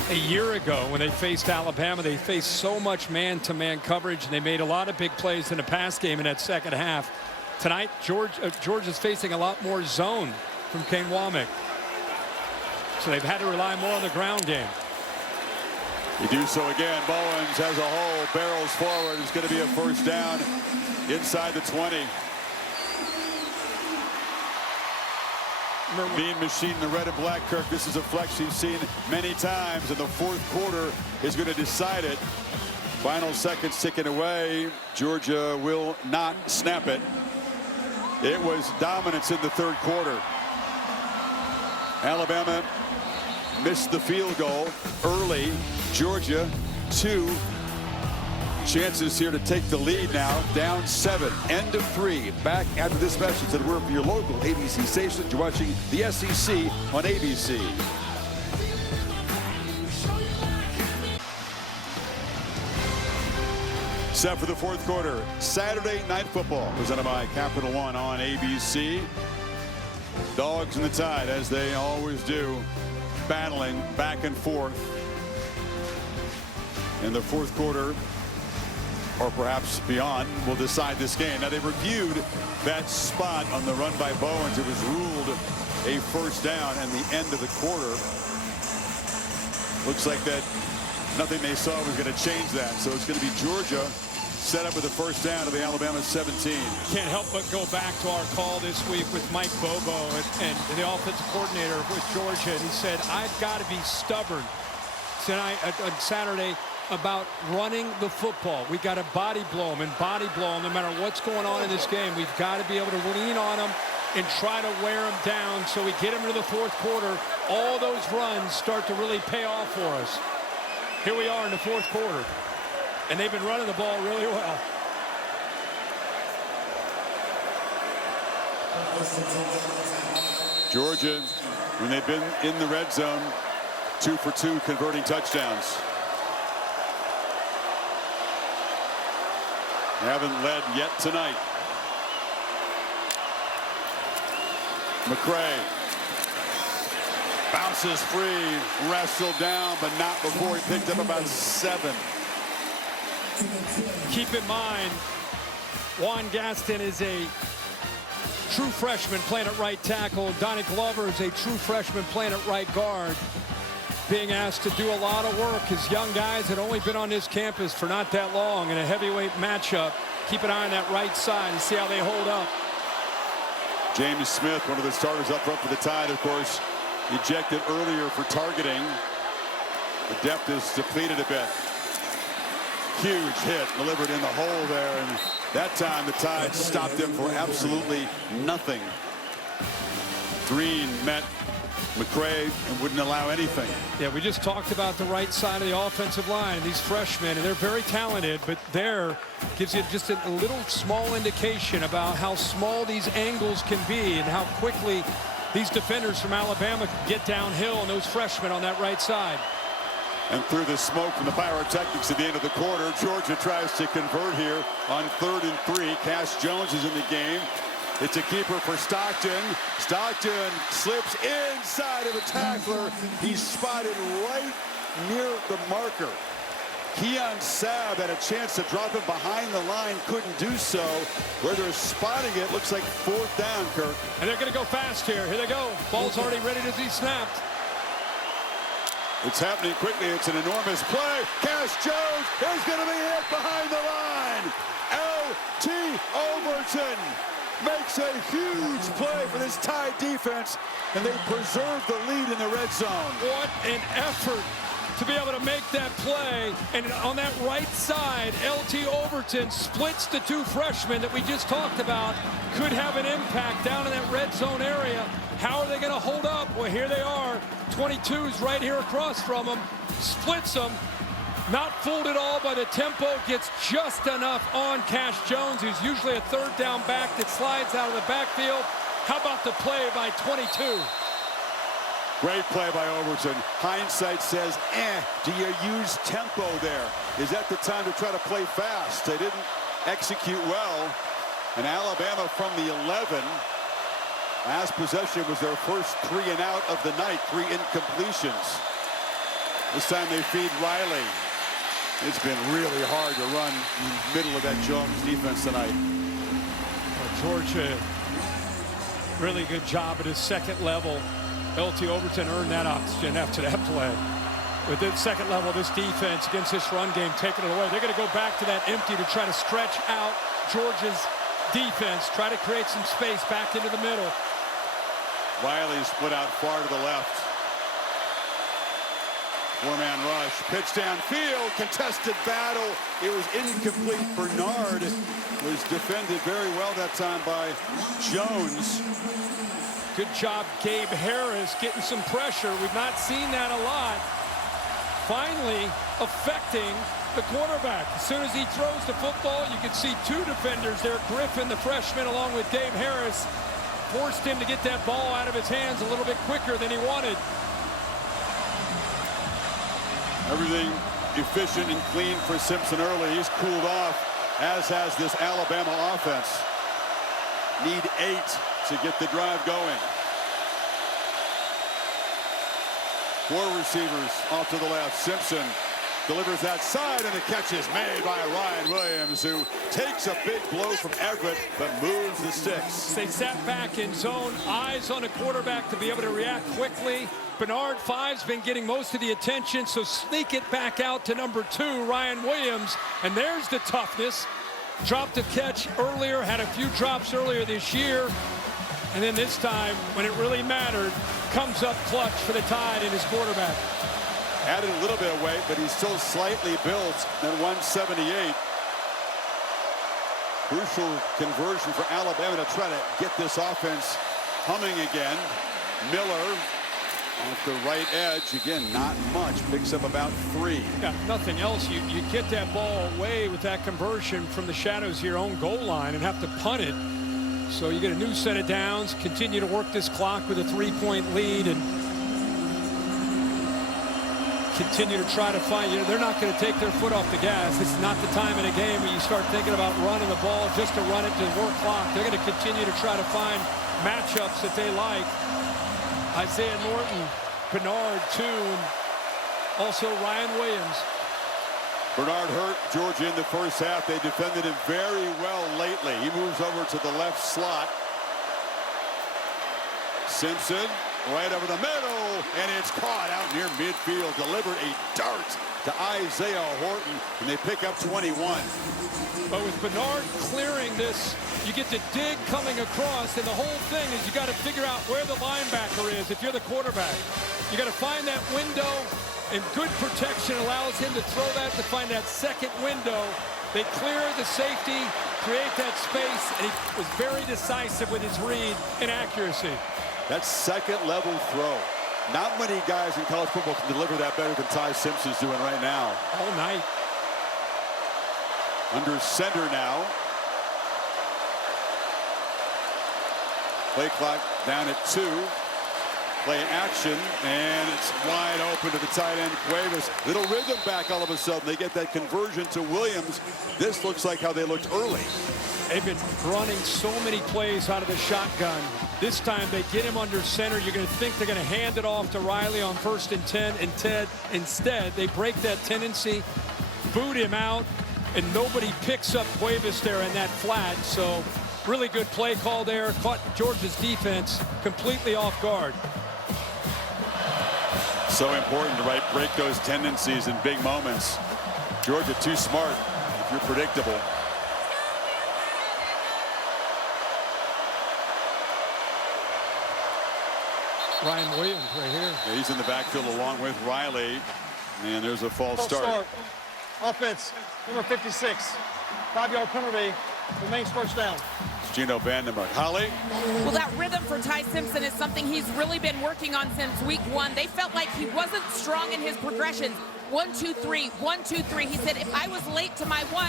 a year ago when they faced Alabama. They faced so much man-to-man coverage, and they made a lot of big plays in the pass game in that second half. Tonight, Georgia's facing a lot more zone from Kane Womack. So they've had to rely more on the ground game. You do so again. Bowens has a hole, barrels forward. It's going to be a first down inside the 20. Mean machine in the red and black, Kirk. This is a flex you've seen many times, and the fourth quarter is going to decide it. Final seconds ticking away. Georgia will not snap it. It was dominance in the third quarter. Alabama missed the field goal early. Georgia, 2 chances here to take the lead now. Down 7, end of 3. Back after this message that we're for your local ABC station. You're watching the SEC on ABC. Set for the fourth quarter. Saturday Night Football presented by Capital One on ABC. Dogs in the Tide, as they always do, battling back and forth in the fourth quarter, or perhaps beyond, will decide this game. Now, they reviewed that spot on the run by Bowens. It was ruled a first down in the end of the quarter. Looks like that nothing they saw was going to change that. So it's going to be Georgia set up with a first down to the Alabama 17. Can't help but go back to our call this week with Mike Bobo and the offensive coordinator with Georgia. And he said, I've got to be stubborn tonight on Saturday about running the football. We got to body blow them and body blow them no matter what's going on in this game. We've got to be able to lean on them and try to wear them down so we get them to the fourth quarter. All those runs start to really pay off for us. Here we are in the fourth quarter, and they've been running the ball really well. Georgia, when they've been in the red zone, 2 for 2 converting touchdowns. They haven't led yet tonight. McCray bounces free, wrestled down, but not before he picked up about 7. Keep in mind, Juan Gaston is a true freshman playing at right tackle. Donnie Glover is a true freshman playing at right guard, being asked to do a lot of work. As young guys had only been on this campus for not that long in a heavyweight matchup. Keep an eye on that right side and see how they hold up. James Smith, one of the starters up front for the Tide, of course, ejected earlier for targeting. The depth is depleted a bit. Huge hit delivered in the hole there, and that time the Tide stopped him for absolutely nothing. Green met McCray and wouldn't allow anything. Yeah, we just talked about the right side of the offensive line. These freshmen, and they're very talented, but there gives you just a little small indication about how small these angles can be and how quickly these defenders from Alabama can get downhill, and those freshmen on that right side. And through the smoke from the pyrotechnics at the end of the quarter, Georgia tries to convert here on 3rd and 3. Cash Jones is in the game. It's a keeper for Stockton. Stockton slips inside of a tackler. He's spotted right near the marker. Keon Sabb had a chance to drop him behind the line, couldn't do so. Where they're spotting it, looks like 4th down, Kirk. And they're going to go fast here. Here they go. Ball's already ready to be snapped. It's happening quickly. It's an enormous play. Cash Jones is going to be hit behind the line. L.T. Overton makes a huge play for this Tide defense, and they preserve the lead in the red zone. What an effort to be able to make that play. And on that right side, L.T. Overton splits the 2 freshmen that we just talked about. Could have an impact down in that red zone area. How are they going to hold up? Well, here they are. 22's right here across from them. Splits them. Not fooled at all by the tempo. Gets just enough on Cash Jones, who's usually a 3rd down back that slides out of the backfield. How about the play by 22? Great play by Overton. Hindsight says, do you use tempo there? Is that the time to try to play fast? They didn't execute well. And Alabama from the 11. Last possession was their first 3 and out of the night. 3 incompletions. This time they feed Riley. It's been really hard to run in the middle of that Jones defense tonight. Georgia, really good job at his 2nd level. L.T. Overton earned that oxygen after that play. With the 2nd level, this defense against this run game taking it away. They're going to go back to that empty to try to stretch out Georgia's defense, try to create some space back into the middle. Riley split out far to the left. 4-man rush, pitch downfield, contested battle. It was incomplete. Bernard was defended very well that time by Jones. Good job, Gabe Harris, getting some pressure. We've not seen that a lot. Finally affecting the quarterback. As soon as he throws the football, you can see 2 defenders there. Griffin, the freshman, along with Gabe Harris, forced him to get that ball out of his hands a little bit quicker than he wanted. Everything efficient and clean for Simpson early. He's cooled off, as has this Alabama offense. Need 8 to get the drive going. 4 receivers off to the left. Simpson delivers that side, and the catch is made by Ryan Williams, who takes a big blow from Everett, but moves the sticks. They sat back in zone, eyes on a quarterback to be able to react quickly. Bernard 5's been getting most of the attention, so sneak it back out to number 2, Ryan Williams. And there's the toughness. Dropped a catch earlier, had a few drops earlier this year. And then this time, when it really mattered, comes up clutch for the Tide and his quarterback. Added a little bit of weight, but he's still slightly built at 178. Crucial conversion for Alabama to try to get this offense humming again. Miller at the right edge. Again, not much. Picks up about 3. Yeah, nothing else. You get that ball away with that conversion from the shadows of your own goal line and have to punt it. So you get a new set of downs, continue to work this clock with a 3-point lead, and continue to try to find, they're not going to take their foot off the gas. This is not the time in a game where you start thinking about running the ball just to run it to work clock. They're going to continue to try to find matchups that they like. Isaiah Norton, Bernard, 2, and also Ryan Williams. Bernard hurt Georgia in the first half. They defended him very well lately. He moves over to the left slot. Simpson right over the middle, and it's caught out near midfield. Delivered a dart to Isaiah Horton, and they pick up 21. But with Bernard clearing this, you get the dig coming across, and the whole thing is you got to figure out where the linebacker is if you're the quarterback. You got to find that window, and good protection allows him to throw that to find that second window. They clear the safety, create that space, and he was very decisive with his read and accuracy. That second-level throw. Not many guys in college football can deliver that better than Ty Simpson's doing right now. All night. Under center now. Play clock down at 2. Play action, and it's wide open to the tight end, Cuevas. Little rhythm back all of a sudden. They get that conversion to Williams. This looks like how they looked early. They've been running so many plays out of the shotgun. This time they get him under center. You're going to think they're going to hand it off to Riley on 1st and 10. Instead, they break that tendency, boot him out, and nobody picks up Cuevas there in that flat. So really good play call there. Caught Georgia's defense completely off guard. So important to break those tendencies in big moments. Georgia too smart if you're predictable. Ryan Williams right here. Yeah, he's in the backfield along with Riley. And there's a false start. Offense, number 56. 5-yard penalty. Remains first down. Gino Vandenberg. Holly? Well, that rhythm for Ty Simpson is something he's really been working on since week 1. They felt like he wasn't strong in his progressions. 1, 2, 3, 1, 2, 3. He said, if I was late to my 1,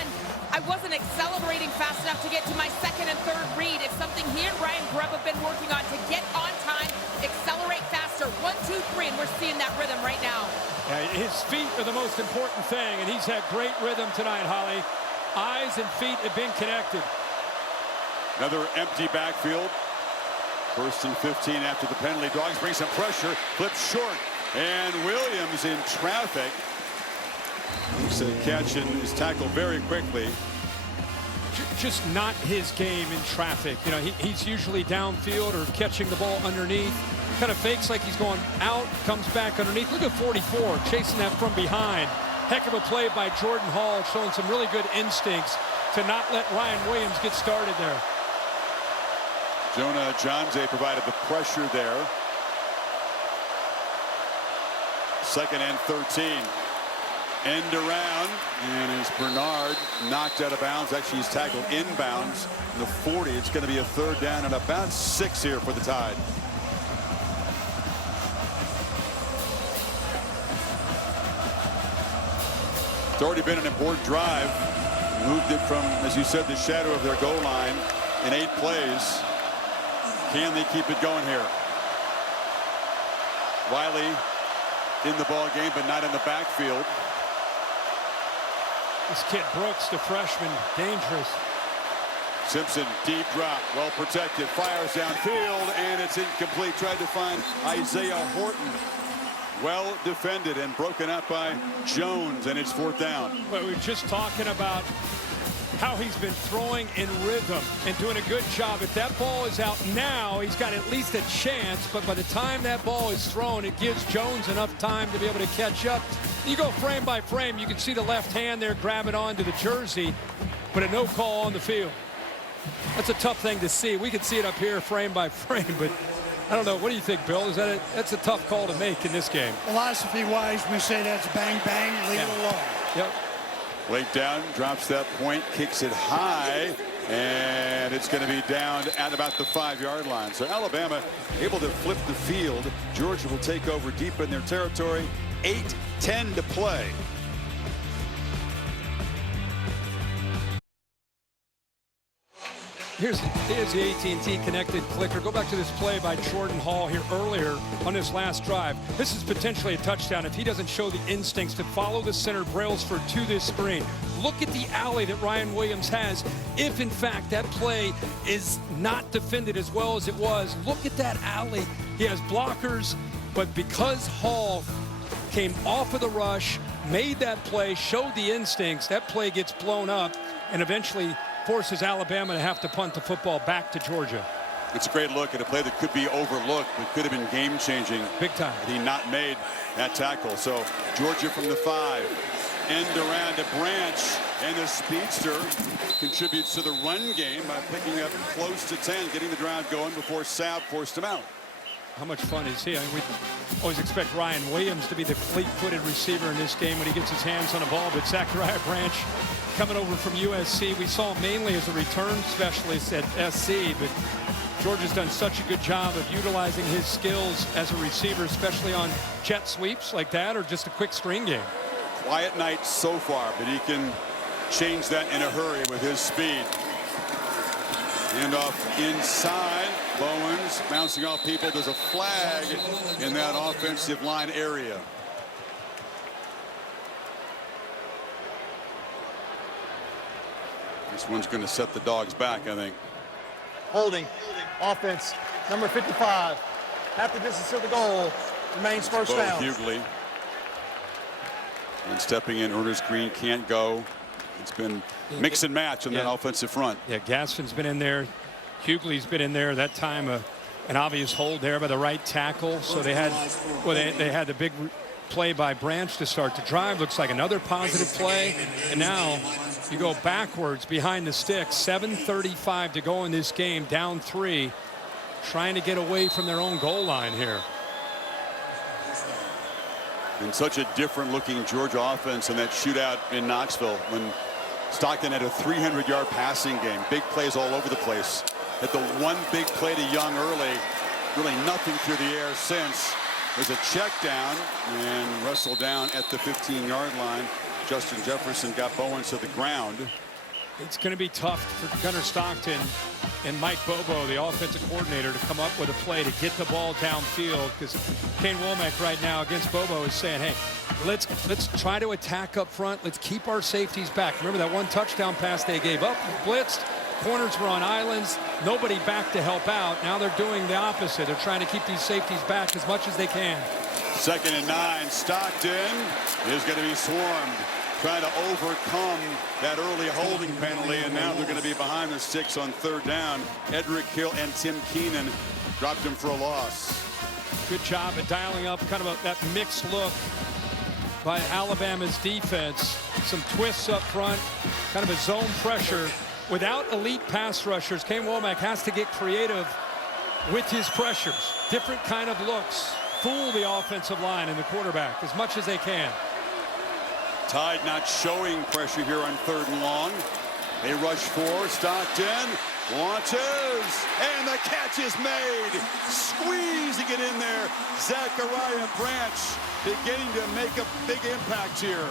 I wasn't accelerating fast enough to get to my 2nd and 3rd read. It's something he and Ryan Grubb have been working on to get on time, accelerate faster. 1, 2, 3, and we're seeing that rhythm right now. Yeah, his feet are the most important thing, and he's had great rhythm tonight, Holly. Eyes and feet have been connected. Another empty backfield. 1st and 15 after the penalty. Dogs bring some pressure. Flips short. And Williams in traffic. Makes a catch and is tackled very quickly. Just not his game in traffic. You know, he's usually downfield or catching the ball underneath. Kind of fakes like he's going out, comes back underneath. Look at 44, chasing that from behind. Heck of a play by Jordan Hall, showing some really good instincts to not let Ryan Williams get started there. Jonah Jonze provided the pressure there. 2nd and 13. End around, and as Bernard knocked out of bounds, actually he's tackled inbounds in the 40. It's going to be a 3rd down and about 6 here for the Tide. It's already been an important drive. Moved it from, as you said, the shadow of their goal line in 8 plays. Can they keep it going here? Riley in the ball game, but not in the backfield. This kid Brooks, the freshman, dangerous. Simpson, deep drop, well protected, fires downfield, and it's incomplete. Tried to find Isaiah Horton. Well defended and broken up by Jones, and it's 4th down. But we were just talking about how he's been throwing in rhythm and doing a good job. If that ball is out now, he's got at least a chance, but by the time that ball is thrown, it gives Jones enough time to be able to catch up. You go frame by frame, you can see the left hand there grabbing onto the jersey, but a no call on the field. That's a tough thing to see. We can see it up here frame by frame, but I don't know. What do you think, Bill? That's a tough call to make in this game. Philosophy-wise, we say that's bang, bang, leave it alone. Yep. Late down, drops that point, kicks it high, and it's going to be down at about the 5-yard line. So Alabama able to flip the field. Georgia will take over deep in their territory. 8:10 to play. Here's the AT&T connected clicker. Go back to this play by Jordan Hall here earlier on this last drive. This is potentially a touchdown if he doesn't show the instincts to follow the center Brailsford to this screen. Look at the alley that Ryan Williams has. If, in fact, that play is not defended as well as it was, look at that alley. He has blockers, but because Hall came off of the rush, made that play, showed the instincts, that play gets blown up and eventually forces Alabama to have to punt the football back to Georgia. It's a great look at a play that could be overlooked, but could have been game-changing. Big time. He not made that tackle. So Georgia from the 5. End around to Branch, and the speedster contributes to the run game by picking up close to 10, getting the drive going before Sapp forced him out. How much fun is he? I mean, we always expect Ryan Williams to be the fleet-footed receiver in this game when he gets his hands on the ball, but Zachariah Branch coming over from USC. We saw him mainly as a return specialist at SC, but Georgia's done such a good job of utilizing his skills as a receiver, especially on jet sweeps like that or just a quick screen game. Quiet night so far, but he can change that in a hurry with his speed. And off inside, Bowens bouncing off people. There's a flag in that offensive line area. This one's going to set the Dogs back, I think. Holding. Offense. Number 55. Half the distance to the goal. Remains first down. Hughley. And stepping in, Ernest Green can't go. It's been mix and match on that offensive front. Yeah, Gaston's been in there. Hughley's been in there. That time an obvious hold there by the right tackle. So they had, well, they had the big play by Branch to start the drive. Looks like another positive play. And now you go backwards behind the sticks. 7:35 to go in this game, down 3, trying to get away from their own goal line here. And such a different looking Georgia offense in that shootout in Knoxville when Stockton had a 300-yard passing game. Big plays all over the place. At the one big play to Young early, really nothing through the air since. There's a check down and wrestled down at the 15-yard line. Justin Jefferson got Bowens to the ground. It's going to be tough for Gunnar Stockton and Mike Bobo, the offensive coordinator, to come up with a play to get the ball downfield, because Kane Womack right now against Bobo is saying, hey, let's try to attack up front. Let's keep our safeties back. Remember that one touchdown pass they gave up? Blitzed. Corners were on islands. Nobody back to help out. Now they're doing the opposite. They're trying to keep these safeties back as much as they can. 2nd and 9. Stockton is going to be swarmed, trying to overcome that early holding penalty, and now they're going to be behind the sticks on 3rd down. Edric Hill and Tim Keenan dropped him for a loss. Good job at dialing up kind of that mixed look by Alabama's defense. Some twists up front, kind of a zone pressure. Without elite pass rushers, Kane Womack has to get creative with his pressures. Different kind of looks. Fool the offensive line and the quarterback as much as they can. Tide not showing pressure here on 3rd and long. They rush for Stockton. Launches. And the catch is made. Squeezing it in there. Zachariah Branch beginning to make a big impact here.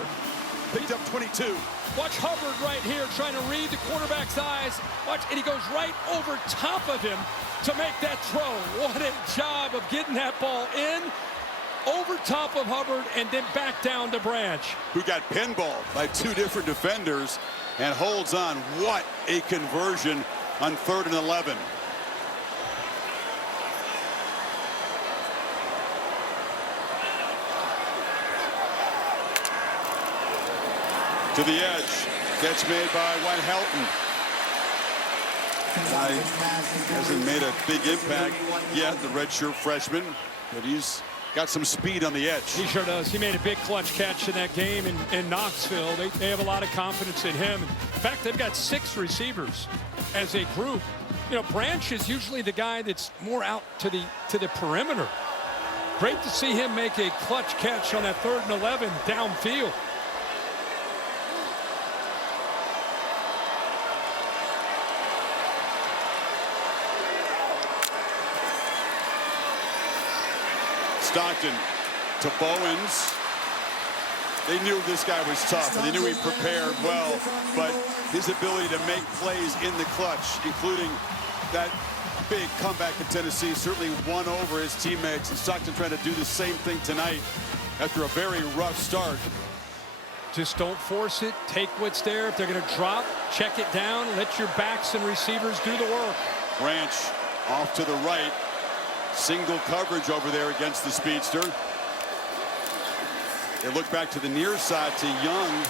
Picked up 22. Watch Hubbard right here trying to read the quarterback's eyes. Watch, and he goes right over top of him to make that throw. What a job of getting that ball in, over top of Hubbard, and then back down to Branch, who got pinballed by 2 different defenders and holds on. What a conversion on 3rd and 11. To the edge. Catch made by White Helton. Hasn't made a big impact yet, the redshirt freshman, but he's got some speed on the edge. He sure does. He made a big clutch catch in that game in Knoxville. They have a lot of confidence in him. In fact, they've got 6 receivers as a group. You know, Branch is usually the guy that's more out to the perimeter. Great to see him make a clutch catch on that 3rd and 11 downfield. Stockton to Bowens. They knew this guy was tough, and they knew he prepared well, but his ability to make plays in the clutch, including that big comeback in Tennessee, certainly won over his teammates. And Stockton trying to do the same thing tonight after a very rough start. Just don't force it. Take what's there. If they're going to drop, check it down. Let your backs and receivers do the work. Branch off to the right. Single coverage over there against the speedster. They look back to the near side to Young,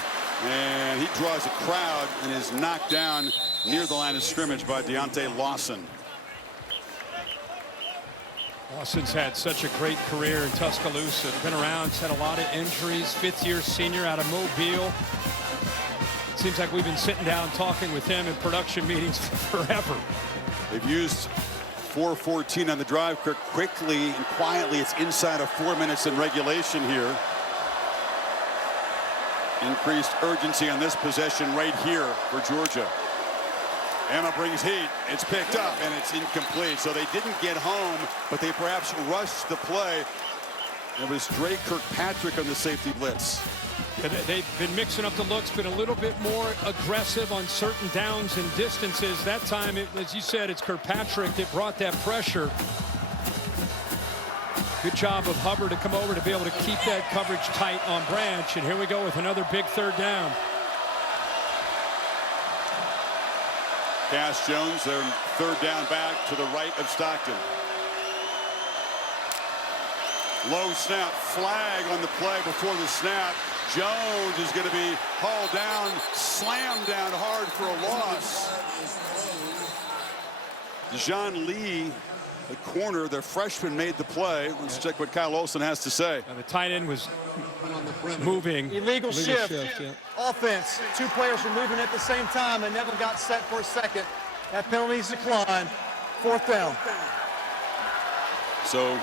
and he draws a crowd and is knocked down near the line of scrimmage by Deontay Lawson. Lawson's had such a great career in Tuscaloosa. Been around, he's had a lot of injuries. Fifth-year senior out of Mobile. Seems like we've been sitting down talking with him in production meetings forever. They've used 4:14 on the drive. Kirk, quickly and quietly, it's inside of 4 minutes in regulation here. Increased urgency on this possession right here for Georgia. Emma brings heat. It's picked up and it's incomplete. So they didn't get home, but they perhaps rushed the play. It was Drake Kirkpatrick on the safety blitz. They've been mixing up the looks, been a little bit more aggressive on certain downs and distances. That time, as you said, it's Kirkpatrick that brought that pressure. Good job of Hubbard to come over to be able to keep that coverage tight on Branch. And here we go with another big third down. Cass Jones, their third down back to the right of Stockton. Low snap, flag on the play before the snap. Jones is going to be hauled down, slammed down hard for a loss. Dejon Lee, the corner, the freshman, made the play. Let's check what Kyle Olson has to say. The tight end was moving. Illegal shift. Yeah. Offense. Two players were moving at the same time and never got set for a second. That penalty's declined. Fourth down. So,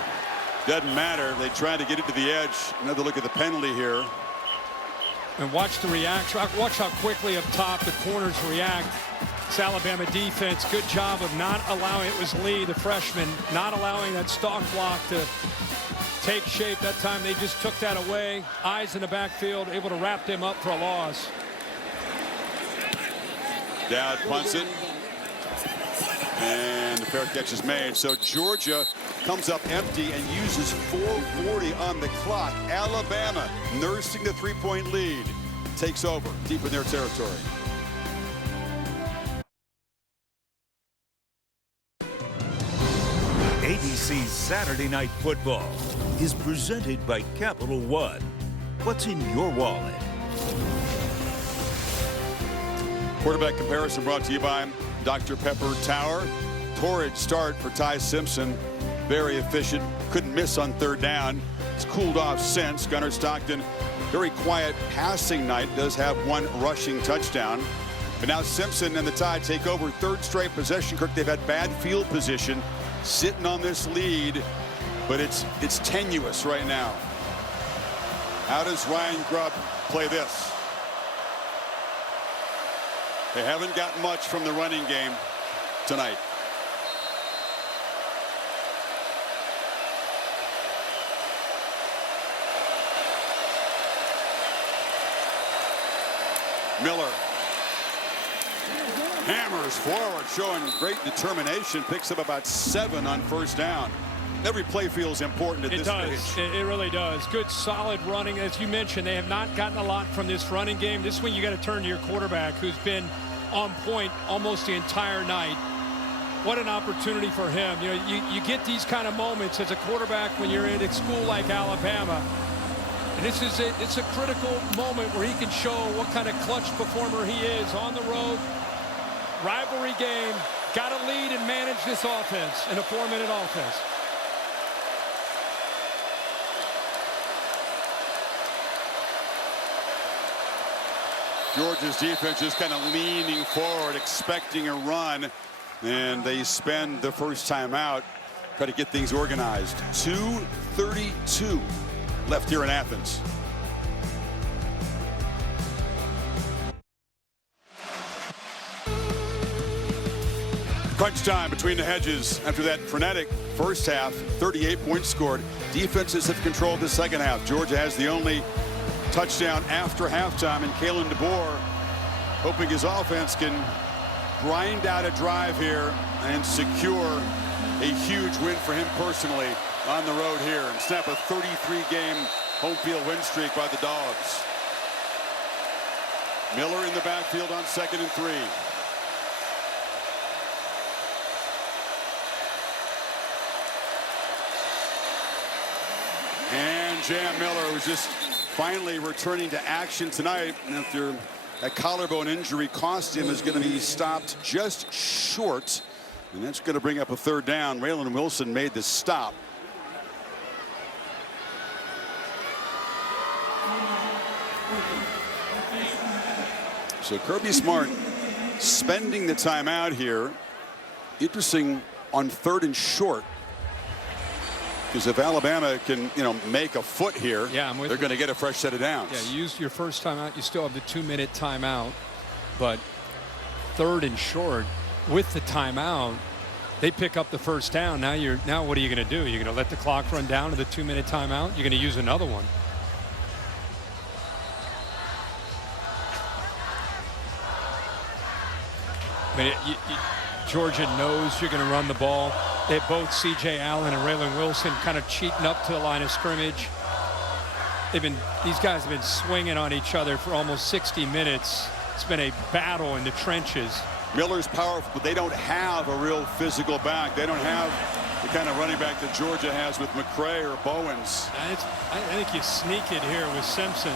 doesn't matter. They try to get it to the edge. Another look at the penalty here. And watch the reaction. Watch how quickly up top the corners react. It's Alabama defense. Good job of not allowing, it was Lee, the freshman, not allowing that stalk block to take shape. That time they just took that away. Eyes in the backfield, able to wrap them up for a loss. Dowd punts it. And the fair catch is made. So Georgia comes up empty and uses 4:40 on the clock. Alabama, nursing the three-point lead, takes over deep in their territory. ABC's Saturday Night Football is presented by Capital One. What's in your wallet? Quarterback comparison brought to you by Dr. Pepper Tower. Torrid start for Ty Simpson. Very efficient. Couldn't miss on third down. It's cooled off since. Gunnar Stockton, very quiet passing night. Does have one rushing touchdown. But now Simpson and the Tide take over. Third straight possession. Kirk, they've had bad field position. Sitting on this lead. But it's tenuous right now. How does Ryan Grubb play this? They haven't got much from the running game tonight. Miller hammers forward, showing great determination. Picks up about 7 on first down. Every play feels important at this stage. It really does. Good, solid running. As you mentioned, they have not gotten a lot from this running game. This one you got to turn to your quarterback, who's been on point almost the entire night. What an opportunity for him. You know, you get these kind of moments as a quarterback when you're in a school like Alabama. And it's a critical moment where he can show what kind of clutch performer he is on the road. Rivalry game. Got to lead and manage this offense in a 4-minute offense. Georgia's defense is kind of leaning forward, expecting a run, and they spend the first time out, try to get things organized. 2:32 left here in Athens. Crunch time between the hedges after that frenetic first half. 38 points scored. Defenses have controlled the second half. Georgia has the only touchdown after halftime, and Kalen DeBoer hoping his offense can grind out a drive here and secure a huge win for him personally on the road here and snap a 33-game home field win streak by the Dogs. Miller in the backfield on 2nd and 3. And Jam Miller, who's just finally returning to action tonight after a collarbone injury cost him, is going to be stopped just short, and that's going to bring up a third down. Waylon Wilson made the stop. So Kirby Smart spending the timeout here. Interesting on 3rd and short. Because if Alabama can, make a foot here, they're going to get a fresh set of downs. Yeah, you used your first timeout. You still have the 2-minute timeout. But 3rd and short with the timeout, they pick up the first down. Now what are you going to do? You're going to let the clock run down to the 2-minute timeout? You're going to use another one. I mean, Georgia knows you're going to run the ball. They have both C.J. Allen and Raylan Wilson kind of cheating up to the line of scrimmage. These guys have been swinging on each other for almost 60 minutes. It's been a battle in the trenches. Miller's powerful, but they don't have a real physical back. They don't have the kind of running back that Georgia has with McCray or Bowens. I think you sneak it here with Simpson.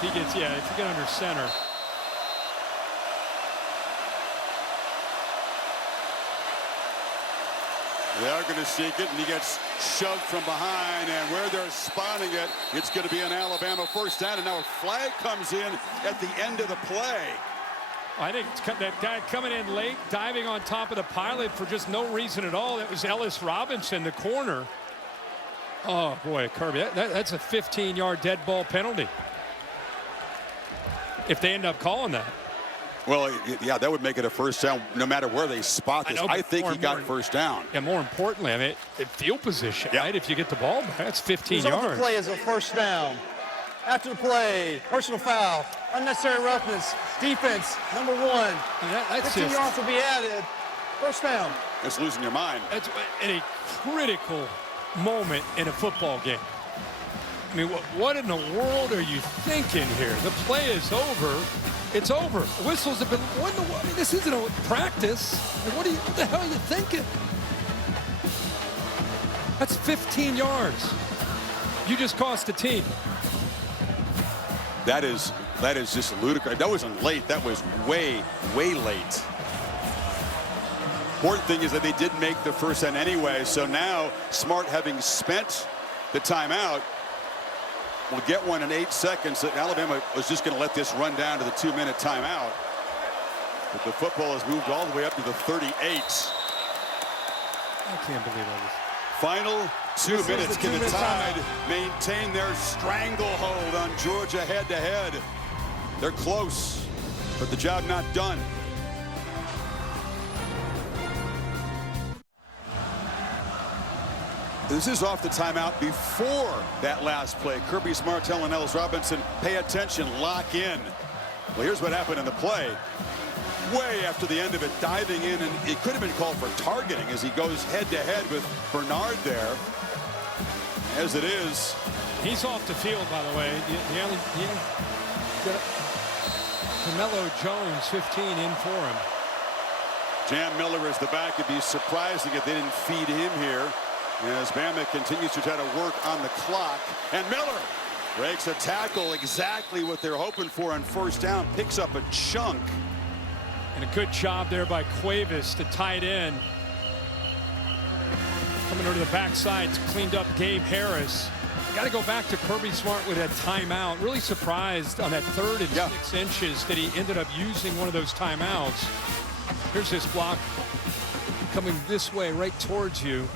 If you get under center. They are going to seek it, and he gets shoved from behind, and where they're spotting it, it's going to be an Alabama first down, and now a flag comes in at the end of the play. I think that guy coming in late, diving on top of the pilot for just no reason at all. That was Ellis Robinson, the corner. Oh, boy, Kirby, that's a 15-yard dead ball penalty. If they end up calling that. Well, yeah, that would make it a first down no matter where they spot this. I think he got first down. And more importantly, I mean, field position, right? If you get the ball back, that's 15 yards. The play is a first down. After the play, personal foul, unnecessary roughness, defense, number 1. That's 15 yards will be added. First down. It's losing your mind. That's in a critical moment in a football game. I mean, what in the world are you thinking here? The play is over. It's over. Whistles have been. I mean, this isn't a practice. What the hell are you thinking? That's 15 yards. You just cost the team. That is just ludicrous. That wasn't late. That was way, way late. Important thing is that they did make the first down anyway. So now Smart, having spent the timeout, will get one in 8 seconds. Alabama was just going to let this run down to the 2-minute timeout. But the football has moved all the way up to the 38. I can't believe it. Final 2 minutes. Can the Tide maintain their stranglehold on Georgia head-to-head? They're close, but the job not done. This is off the timeout before that last play. Kirby Smart telling Ellis Robinson, pay attention, lock in. Well, here's what happened in the play. Way after the end of it, diving in, and it could have been called for targeting as he goes head-to-head with Bernard there. As it is. He's off the field, by the way. Camelo Jones, 15 in for him. Jam Miller is the back. It'd be surprising if they didn't feed him here, as Bama continues to try to work on the clock. And Miller breaks a tackle, exactly what they're hoping for on first down, picks up a chunk. And a good job there by Cuevas, the tight end. Coming over to the backside, cleaned up Gabe Harris. Got to go back to Kirby Smart with that timeout. Really surprised on that 3rd and 6 inches that he ended up using one of those timeouts. Here's this block coming this way right towards you.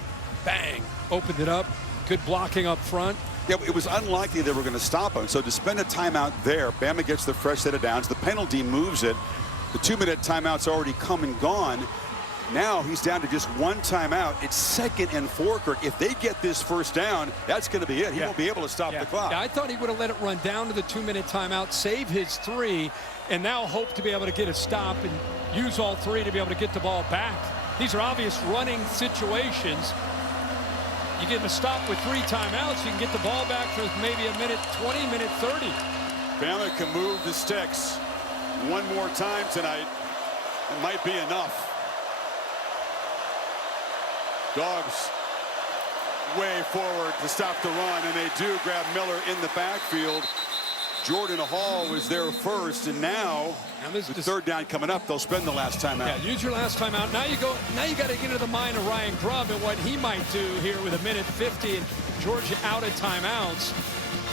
Bang, opened it up. Good blocking up front. Yeah, it was unlikely they were going to stop him. So to spend a timeout there, Bama gets the fresh set of downs. The penalty moves it. The 2-minute timeout's already come and gone. Now he's down to just one timeout. It's 2nd and 4, Kirk. If they get this first down, that's going to be it. He won't be able to stop the clock. Yeah, I thought he would have let it run down to the 2-minute timeout, save his 3, and now hope to be able to get a stop and use all 3 to be able to get the ball back. These are obvious running situations. You get a stop with 3 timeouts, you can get the ball back for maybe a minute 20, minute 30. Bama can move the sticks one more time tonight. It might be enough. Dogs way forward to stop the run, and they do grab Miller in the backfield. Jordan Hall was there first, and now with third down coming up, they'll spend the last time out. Yeah, use your last time out. Now you got to get into the mind of Ryan Grubb and what he might do here with 1:50 and Georgia out of timeouts.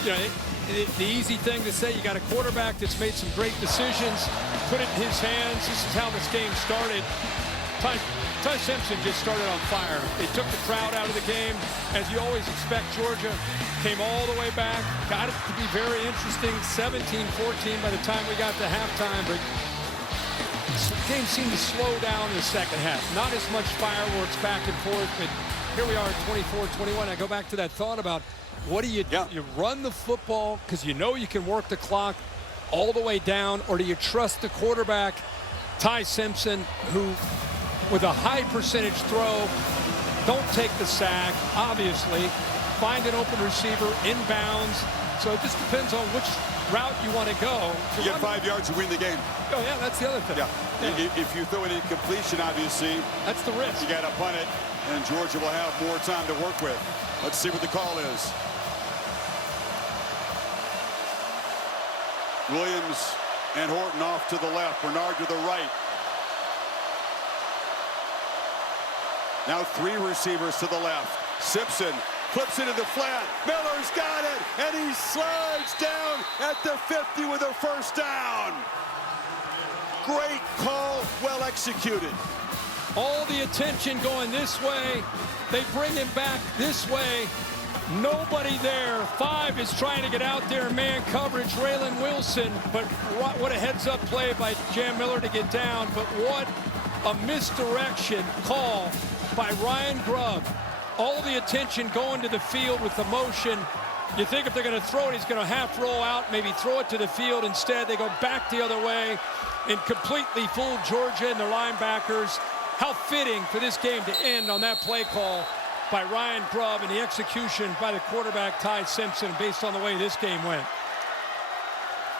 You know, the easy thing to say, you got a quarterback that's made some great decisions, put it in his hands. This is how this game started. Ty Simpson just started on fire. They took the crowd out of the game, as you always expect. Georgia came all the way back, got it to be very interesting, 17-14 by the time we got to halftime, but the game seemed to slow down in the second half. Not as much fireworks back and forth, but here we are at 24-21. I go back to that thought about what do you do? You run the football because you know you can work the clock all the way down, or do you trust the quarterback, Ty Simpson, who with a high percentage throw, don't take the sack, obviously, find an open receiver, inbounds. So it just depends on which route you want to go. You get 5 yards, you win the game. Oh, yeah, that's the other thing. Yeah. If you throw an incompletion, obviously, that's the risk. You got to punt it, and Georgia will have more time to work with. Let's see what the call is. Williams and Horton off to the left, Bernard to the right. Now 3 receivers to the left. Simpson flips it in the flat. Miller's got it, and he slides down at the 50 with a first down. Great call, well executed. All the attention going this way. They bring him back this way. Nobody there. 5 is trying to get out there in man coverage. Raylan Wilson, but what a heads-up play by Jam Miller to get down. But what a misdirection call by Ryan Grubb. All the attention going to the field with the motion. You think if they're going to throw it, he's going to half roll out, maybe throw it to the field. Instead, they go back the other way and completely fool Georgia and their linebackers. How fitting for this game to end on that play call by Ryan Grubb and the execution by the quarterback, Ty Simpson, based on the way this game went.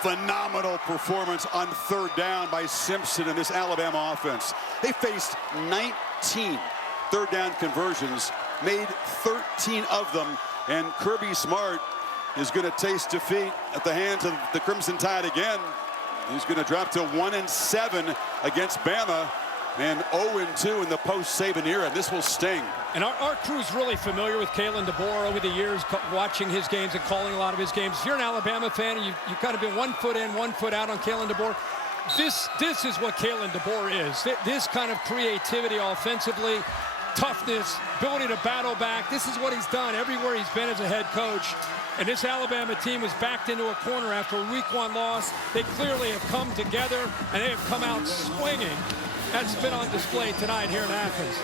Phenomenal performance on third down by Simpson in this Alabama offense. They faced 19 third down conversions, made 13 of them, and Kirby Smart is going to taste defeat at the hands of the Crimson Tide again. He's going to drop to 1-7 against Bama and 0-2 in the post-Saban era, and this will sting. And our crew's really familiar with Kalen DeBoer over the years, watching his games and calling a lot of his games. If you're an Alabama fan and you've kind of been 1 foot in, 1 foot out on Kalen DeBoer, this is what Kalen DeBoer is. This kind of creativity offensively, toughness, ability to battle back. This is what he's done everywhere he's been as a head coach. And this Alabama team was backed into a corner after a week 1 loss. They clearly have come together, and they have come out swinging. That's been on display tonight here in Athens.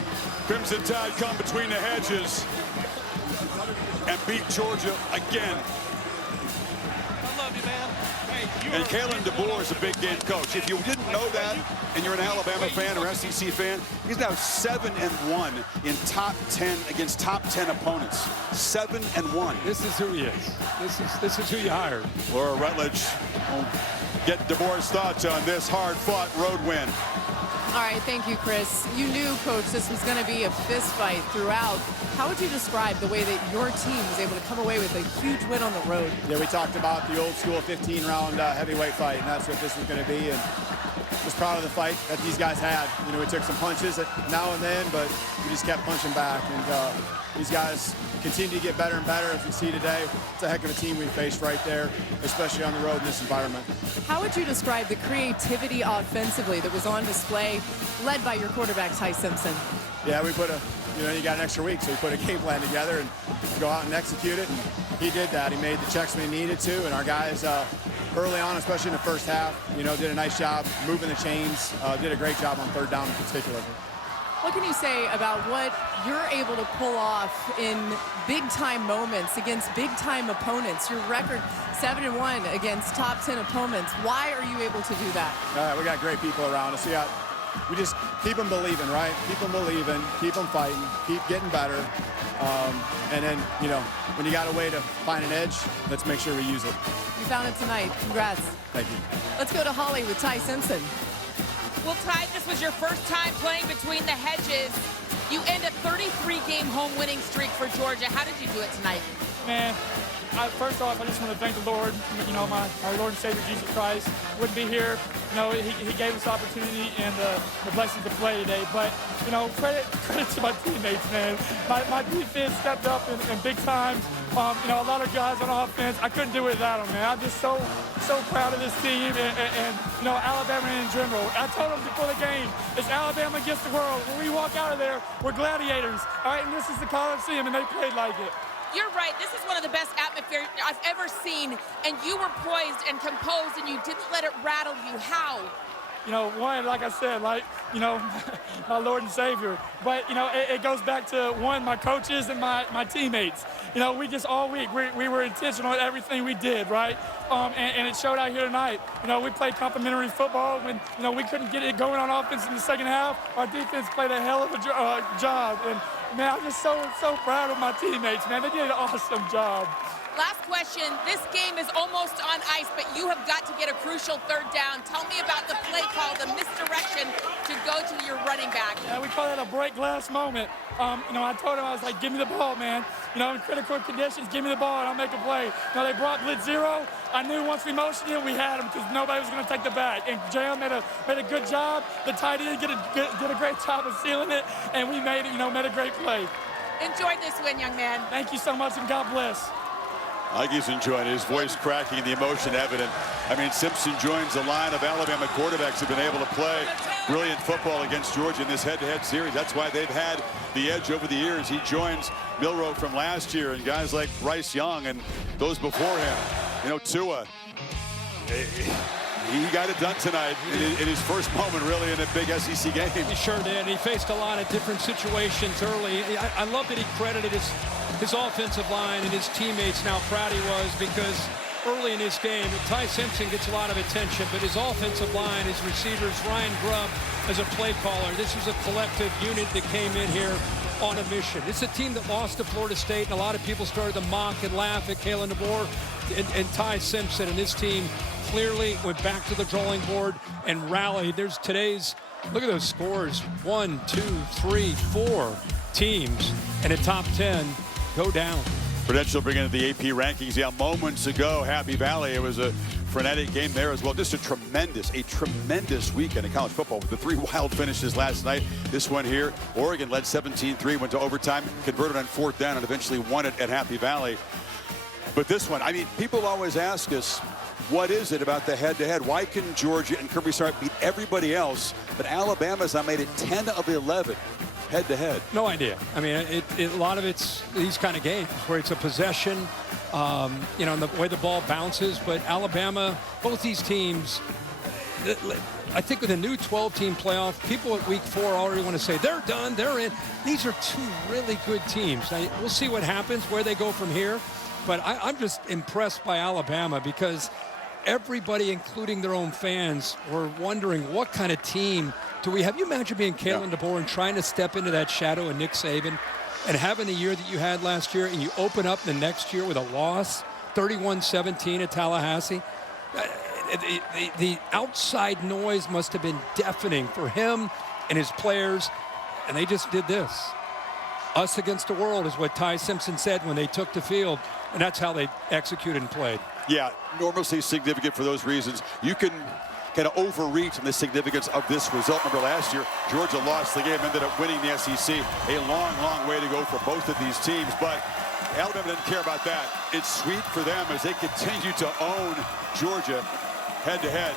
Crimson Tide come between the hedges and beat Georgia again. I love you, man. And Kalen DeBoer is a big game coach. If you didn't know that, and you're an Alabama fan or SEC fan, he's now 7-1 in top 10 against top 10 opponents. 7-1. This is who he is. This is who you hired. Laura Rutledge will get DeBoer's thoughts on this hard-fought road win. All right, thank you, Chris. You knew, Coach, this was going to be a fist fight throughout. How would you describe the way that your team was able to come away with a huge win on the road? Yeah, we talked about the old school 15-round heavyweight fight, and that's what this was going to be. And just proud of the fight that these guys had. You know, we took some punches now and then, but we just kept punching back. And these guys continue to get better and better, as we see today. It's a heck of a team we faced right there, especially on the road in this environment. How would you describe the creativity offensively that was on display, led by your quarterback, Ty Simpson? Yeah, we put you got an extra week, so we put a game plan together and go out and execute it. And he did that. He made the checks when he needed to, and our guys early on, especially in the first half, did a nice job moving the chains, did a great job on third down in particular. What can you say about what you're able to pull off in big-time moments against big-time opponents? Your record 7-1 against top 10 opponents. Why are you able to do that? We got great people around us. We just keep them believing, right? Keep them believing, keep them fighting, keep getting better. And then, when you got a way to find an edge, let's make sure we use it. You found it tonight. Congrats. Thank you. Let's go to Holly with Ty Simpson. Well, Ty, this was your first time playing between the hedges. You end a 33-game home winning streak for Georgia. How did you do it tonight? Man, first off, I just want to thank the Lord, you know, our Lord and Savior Jesus Christ. Wouldn't be here, you know, he gave us opportunity and the blessing to play today. But, you know, credit to my teammates, man. My defense stepped up in big times. You know, a lot of guys on offense, I couldn't do it without them, man. I'm just so proud of this team and you know, Alabama in general. I told them before the game, it's Alabama against the world. When we walk out of there, we're gladiators. All right, and this is the Coliseum, and they played like it. You're right. This is one of the best atmospheres I've ever seen, and you were poised and composed, and you didn't let it rattle you. How? You know, one, like I said, like, you know, my Lord and Savior. But, you know, it goes back to, one, my coaches and my teammates. You know, we just all week, we were intentional in everything we did, right? And it showed out here tonight. You know, we played complementary football. When, you know, we couldn't get it going on offense in the second half, our defense played a hell of a job. And, man, I'm just so proud of my teammates, man. They did an awesome job. Last question. This game is almost on ice, but you have got to get a crucial third down. Tell me about the play call, the misdirection to go to your running back. Yeah, we call that a break glass moment. You know, I told him, I was like, give me the ball, man. You know, in critical conditions, give me the ball and I'll make a play. You know, they brought blitz zero. I knew once we motioned him, we had him because nobody was going to take the back. And Jam made a good job. The tight end did a great job of sealing it, and we made a great play. Enjoy this win, young man. Thank you so much, and God bless. I think he's enjoying it. His voice cracking, the emotion evident. I mean, Simpson joins the line of Alabama quarterbacks who've been able to play brilliant football against Georgia in this head-to-head series. That's why they've had the edge over the years. He joins Milroe from last year and guys like Bryce Young and those before him. You know, Tua, he got it done tonight in his first moment, really, in a big SEC game. He sure did. He faced a lot of different situations early. I love that he credited his offensive line and his teammates, and how proud he was, because early in his game, Ty Simpson gets a lot of attention, but his offensive line, his receivers, Ryan Grubb as a play caller, this was a collective unit that came in here on a mission. It's a team that lost to Florida State, and a lot of people started to mock and laugh at Kalen DeBoer and Ty Simpson, and this team clearly went back to the drawing board and rallied. There's today's, look at those scores, 1, 2, 3, 4 teams in the top 10 go down. Prudential bringing in the AP rankings. Yeah, moments ago, Happy Valley, it was a frenetic game there as well. Just a tremendous weekend in college football with the 3 wild finishes last night. This one here, Oregon led 17-3, went to overtime, converted on 4th down, and eventually won it at Happy Valley. But this one, I mean, people always ask us, what is it about the head-to-head? Why can Georgia and Kirby Smart beat everybody else, but Alabama's now made it 10 of 11 head-to-head? No idea. I mean, a lot of it's these kind of games where it's a possession, you know, and the way the ball bounces. But Alabama, both these teams, I think with a new 12-team playoff, people at week 4 already want to say they're done, they're in. These are 2 really good teams. Now, we'll see what happens, where they go from here. But I'm just impressed by Alabama, because everybody, including their own fans, were wondering what kind of team do we have. You imagine being Kalen DeBoer and trying to step into that shadow of Nick Saban and having the year that you had last year, and you open up the next year with a loss, 31-17 at Tallahassee. The outside noise must have been deafening for him and his players, and they just did this. Us against the world is what Ty Simpson said when they took the field, and that's how they executed and played. Yeah, enormously significant for those reasons. You can kind of overreach on the significance of this result. Remember last year, Georgia lost the game, ended up winning the SEC. A long way to go for both of these teams, but Alabama doesn't care about that. It's sweet for them as they continue to own Georgia head-to-head.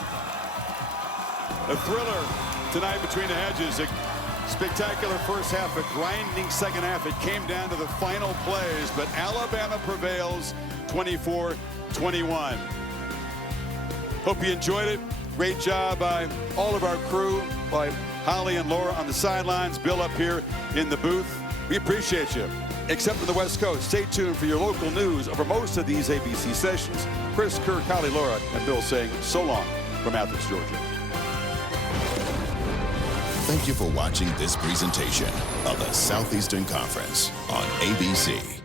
A thriller tonight between the hedges. A spectacular first half, a grinding second half. It came down to the final plays, but Alabama prevails 24-21. Hope you enjoyed it. Great job by all of our crew, by Holly and Laura on the sidelines, Bill up here in the booth. We appreciate you. Except for the West Coast, stay tuned for your local news over most of these ABC sessions. Chris, Kirk, Holly, Laura, and Bill saying so long from Athens, Georgia. Thank you for watching this presentation of the Southeastern Conference on ABC.